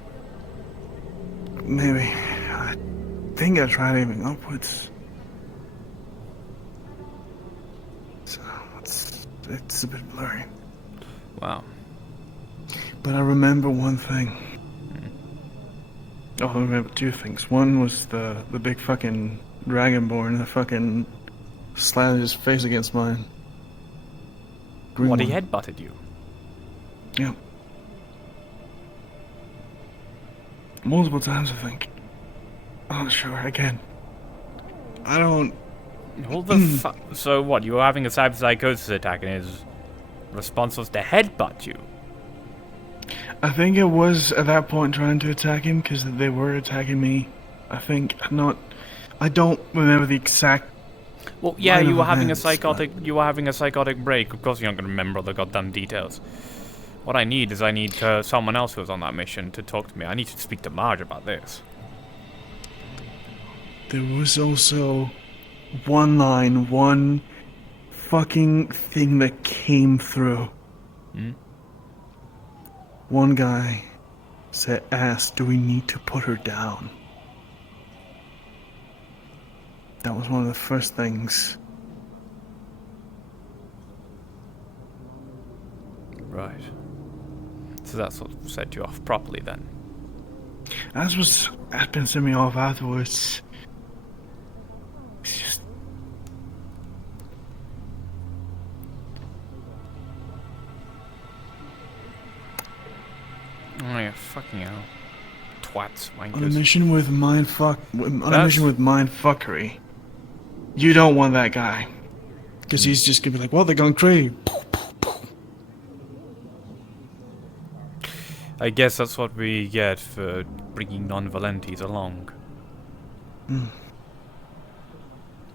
Maybe. I think I tried aiming upwards. So it's a bit blurry. Wow. But I remember one thing. Oh, I remember two things. One was the big fucking dragonborn that fucking slammed his face against mine. Green What, he one. headbutted you? Yeah. Multiple times, I think. I'm not sure. Again, I don't. Hold the So what? You were having a cyberpsychosis attack, and his response was to headbutt you. I think it was at that point trying to attack him because they were attacking me. I think not. I don't remember the exact. Well, yeah, line you of were having a events, psychotic. You were having a psychotic break. Of course, you're not going to remember all the goddamn details. What I need is someone else who was on that mission to talk to me. I need to speak to Marge about this. There was also one fucking thing that came through. Hmm? One guy asked, "Do we need to put her down?" That was one of the first things. Right. So that sort of set you off properly then. That's been sent me off afterwards. It's just. Oh yeah, fucking hell. Twats, wankers. On a mission with mindfuckery, you don't want that guy. Because he's just gonna be like, well, they're going crazy. I guess that's what we get for bringing non-Valentes along.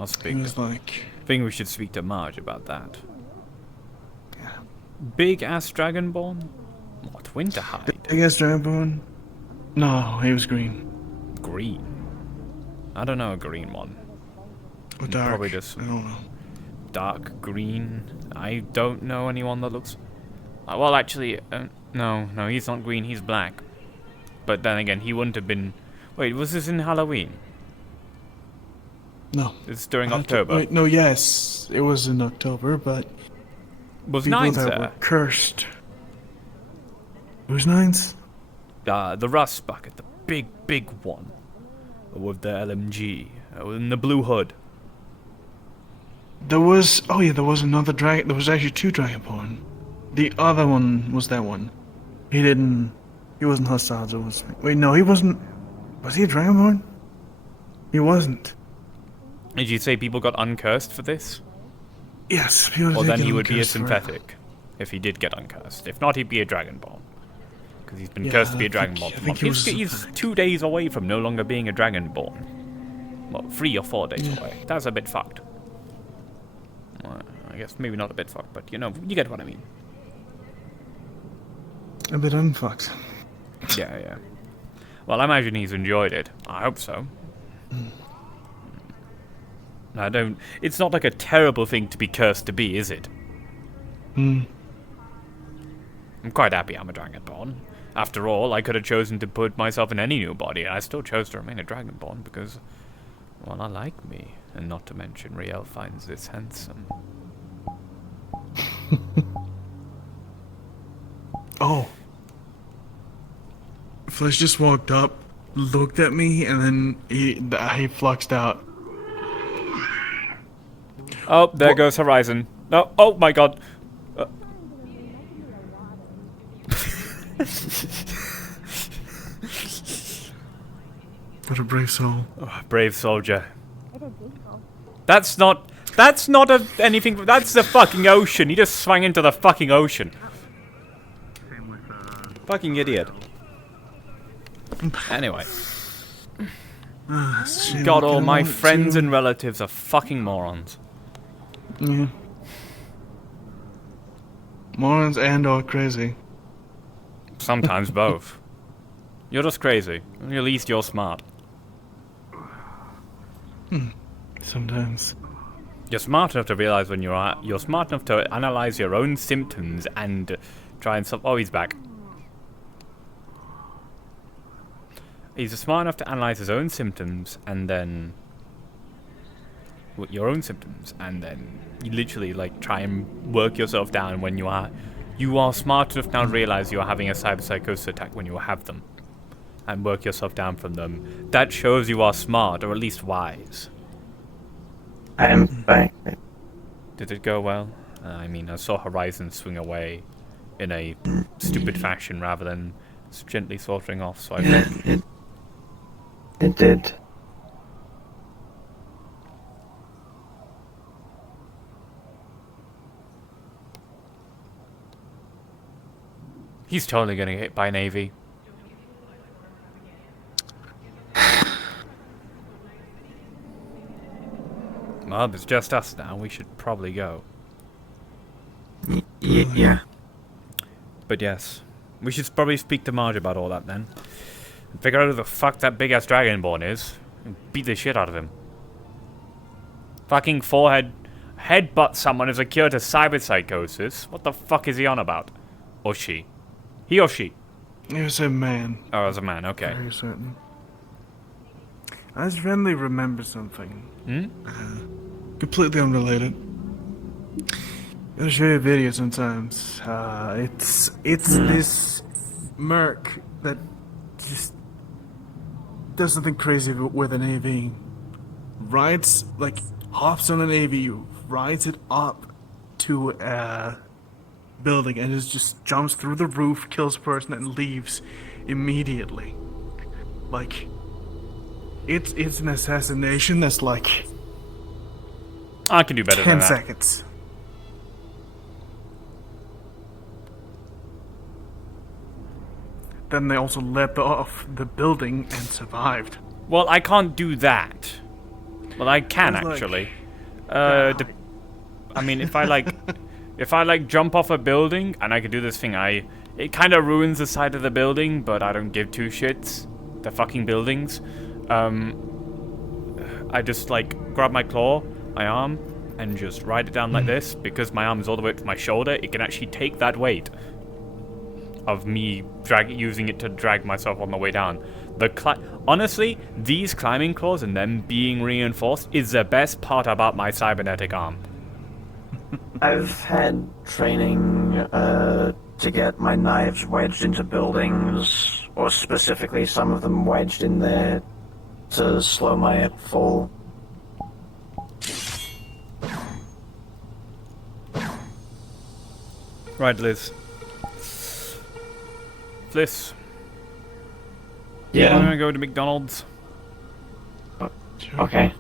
I'll speak. He was like... I think we should speak to Marge about that. Yeah. Big-ass Dragonborn? What, Winterhide? Big-ass Dragonborn? No, he was green. Green? I don't know a green one. Or dark. Probably just I don't know. Dark green. I don't know anyone that looks... well, actually, no, he's not green, he's black. But then again, he wouldn't have been... Wait, was this in Halloween? No. It's during October. Wait, no, yes. It was in October, but... Was people Nines that there? were cursed. Who's Nines? The Rust Bucket, the big one. With the LMG. In the blue hood. There was... Oh yeah, there was another dragon... There was actually two Dragonborn. The other one was that one. He didn't... He wasn't hostile, so it was... Wait, no, he wasn't... Was he a Dragonborn? He wasn't. Did you say people got uncursed for this? Yes, people Well, did then get he would be a uncursed for it. synthetic. If he did get uncursed. If not, he'd be a Dragonborn. Because he's been Yeah, cursed to be a I think- Dragonborn. I think he was He's 2 days away from no longer being a Dragonborn. Well, 3 or 4 days away. That's a bit fucked. Well, I guess maybe not a bit fucked, but you know, you get what I mean. A bit unfucked. Yeah. Well, I imagine he's enjoyed it. I hope so. It's not like a terrible thing to be cursed to be, is it? I'm quite happy I'm a Dragonborn. After all, I could have chosen to put myself in any new body, and I still chose to remain a Dragonborn because, well, I like me. And not to mention, Riel finds this handsome. Oh. Flesh just walked up, looked at me, and then he fluxed out. Oh, there goes Horizon. No, oh my god. What a brave soul. Oh, brave soldier. That's not anything. That's the fucking ocean. He just swung into the fucking ocean. Fucking idiot. Anyway. God, all my friends and relatives are fucking morons. Yeah. Morons and or crazy. Sometimes both. You're just crazy. At least you're smart. Sometimes. You're smart enough to realize when you're smart enough to analyze your own symptoms and try and oh, he's back. He's smart enough to analyze his own symptoms and then your own symptoms, and then you literally like try and work yourself down when you are smart enough now to realize you are having a cyberpsychosis attack when you have them, and work yourself down from them. That shows you are smart, or at least wise. I am back. Did it go well? I mean, I saw Horizon swing away in a stupid fashion rather than gently sauntering off. So I Yeah, think it did. he's totally gonna get hit by Navy. Well, it's just us now. We should probably go. Yeah. But yes, we should probably speak to Marge about all that then. And figure out who the fuck that big ass dragonborn is. And beat the shit out of him. Fucking forehead headbutt someone is a cure to cyberpsychosis. What the fuck is he on about? Or she? He or she? It was a man. Oh, it was a man, okay. Very certain. I just randomly remember something. Completely unrelated. I'll show you a video sometimes. It's this merc that just does something crazy with an AV. Hops on an AV, rides it up to a building, and just jumps through the roof, kills a person, and leaves immediately. Like, it's an assassination that's like I can do better than 10 that. seconds. Then they also leapt off the building and survived. Well, I can't do that. Well, I can It's like- actually. I mean, if I jump off a building and I could do this thing, it kind of ruins the side of the building, but I don't give two shits. The fucking buildings. I just grab my claw, my arm, and just ride it down like this because my arm is all the way up to my shoulder. It can actually take that weight of me using it to drag myself on the way down. Honestly, these climbing claws and them being reinforced is the best part about my cybernetic arm. I've had training to get my knives wedged into buildings, or specifically some of them wedged in there to slow my fall. Right, Liz. Fliss. Yeah. I'm gonna go to McDonald's. Okay.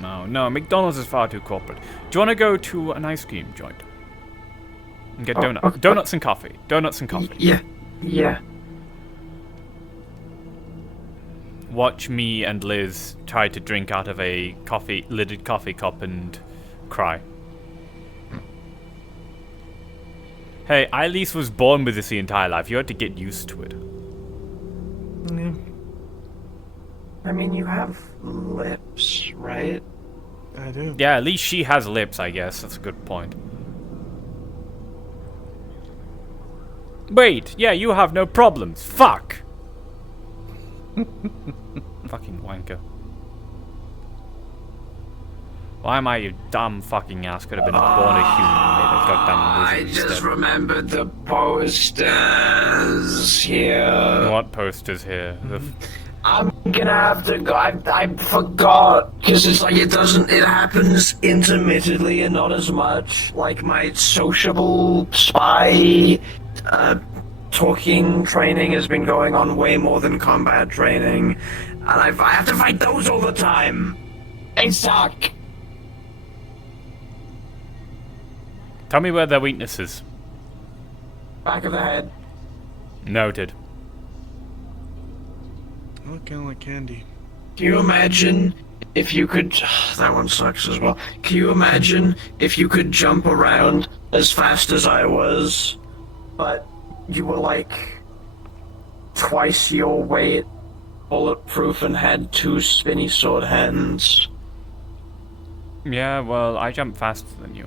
No, McDonald's is far too corporate. Do you want to go to an ice cream joint? And get donuts and coffee. Donuts and coffee. Yeah. Watch me and Liz try to drink out of a lidded coffee cup and cry. Hey, I at least was born with this the entire life. You had to get used to it. Yeah. I mean, you have lips, right? I do. Yeah, at least she has lips, I guess. That's a good point. Wait, yeah, you have no problems. Fuck! Fucking wanker. Why am I, you dumb fucking ass? Could have been born a human and made a goddamn I lizard just instead. remembered the posters here. What posters here? I'm gonna have to go. I forgot, because it's like it happens intermittently and not as much. Like my sociable spy talking training has been going on way more than combat training, and I have to fight those all the time. They suck. Tell me where their weaknesses. Back of the head. Noted. I look kind of like candy. Can you imagine if you could... That one sucks as well. Can you imagine if you could jump around as fast as I was, but you were like twice your weight, bulletproof, and had two spinny sword hands? Yeah, well, I jump faster than you.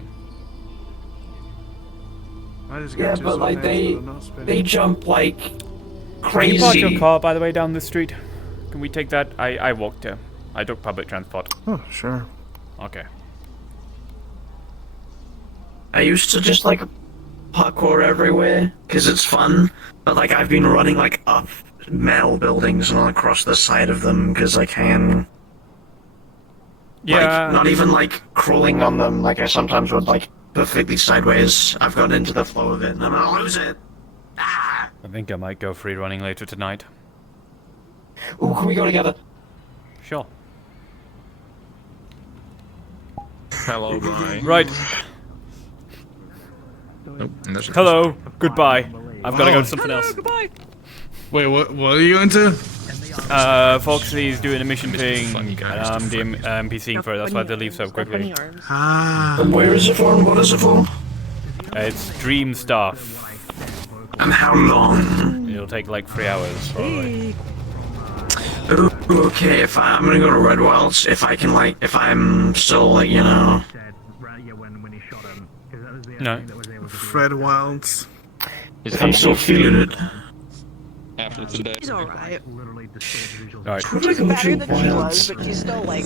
Yeah, but like they jump like crazy. Can you park your car, by the way, down the street? Can we take that? I walked here. I took public transport. Oh, sure. Okay. I used to just like parkour everywhere because it's fun, but like I've been running like up metal buildings and all across the side of them because I can. Yeah. Like, not even like crawling on them. Like I sometimes would like perfectly sideways. I've gotten into the flow of it, and I'm gonna lose it. I think I might go free running later tonight. Ooh, can we go together? Sure. Hello, bye. Right. Hello. Goodbye. I've got to go to something else. Goodbye. Wait, what are you going to? Foxy's doing a mission thing, and I'm the NPCing for it, that's why they leave so quickly. Where is it from? What is it for? It's dream stuff. And how long? It'll take like 3 hours, probably. Ooh, okay, I'm gonna go to Red Wilds, if I can, like, if I'm still, like, you know... No. Red Wilds. I'm still feeling it. After today. He's alright. Alright. Where do I go Better to than he was, Wilds? but he's still like